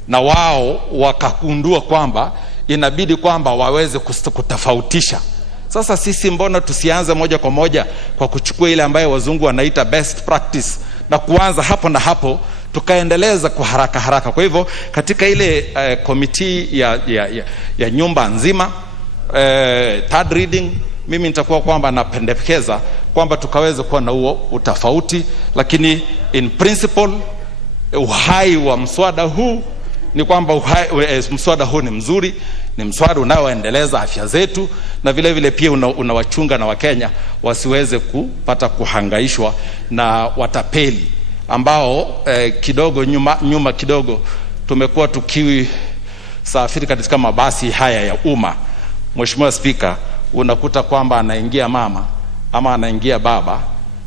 na wao wakagundua kwamba inabidi kwamba waweze kutofautisha. Sasa sisi mbona tusianze moja kwa moja kwa kuchukua ile ambayo wazungu wanaita best practice na kuanza hapo na hapo tukaendeleza kwa haraka. Kwa hivyo katika ile committee ya nyumba nzima third reading, mimi nitakuwa kwamba napendekeza kwamba tukaweze kuwa na huo utofauti, lakini in principle uhai wa mswada huu ni kwamba mswada huu ni mzuri, ni mswada unaoendeleza afya zetu, na vile vile pia unawachunga na Wakenya wasiweze kupata kuhangaishwa na watapeli ambao kidogo nyuma kidogo tumekuwa tukisafiri katika mabasi haya ya umma. Mheshimiwa Speaker, unakuta kwamba anaingia mama ama anaingia baba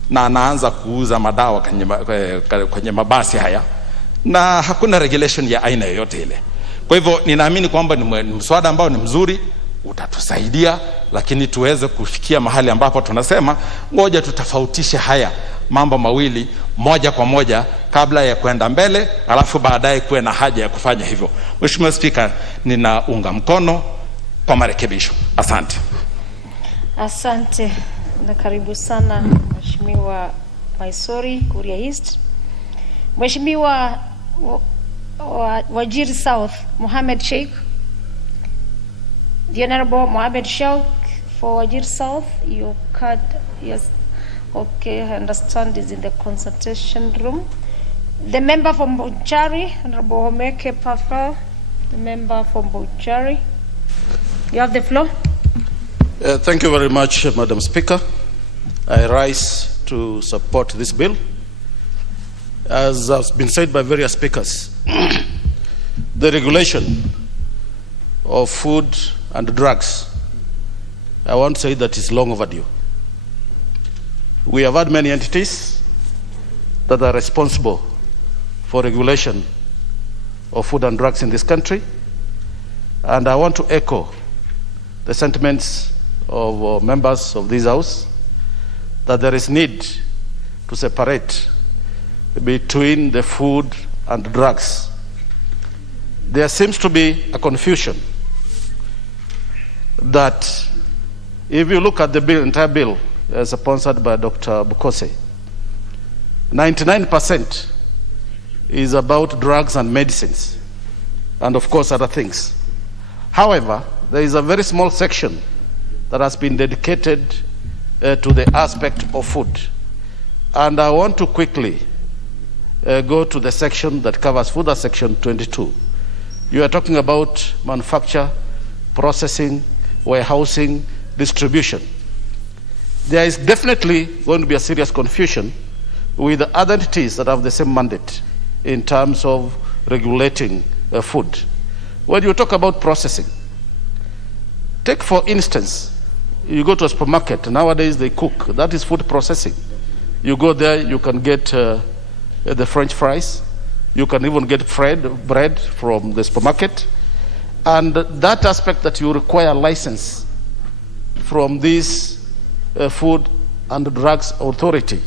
na anaanza kuuza madawa kwenye mabasi haya na hakuna regulation ya aina yoyote ile. Kwa hivyo ninaamini kwamba ni mswada ambao ni mzuri, utatusaidia, lakini tuweze kufikia mahali ambapo tunasema ngoja tutofautishe haya mambo mawili moja kwa moja kabla ya kwenda mbele, alafu baadaye kuwe na haja ya kufanya hivyo. Mheshimiwa Spika, ninaunga mkono kwa marekebisho. Asante. Asante na karibu sana Mheshimiwa Maisori, Kuria East. Mheshimiwa Wajir South, Mohamed Sheikh. The Honorable Mohamed Sheikh for Wajir South, your card, yes. Okay, I understand is in the consultation room. The member from Bonchari, Honorable Homeke Pafel, the member from Bonchari. You have the floor. Thank you very much, Madam Speaker. I rise to support this bill. As has been said by various speakers, the regulation of food and drugs, I want to say that is long overdue. We have had many entities that are responsible for regulation of food and drugs in this country, and I want to echo the sentiments of members of this House that there is need to separate between the food and drugs. There seems to be a confusion that if you look at the bill, entire bill sponsored by Dr. Bukose, 99% is about drugs and medicines, and of course other things. However, there is a very small section that has been dedicated to the aspect of food. And I want to quickly go to the section that covers food, that's section 22. You are talking about manufacture, processing, warehousing, distribution. There is definitely going to be a serious confusion with the other entities that have the same mandate in terms of regulating food. When you talk about processing, take for instance, you go to a supermarket, nowadays they cook, that is food processing. You go there, you can get the French fries, you can even get bread from the supermarket, and that aspect that you require a license from this Food and Drugs Authority,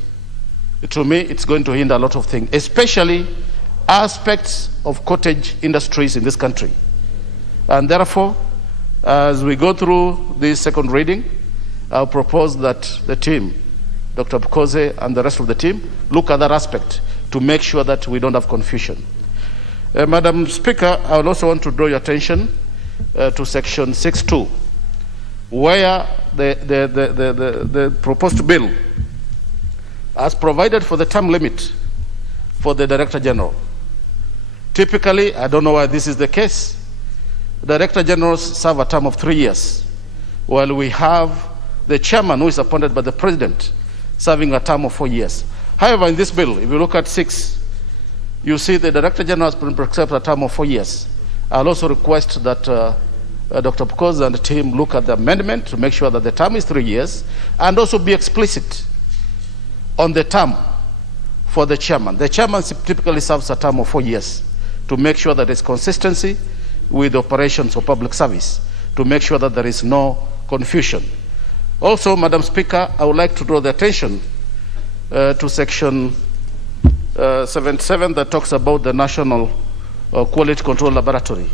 to me it's going to hinder a lot of things, especially aspects of cottage industries in this country. And therefore, as we go through this second reading, I'll propose that the team, Dr. Bukose and the rest of the team, look at that aspect to make sure that we don't have confusion. Madam Speaker, I would also want to draw your attention to section 6.2, where the proposed bill has provided for the term limit for the Director General. Typically, I don't know why this is the case, Director Generals serve a term of 3 years, while we have the chairman who is appointed by the President serving a term of 4 years. However, in this bill, if you look at 6, you see the Director General has been prescribed a term of 4 years. I'll also request that Dr. Bukose and the team look at the amendment to make sure that the term is 3 years, and also be explicit on the term for the chairman. The chairman typically serves a term of 4 years to make sure that there's consistency with the operations of public service, to make sure that there is no confusion. Also, Madam Speaker, I would like to draw the attention to section 77 that talks about the National Quality Control Laboratory.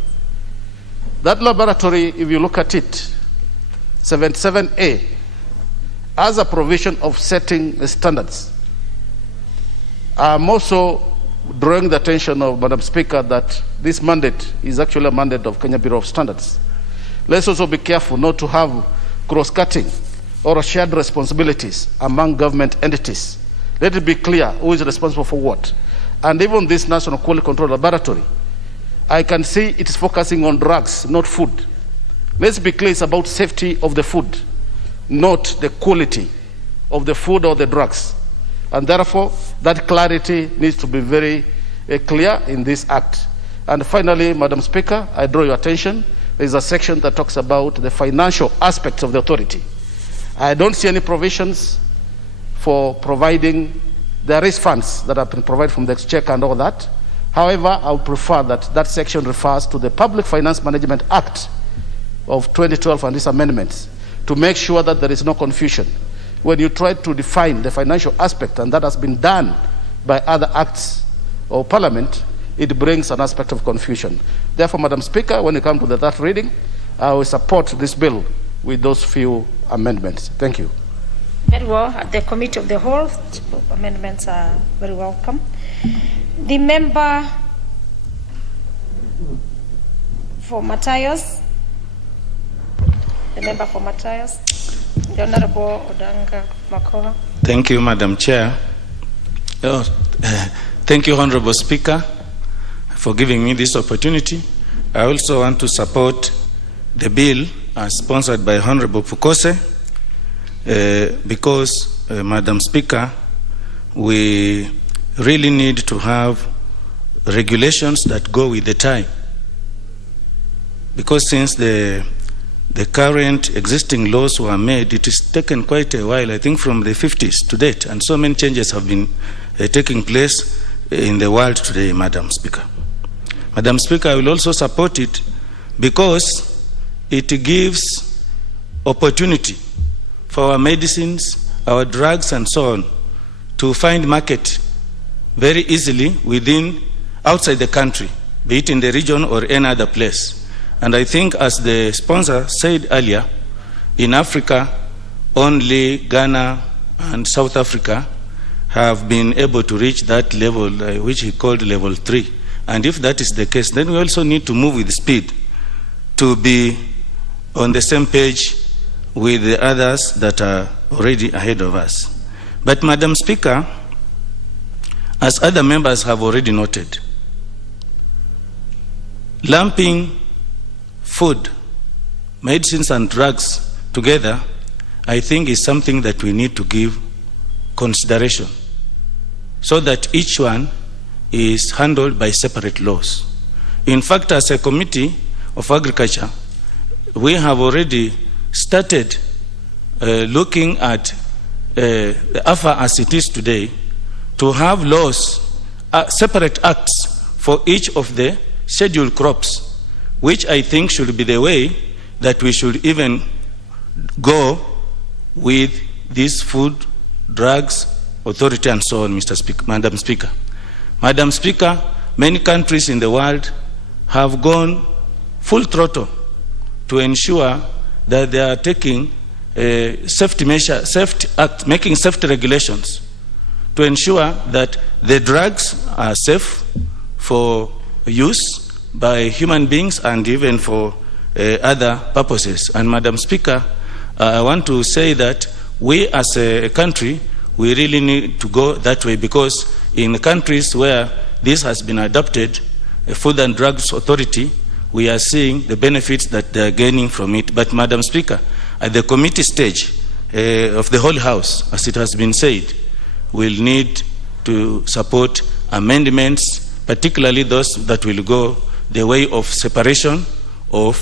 That laboratory, if you look at it, 77A, has a provision of setting the standards. I'm also drawing the attention of Madam Speaker that this mandate is actually a mandate of Kenya Bureau of Standards. Let's also be careful not to have cross-cutting or shared responsibilities among government entities. Let it be clear who is responsible for what. And even this National Quality Control Laboratory, I can see it is focusing on drugs, not food. Let's be clear, it's about safety of the food, not the quality of the food or the drugs. And therefore, that clarity needs to be very clear in this act. And finally, Madam Speaker, I draw your attention. There is a section that talks about the financial aspects of the authority. I don't see any provisions for providing, there is funds that have been provided from the Exchequer and all that. However, I would prefer that that section refers to the Public Finance Management Act of 2012 and its amendments to make sure that there is no confusion. When you try to define the financial aspect, and that has been done by other acts or Parliament, it brings an aspect of confusion. Therefore, Madam Speaker, when you come to the third reading, I will support this bill with those few amendments. Thank you. Very well. At the Committee of the Whole, amendments are very welcome. The member for Matthias. The member for Matthias. The Honorable Odanga Makoha. Thank you, Madam Chair. Thank you, Honorable Speaker, for giving me this opportunity. I also want to support the bill sponsored by Honorable Pukose because, Madam Speaker, we really need to have regulations that go with the time. Because since the current existing laws were made, it has taken quite a while, I think from the 50s to date, and so many changes have been taking place in the world today, Madam Speaker. Madam Speaker, I will also support it because it gives opportunity for our medicines, our drugs, and so on to find market very easily outside the country, be it in the region or any other place. And I think, as the sponsor said earlier, in Africa, only Ghana and South Africa have been able to reach that level, which he called level 3. And if that is the case, then we also need to move with speed to be on the same page with the others that are already ahead of us. But, Madam Speaker, as other members have already noted, lumping food, medicines, and drugs together, I think is something that we need to give consideration so that each one is handled by separate laws. In fact, as a Committee of Agriculture, we have already started looking at the AFA as it is today to have laws, separate acts for each of the scheduled crops, which I think should be the way that we should even go with this Food, Drugs Authority and so on, Madam Speaker. Madam Speaker, many countries in the world have gone full throttle to ensure that they are taking making safety regulations to ensure that the drugs are safe for use by human beings and even for other purposes. And, Madam Speaker, I want to say that we as a country, we really need to go that way, because in countries where this has been adopted, a Food and Drugs Authority, we are seeing the benefits that they are gaining from it. But, Madam Speaker, at the committee stage of the whole House, as it has been said, we'll need to support amendments, particularly those that will go the way of separation of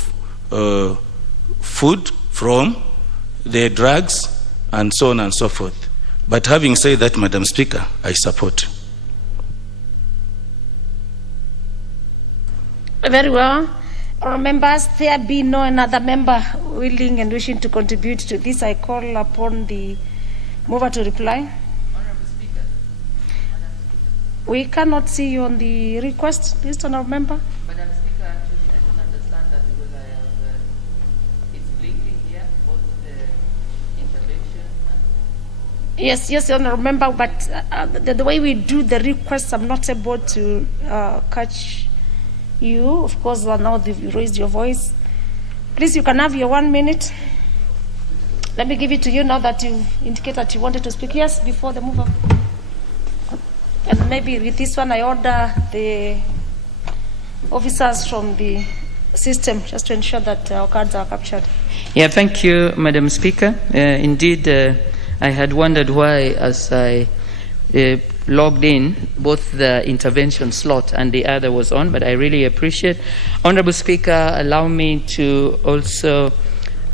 food from the drugs and so on and so forth. But having said that, Madam Speaker, I support. Very well. Members, there be no another member willing and wishing to contribute to this. I call upon the mover to reply. We cannot see you on the request list, Honourable Member. Madam Speaker, actually, I don't understand that because I have, it's blinking here, both the intervention and... Yes, Honourable Member, but the way we do the requests, I'm not able to catch you. Of course, now you've raised your voice. Please, you can have your 1 minute. Let me give it to you now that you indicate that you wanted to speak. Yes, before the mover. And maybe with this one, I order the officers from the system just to ensure that our cards are captured. Yeah, thank you, Madam Speaker. Indeed, I had wondered why, as I logged in, both the intervention slot and the other was on, but I really appreciate. Honorable Speaker, allow me to also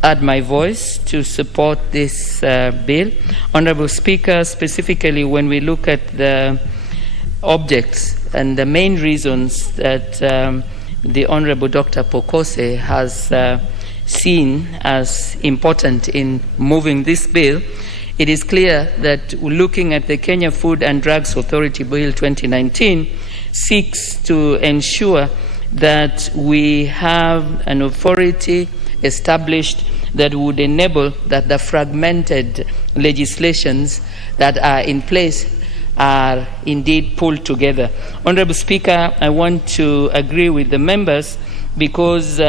add my voice to support this bill. Honorable Speaker, specifically when we look at the objects and the main reasons that the Honorable Dr. Pokose has seen as important in moving this bill, it is clear that looking at the Kenya Food and Drugs Authority Bill 2019 seeks to ensure that we have an authority established that would enable that the fragmented legislations that are in place are indeed pulled together. Honorable Speaker, I want to agree with the members because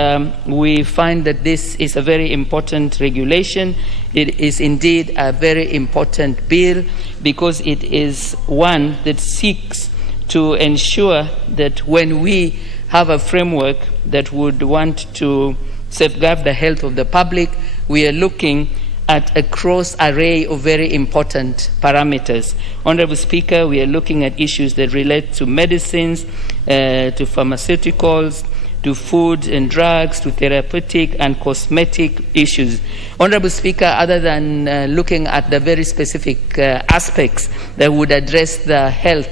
we find that this is a very important regulation. It is indeed a very important bill because it is one that seeks to ensure that when we have a framework that would want to safeguard the health of the public, we are looking at a cross array of very important parameters. Honorable Speaker, we are looking at issues that relate to medicines, to pharmaceuticals, to food and drugs, to therapeutic and cosmetic issues. Honorable Speaker, other than looking at the very specific aspects that would address the health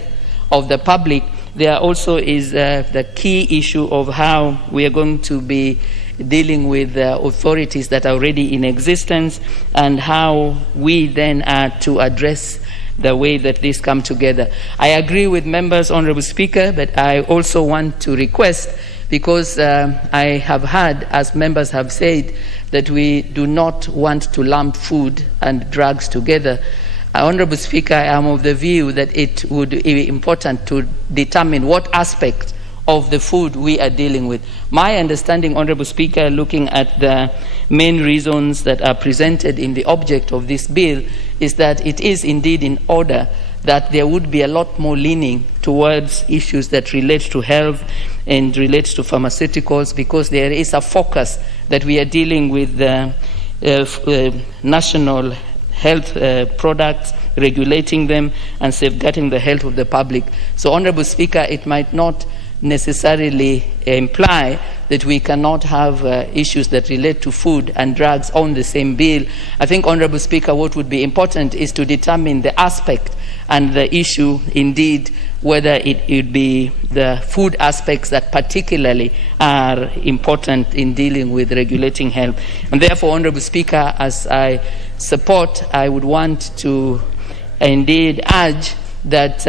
of the public, there also is the key issue of how we are going to be dealing with authorities that are already in existence and how we then are to address the way that these come together. I agree with members, Honorable Speaker, but I also want to request, because I have heard, as members have said, that we do not want to lump food and drugs together. Honorable Speaker, I am of the view that it would be important to determine what aspect of the food we are dealing with. My understanding, Honorable Speaker, looking at the main reasons that are presented in the object of this bill, is that it is indeed in order that there would be a lot more leaning towards issues that relate to health and relate to pharmaceuticals, because there is a focus that we are dealing with national health products, regulating them and safeguarding the health of the public. So, Honorable Speaker, it might not necessarily imply that we cannot have issues that relate to food and drugs on the same bill. I think, Honorable Speaker, what would be important is to determine the aspect and the issue, indeed, whether it would be the food aspects that particularly are important in dealing with regulating health. And therefore, Honorable Speaker, as I support, I would want to indeed urge that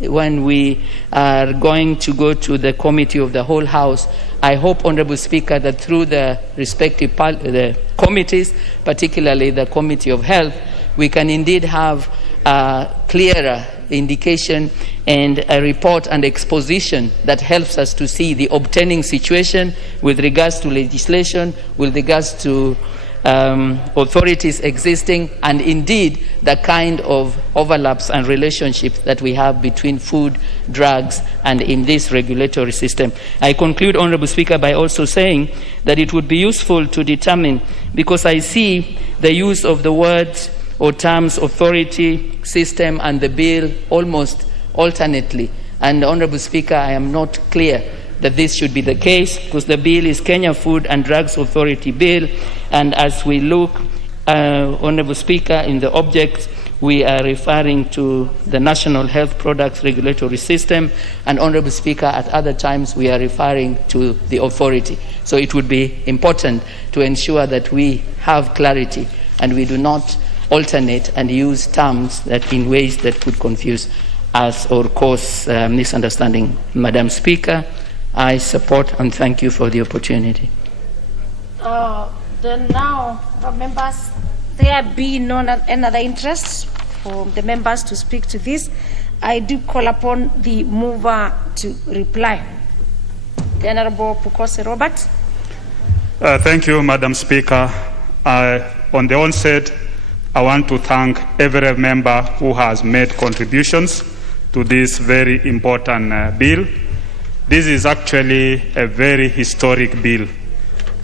when we are going to go to the committee of the whole House, I hope, Honorable Speaker, that through the respective the committees, particularly the Committee of Health, we can indeed have a clearer indication and a report and exposition that helps us to see the obtaining situation with regards to legislation, with regards to authorities existing, and indeed the kind of overlaps and relationships that we have between food, drugs, and in this regulatory system. I conclude, Honorable Speaker, by also saying that it would be useful to determine, because I see the use of the words or terms authority, system, and the bill almost alternately. And, Honorable Speaker, I am not clear that this should be the case, because the bill is Kenya Food and Drugs Authority Bill, and as we look, Honorable Speaker, in the object, we are referring to the National Health Products Regulatory System, and, Honorable Speaker, at other times we are referring to the authority. So it would be important to ensure that we have clarity and we do not alternate and use terms that in ways that could confuse us or cause misunderstanding. Madam Speaker, I support and thank you for the opportunity. Then now, members, there be no another interest for the members to speak to this. I do call upon the mover to reply. The Honorable Pukose Robert. Thank you, Madam Speaker. On the onset, I want to thank every member who has made contributions to this very important bill. This is actually a very historic bill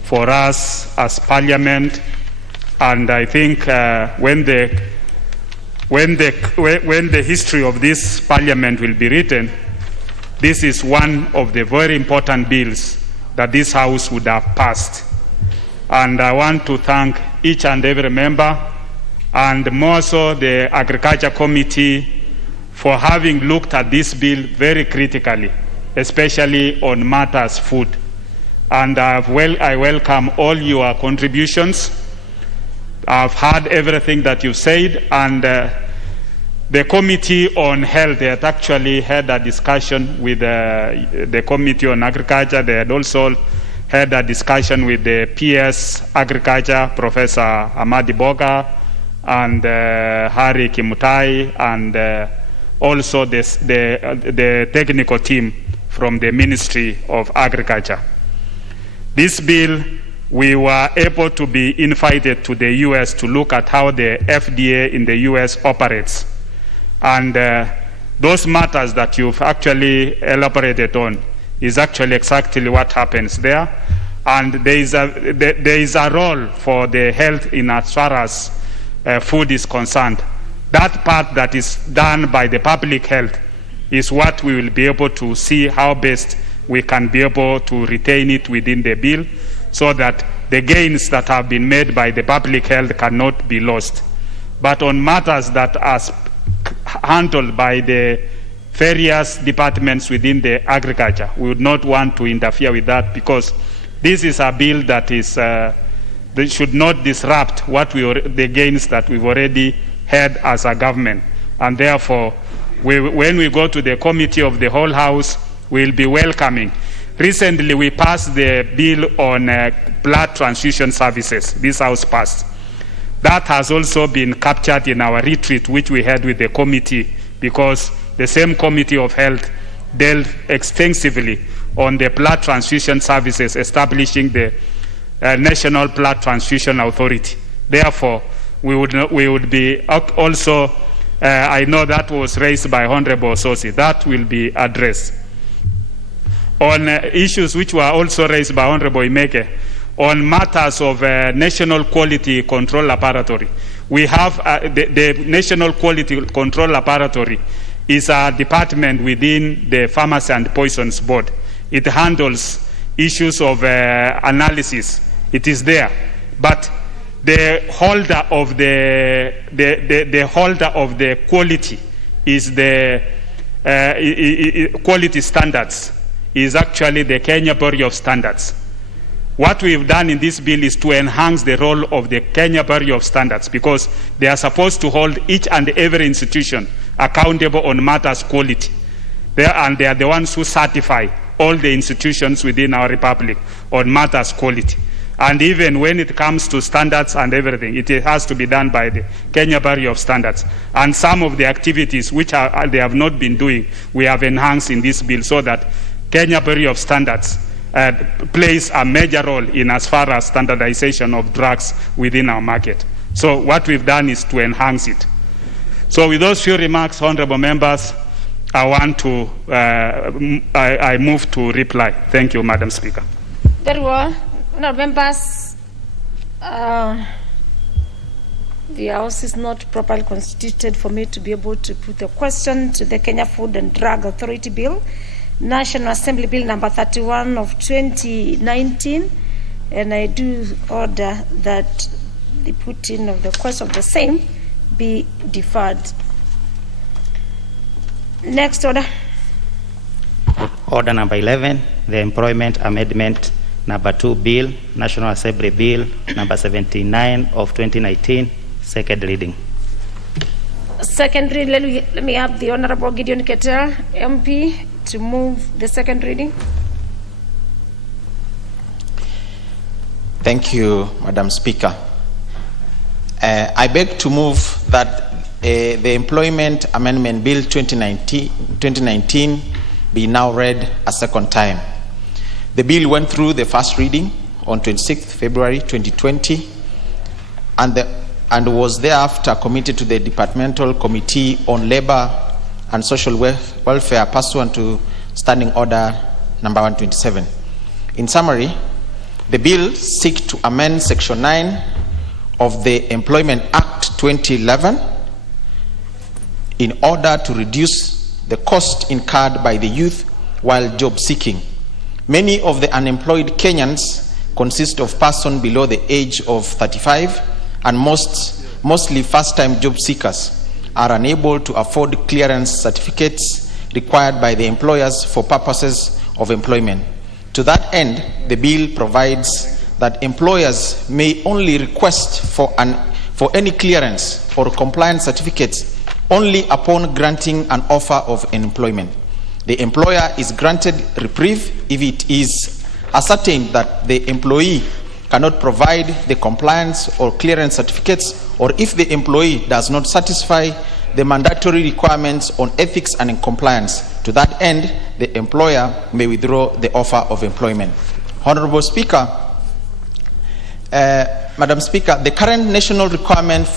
for us as Parliament, and I think when the history of this Parliament will be written, this is one of the very important bills that this House would have passed. And I want to thank each and every member, and more so the Agriculture Committee, for having looked at this bill very critically, especially on matters food. And I welcome all your contributions. I've heard everything that you said, and The Committee on Health had actually had a discussion with the Committee on Agriculture. They had also had a discussion with the PS Agriculture, Professor Amadi Boga and Hari Kimutai, and also the technical team from the Ministry of Agriculture. This bill, we were able to be invited to the US to look at how the FDA in the US operates. And those matters that you've actually elaborated on is actually exactly what happens there. And there is a role for the health in as far as food is concerned. That part that is done by the public health is what we will be able to see how best we can be able to retain it within the bill, so that the gains that have been made by the public health cannot be lost. But on matters that are handled by the various departments within the agriculture, we would not want to interfere with that, because this is a bill that is that should not disrupt the gains that we've already had as a government. And therefore, when we go to the Committee of the Whole House, we'll be welcoming. Recently, we passed the bill on blood transfusion services. This House passed. That has also been captured in our retreat, which we had with the committee, because the same Committee of Health dealt extensively on the blood transfusion services, establishing the National Blood Transfusion Authority. Therefore, we would be also, I know that was raised by Honorable Sosi, that will be addressed. On issues which were also raised by Honorable Imeke, on matters of National Quality Control Laboratory, we have the National Quality Control Laboratory is a department within the Pharmacy and Poisons Board. It handles issues of analysis. It is there, but the holder of the holder of the quality is the quality standards is actually the Kenya Bureau of Standards. What we've done in this bill is to enhance the role of the Kenya Bureau of Standards, because they are supposed to hold each and every institution accountable on matters quality. And they are the ones who certify all the institutions within our republic on matters quality. And even when it comes to standards and everything, it has to be done by the Kenya Bureau of Standards. And some of the activities which they have not been doing, we have enhanced in this bill, so that Kenya Bureau of Standards plays a major role in as far as standardization of drugs within our market. So what we've done is to enhance it. So with those few remarks, honorable members, I want to, I move to reply. Thank you, Madam Speaker. Very well. Honorable members, the House is not properly constituted for me to be able to put a question to the Kenya Food and Drug Authority Bill, National Assembly Bill number 31 of 2019, and I do order that the putting of the question of the same be deferred. Next order. Order number 11, the Employment Amendment number 2 Bill, National Assembly Bill number 79 of 2019, second reading. Second reading, let me have the Honorable Gideon Keter, MP, to move the second reading. Thank you, Madam Speaker. I beg to move that the Employment Amendment Bill 2019 be now read a second time. The bill went through the first reading on 26th February 2020 and was thereafter committed to the Departmental Committee on Labor and Social Welfare pursuant to Standing Order number 127. In summary, the bill seeks to amend Section 9 of the Employment Act 2011 in order to reduce the cost incurred by the youth while job seeking. Many of the unemployed Kenyans consist of persons below the age of 35, and mostly first-time job seekers are unable to afford clearance certificates required by the employers for purposes of employment. To that end, the bill provides that employers may only request for any clearance or compliance certificates only upon granting an offer of employment. The employer is granted reprieve if it is ascertained that the employee cannot provide the compliance or clearance certificates, or if the employee does not satisfy the mandatory requirements on ethics and compliance. To that end, the employer may withdraw the offer of employment. Honorable Speaker, Madam Speaker, the current national requirement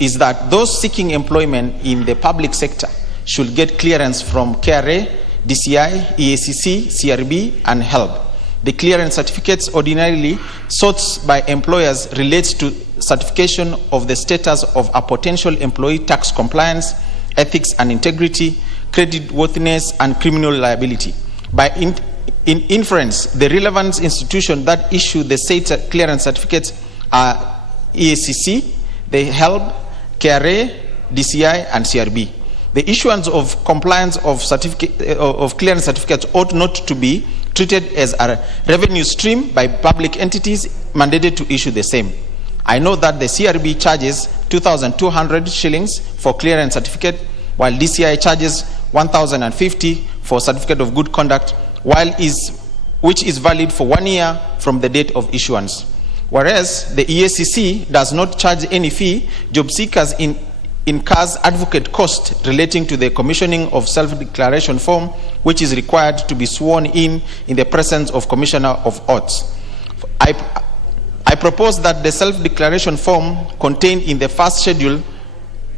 is that those seeking employment in the public sector should get clearance from KRA, DCI, EACC, CRB, and HELB. The clearance certificates ordinarily sought by employers relates to certification of the status of a potential employee, tax compliance, ethics and integrity, creditworthiness, and criminal liability. By in inference, the relevant institution that issue the said clearance certificates are EACC, the HELB, KRA, DCI, and CRB. The issuance of compliance of clearance certificates ought not to be treated as a revenue stream by public entities mandated to issue the same. I know that the CRB charges 2,200 shillings for clearance certificate, while DCI charges 1,050 for certificate of good conduct, which is valid for 1 year from the date of issuance. Whereas the EACC does not charge any fee, job seekers incurs advocate cost relating to the commissioning of self-declaration form, which is required to be sworn in the presence of Commissioner of Oaths. I propose that the self-declaration form contained in the first schedule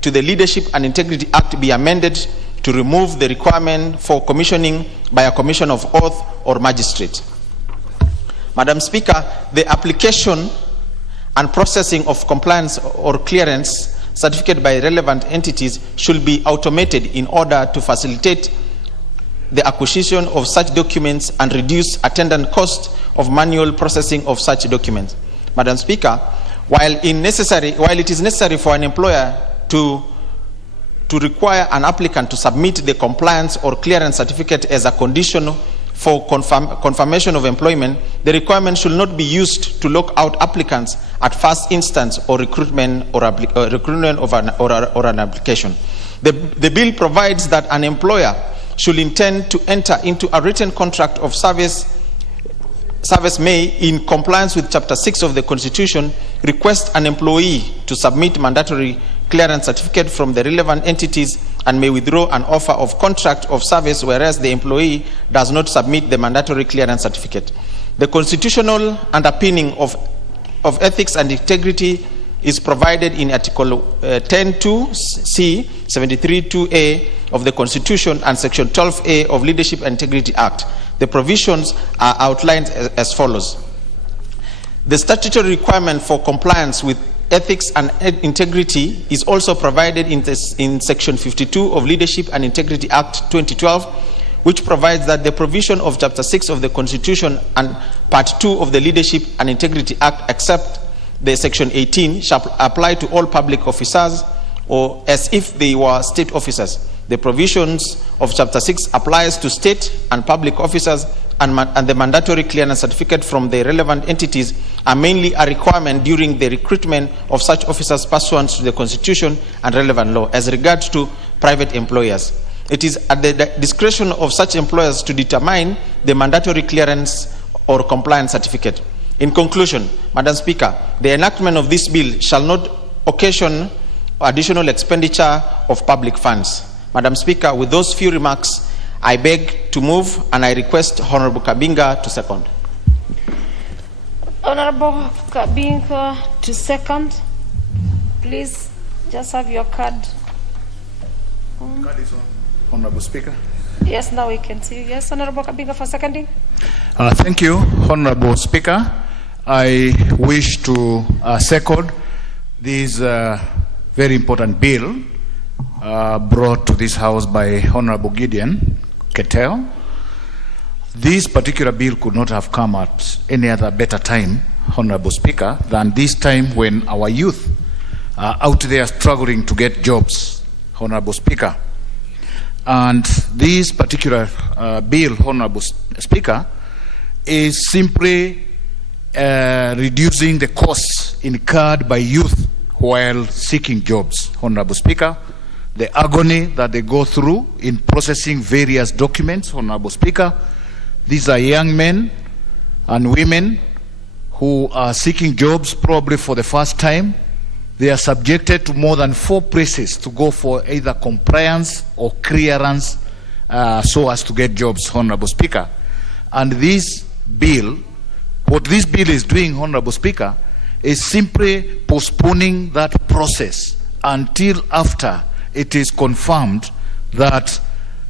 to the Leadership and Integrity Act be amended to remove the requirement for commissioning by a Commissioner of Oath or magistrate. Madam Speaker, the application and processing of compliance or clearance certificate by relevant entities should be automated in order to facilitate the acquisition of such documents and reduce attendant cost of manual processing of such documents. Madam Speaker, while it is necessary for an employer to require an applicant to submit the compliance or clearance certificate as a condition for confirmation of employment, the requirement should not be used to lock out applicants at first instance or recruitment of an application. The bill provides that an employer should intend to enter into a written contract of service may, in compliance with Chapter 6 of the Constitution, request an employee to submit mandatory clearance certificate from the relevant entities and may withdraw an offer of contract of service whereas the employee does not submit the mandatory clearance certificate. The constitutional underpinning of ethics and integrity is provided in Article 10(2)(c), 73(2)(a) of the Constitution and Section 12(a) of Leadership and Integrity Act. The provisions are outlined as follows. The statutory requirement for compliance with ethics and integrity is also provided in Section 52 of Leadership and Integrity Act 2012, which provides that the provision of Chapter 6 of the Constitution and Part 2 of the Leadership and Integrity Act, except the Section 18, shall apply to all public officers or as if they were state officers. The provisions of Chapter 6 applies to state and public officers, and the mandatory clearance certificate from the relevant entities are mainly a requirement during the recruitment of such officers pursuant to the Constitution and relevant law. As regards to private employers, it is at the discretion of such employers to determine the mandatory clearance or compliance certificate. In conclusion, Madam Speaker, the enactment of this bill shall not occasion additional expenditure of public funds. Madam Speaker, with those few remarks, I beg to move and I request Honorable Kabinga to second. Honorable Kabinga to second. Please just have your card. Card is on. Honorable Speaker. Yes, now we can see you. Yes, Honorable Kabinga for seconding. Thank you, Honorable Speaker. I wish to second this very important bill brought to this House by Honorable Gideon Ketel. This particular bill could not have come at any other better time, Honorable Speaker, than this time when our youth are out there struggling to get jobs, Honorable Speaker. And this particular bill, Honorable Speaker, is simply reducing the costs incurred by youth while seeking jobs, Honorable Speaker. the agony that they go through in processing various documents, Honorable Speaker. These are young men and women who are seeking jobs probably for the first time. They are subjected to more than 4 places to go for either compliance or clearance so as to get jobs, Honorable Speaker. And this bill, what this bill is doing, Honorable Speaker, is simply postponing that process until after it is confirmed that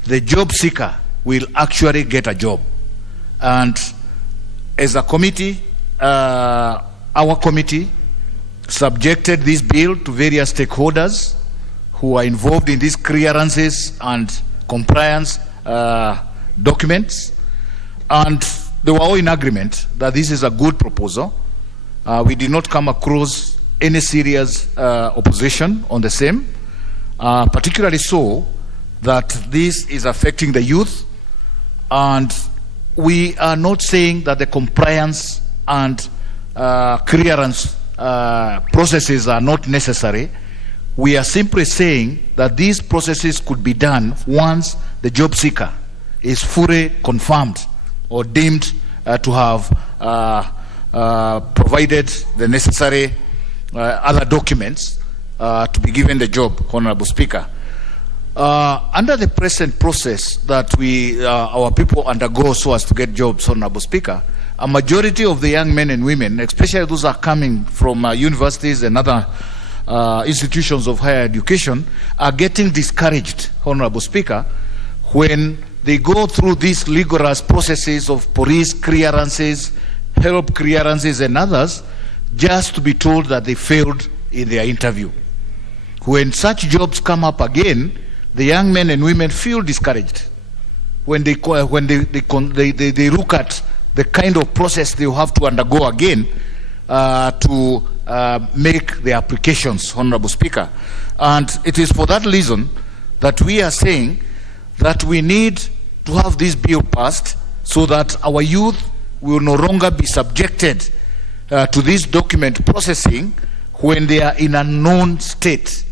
the job seeker will actually get a job. And as a committee, our committee subjected this bill to various stakeholders who are involved in these clearances and compliance documents, and they were all in agreement that this is a good proposal. We did not come across any serious opposition on the same, particularly so that this is affecting the youth, and we are not saying that the compliance and clearance processes are not necessary. We are simply saying that these processes could be done once the job seeker is fully confirmed or deemed to have provided the necessary other documents to be given the job, Honorable Speaker. Under the present process that our people undergo so as to get jobs, Honorable Speaker, a majority of the young men and women, especially those are coming from universities and other institutions of higher education, are getting discouraged, Honorable Speaker, when they go through these rigorous processes of police clearances, help clearances and others, just to be told that they failed in their interview. When such jobs come up again, the young men and women feel discouraged when they look at the kind of process they will have to undergo again to make the applications, Honorable Speaker. And it is for that reason that we are saying that we need to have this bill passed so that our youth will no longer be subjected to this document processing when they are in a known state.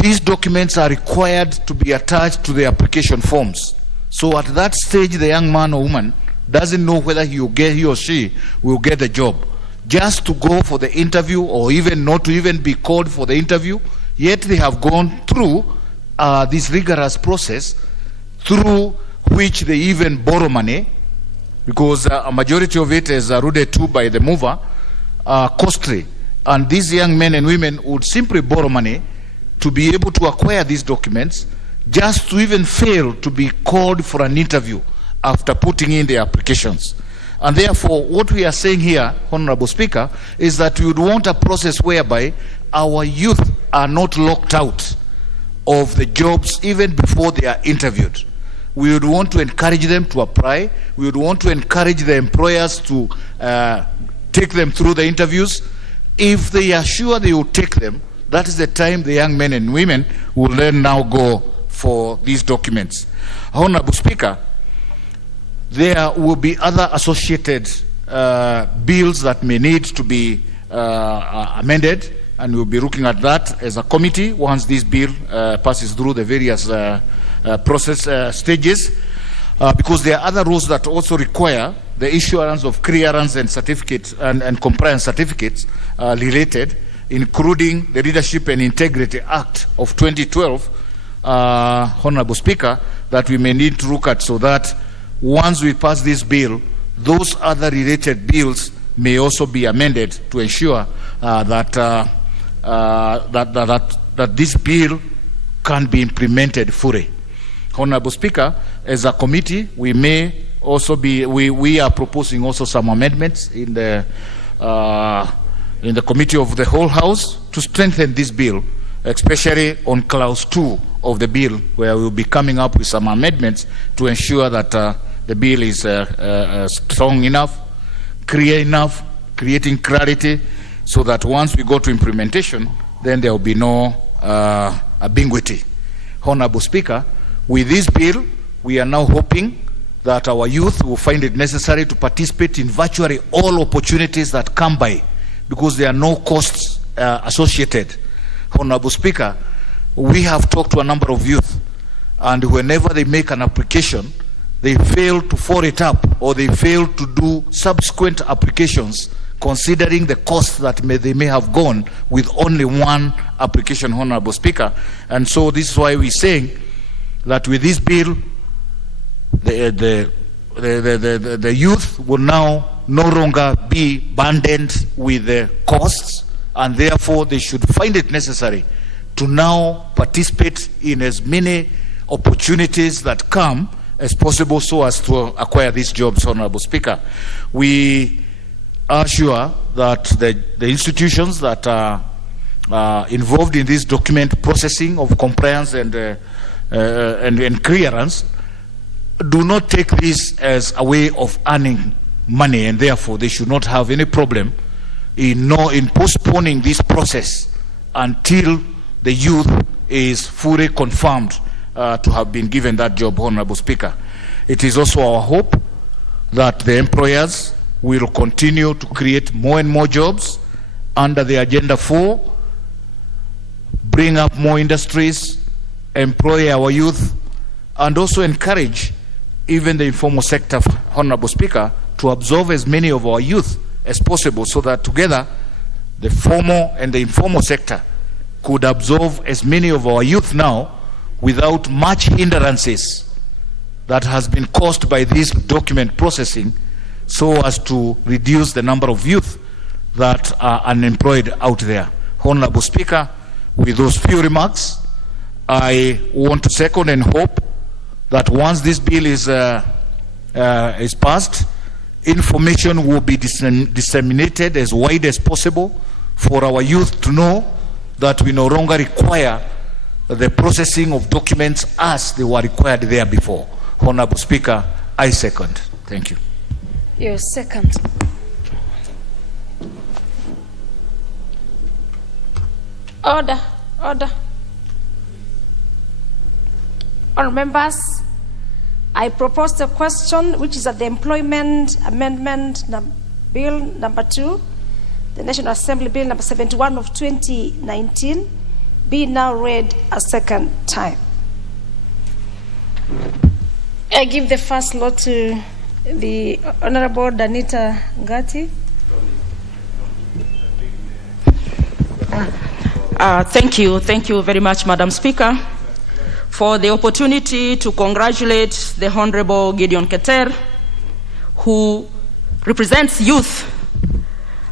These documents are required to be attached to the application forms. So at that stage, the young man or woman doesn't know whether he or she will get the job. Just to go for the interview, or even not to even be called for the interview, yet they have gone through this rigorous process through which they even borrow money, because a majority of it is alluded to by the mover, costly. And these young men and women would simply borrow money to be able to acquire these documents, just to even fail to be called for an interview after putting in their applications. And therefore, what we are saying here, Honorable Speaker, is that we would want a process whereby our youth are not locked out of the jobs even before they are interviewed. We would want to encourage them to apply. We would want to encourage the employers to take them through the interviews. If they are sure they will take them, that is the time the young men and women will then now go for these documents. Honorable Speaker, there will be other associated bills that may need to be amended, and we'll be looking at that as a committee once this bill passes through the various process stages, because there are other rules that also require the issuance of clearance and certificates and compliance certificates related, including the Leadership and Integrity Act of 2012, Honorable Speaker, that we may need to look at, so that once we pass this bill, those other related bills may also be amended to ensure that this bill can be implemented fully. Honorable Speaker, as a committee, we may also be, we are proposing also some amendments in the Committee of the Whole House to strengthen this bill, especially on Clause 2 of the bill, where we'll be coming up with some amendments to ensure that the bill is strong enough, clear enough, creating clarity, so that once we go to implementation, then there will be no ambiguity. Honorable Speaker, with this bill, we are now hoping that our youth will find it necessary to participate in virtually all opportunities that come by, because there are no costs associated. Honorable Speaker, we have talked to a number of youth, and whenever they make an application, they fail to follow it up, or they fail to do subsequent applications, considering the cost that they may have gone with only one application, Honorable Speaker. And so this is why we're saying that with this bill, the youth will now no longer be burdened with the costs, and therefore they should find it necessary to now participate in as many opportunities that come as possible so as to acquire these jobs, Honorable Speaker. We are sure that the institutions that are involved in this document processing of compliance and clearance do not take this as a way of earning money, and therefore they should not have any problem in postponing this process until the youth is fully confirmed to have been given that job, Honorable Speaker. It is also our hope that the employers will continue to create more and more jobs under the Agenda 4, bring up more industries, employ our youth, and also encourage even the informal sector, Honorable Speaker, to absorb as many of our youth as possible, so that together the formal and the informal sector could absorb as many of our youth now without much hindrances that has been caused by this document processing, so as to reduce the number of youth that are unemployed out there. Honorable Speaker, with those few remarks, I want to second and hope that once this bill is passed, information will be disseminated as wide as possible for our youth to know that we no longer require the processing of documents as they were required there before. Honorable Speaker, I second. Thank you. Your second. Order. All members, I propose a question which is at the Employment Amendment Bill number 2, the National Assembly Bill number 71 of 2019, be now read a second time. I give the first floor to the Honorable Danita Ngati. Thank you very much, Madam Speaker, for the opportunity to congratulate the Honorable Gideon Keter, who represents youth,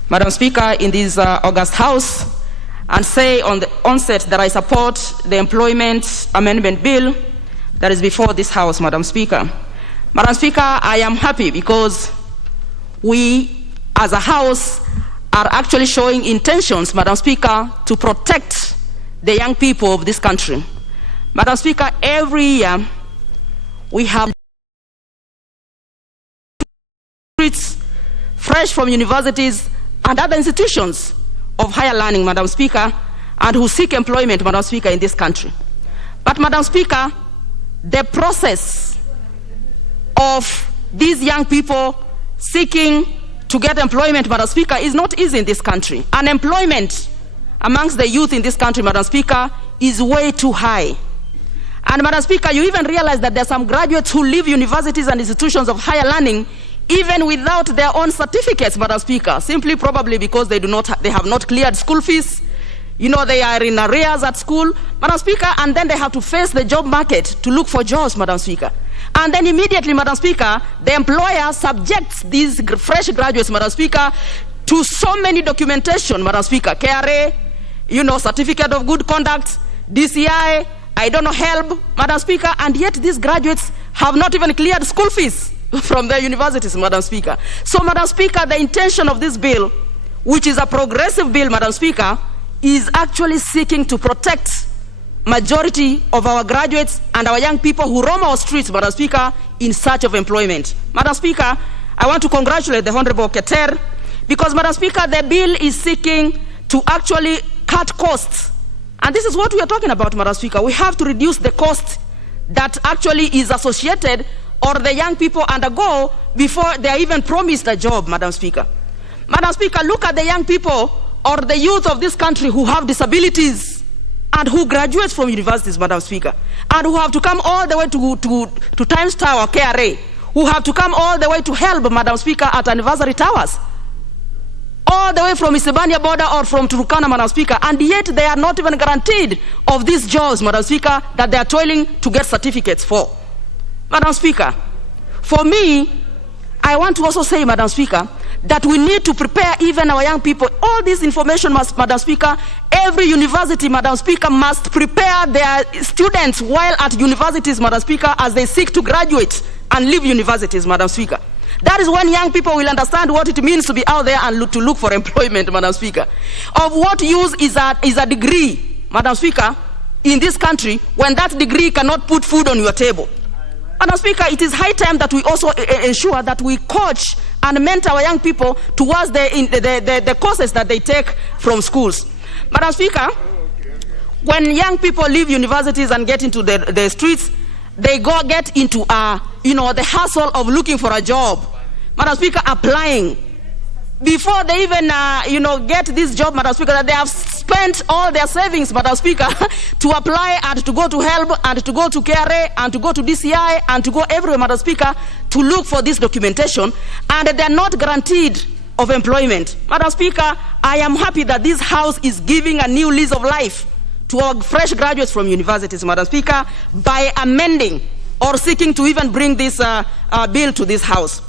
Madam Speaker, in this August House, and say on the onset that I support the Employment Amendment Bill that is before this House, Madam Speaker. Madam Speaker, I am happy because we, as a House, are actually showing intentions, Madam Speaker, to protect the young people of this country. Madam Speaker, every year we have students fresh from universities and other institutions of higher learning, Madam Speaker, and who seek employment, Madam Speaker, in this country. But, Madam Speaker, the process of these young people seeking to get employment, Madam Speaker, is not easy in this country. Unemployment amongst the youth in this country, Madam Speaker, is way too high. And, Madam Speaker, you even realize that there are some graduates who leave universities and institutions of higher learning even without their own certificates, Madam Speaker, simply probably because they have not cleared school fees. You know, they are in arrears at school, Madam Speaker, and then they have to face the job market to look for jobs, Madam Speaker. And then immediately, Madam Speaker, the employer subjects these fresh graduates, Madam Speaker, to so many documentation, Madam Speaker, KRA, you know, certificate of good conduct, DCI, I don't know, HELB, Madam Speaker, and yet these graduates have not even cleared school fees from their universities, Madam Speaker. So, Madam Speaker, the intention of this bill, which is a progressive bill, Madam Speaker, is actually seeking to protect majority of our graduates and our young people who roam our streets, Madam Speaker, in search of employment. Madam Speaker, I want to congratulate the Honorable Keter because, Madam Speaker, the bill is seeking to actually cut costs. And this is what we are talking about, Madam Speaker. We have to reduce the cost that actually is associated or the young people undergo before they are even promised a job, Madam Speaker. Madam Speaker, look at the young people or the youth of this country who have disabilities. and who graduates from universities, Madam Speaker, and who have to come all the way to Times Tower, KRA, who have to come all the way to help, Madam Speaker, at anniversary towers, all the way from Isebania border or from Turkana, Madam Speaker, and yet they are not even guaranteed of these jobs, Madam Speaker, that they are toiling to get certificates for. Madam Speaker, for me, I want to also say, Madam Speaker, that we need to prepare even our young people. All this information must, Madam Speaker, every university, Madam Speaker, must prepare their students while at universities, Madam Speaker, as they seek to graduate and leave universities, Madam Speaker. That is when young people will understand what it means to be out there and to look for employment, Madam Speaker. Of what use is a degree, Madam Speaker, in this country when that degree cannot put food on your table? Madam Speaker, it is high time that we also ensure that we coach and mentor our young people towards the courses that they take from schools. Madam Speaker, when young people leave universities and get into the streets, they get into the hustle of looking for a job. Madam Speaker, applying. Before they even get this job, Madam Speaker, that they have spent all their savings, Madam Speaker, to apply and to go to HELB and to go to KRA and to go to DCI and to go everywhere, Madam Speaker, to look for this documentation, and they are not guaranteed of employment. Madam Speaker, I am happy that this House is giving a new lease of life to our fresh graduates from universities, Madam Speaker, by amending or seeking to even bring this bill to this House.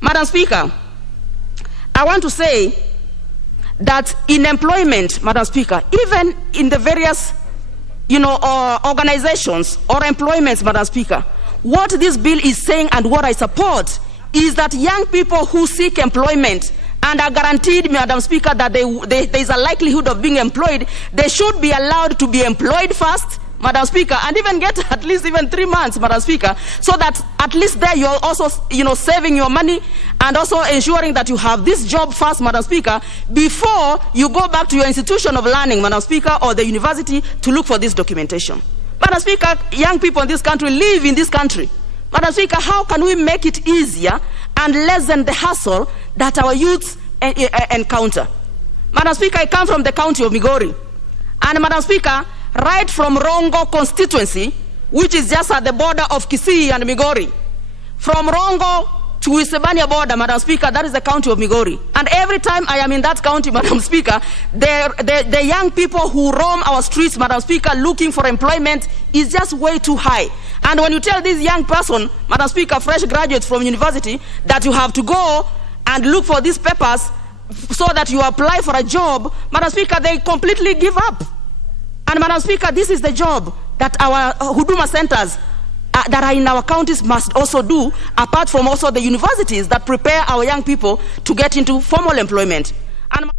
Madam Speaker, I want to say that in employment, Madam Speaker, even in the various, organizations or employments, Madam Speaker, what this bill is saying and what I support is that young people who seek employment and are guaranteed, Madam Speaker, that there is a likelihood of being employed, they should be allowed to be employed first, Madam Speaker, and even get at least even 3 months, Madam Speaker, so that at least there you're also, saving your money and also ensuring that you have this job first, Madam Speaker, before you go back to your institution of learning, Madam Speaker, or the university to look for this documentation. Madam Speaker, young people in this country live in this country. Madam Speaker, how can we make it easier and lessen the hassle that our youths encounter? Madam Speaker, I come from the county of Migori, and Madam Speaker, right from Rongo constituency, which is just at the border of Kisii and Migori, from Rongo to Isebania border, Madam Speaker, that is the county of Migori. And every time I am in that county, Madam Speaker, the young people who roam our streets, Madam Speaker, looking for employment is just way too high. And when you tell this young person, Madam Speaker, fresh graduates from university, that you have to go and look for these papers so that you apply for a job, Madam Speaker, they completely give up. And Madam Speaker, this is the job that our Huduma centers that are in our counties must also do, apart from also the universities that prepare our young people to get into formal employment. And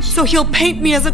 so he'll paint me as a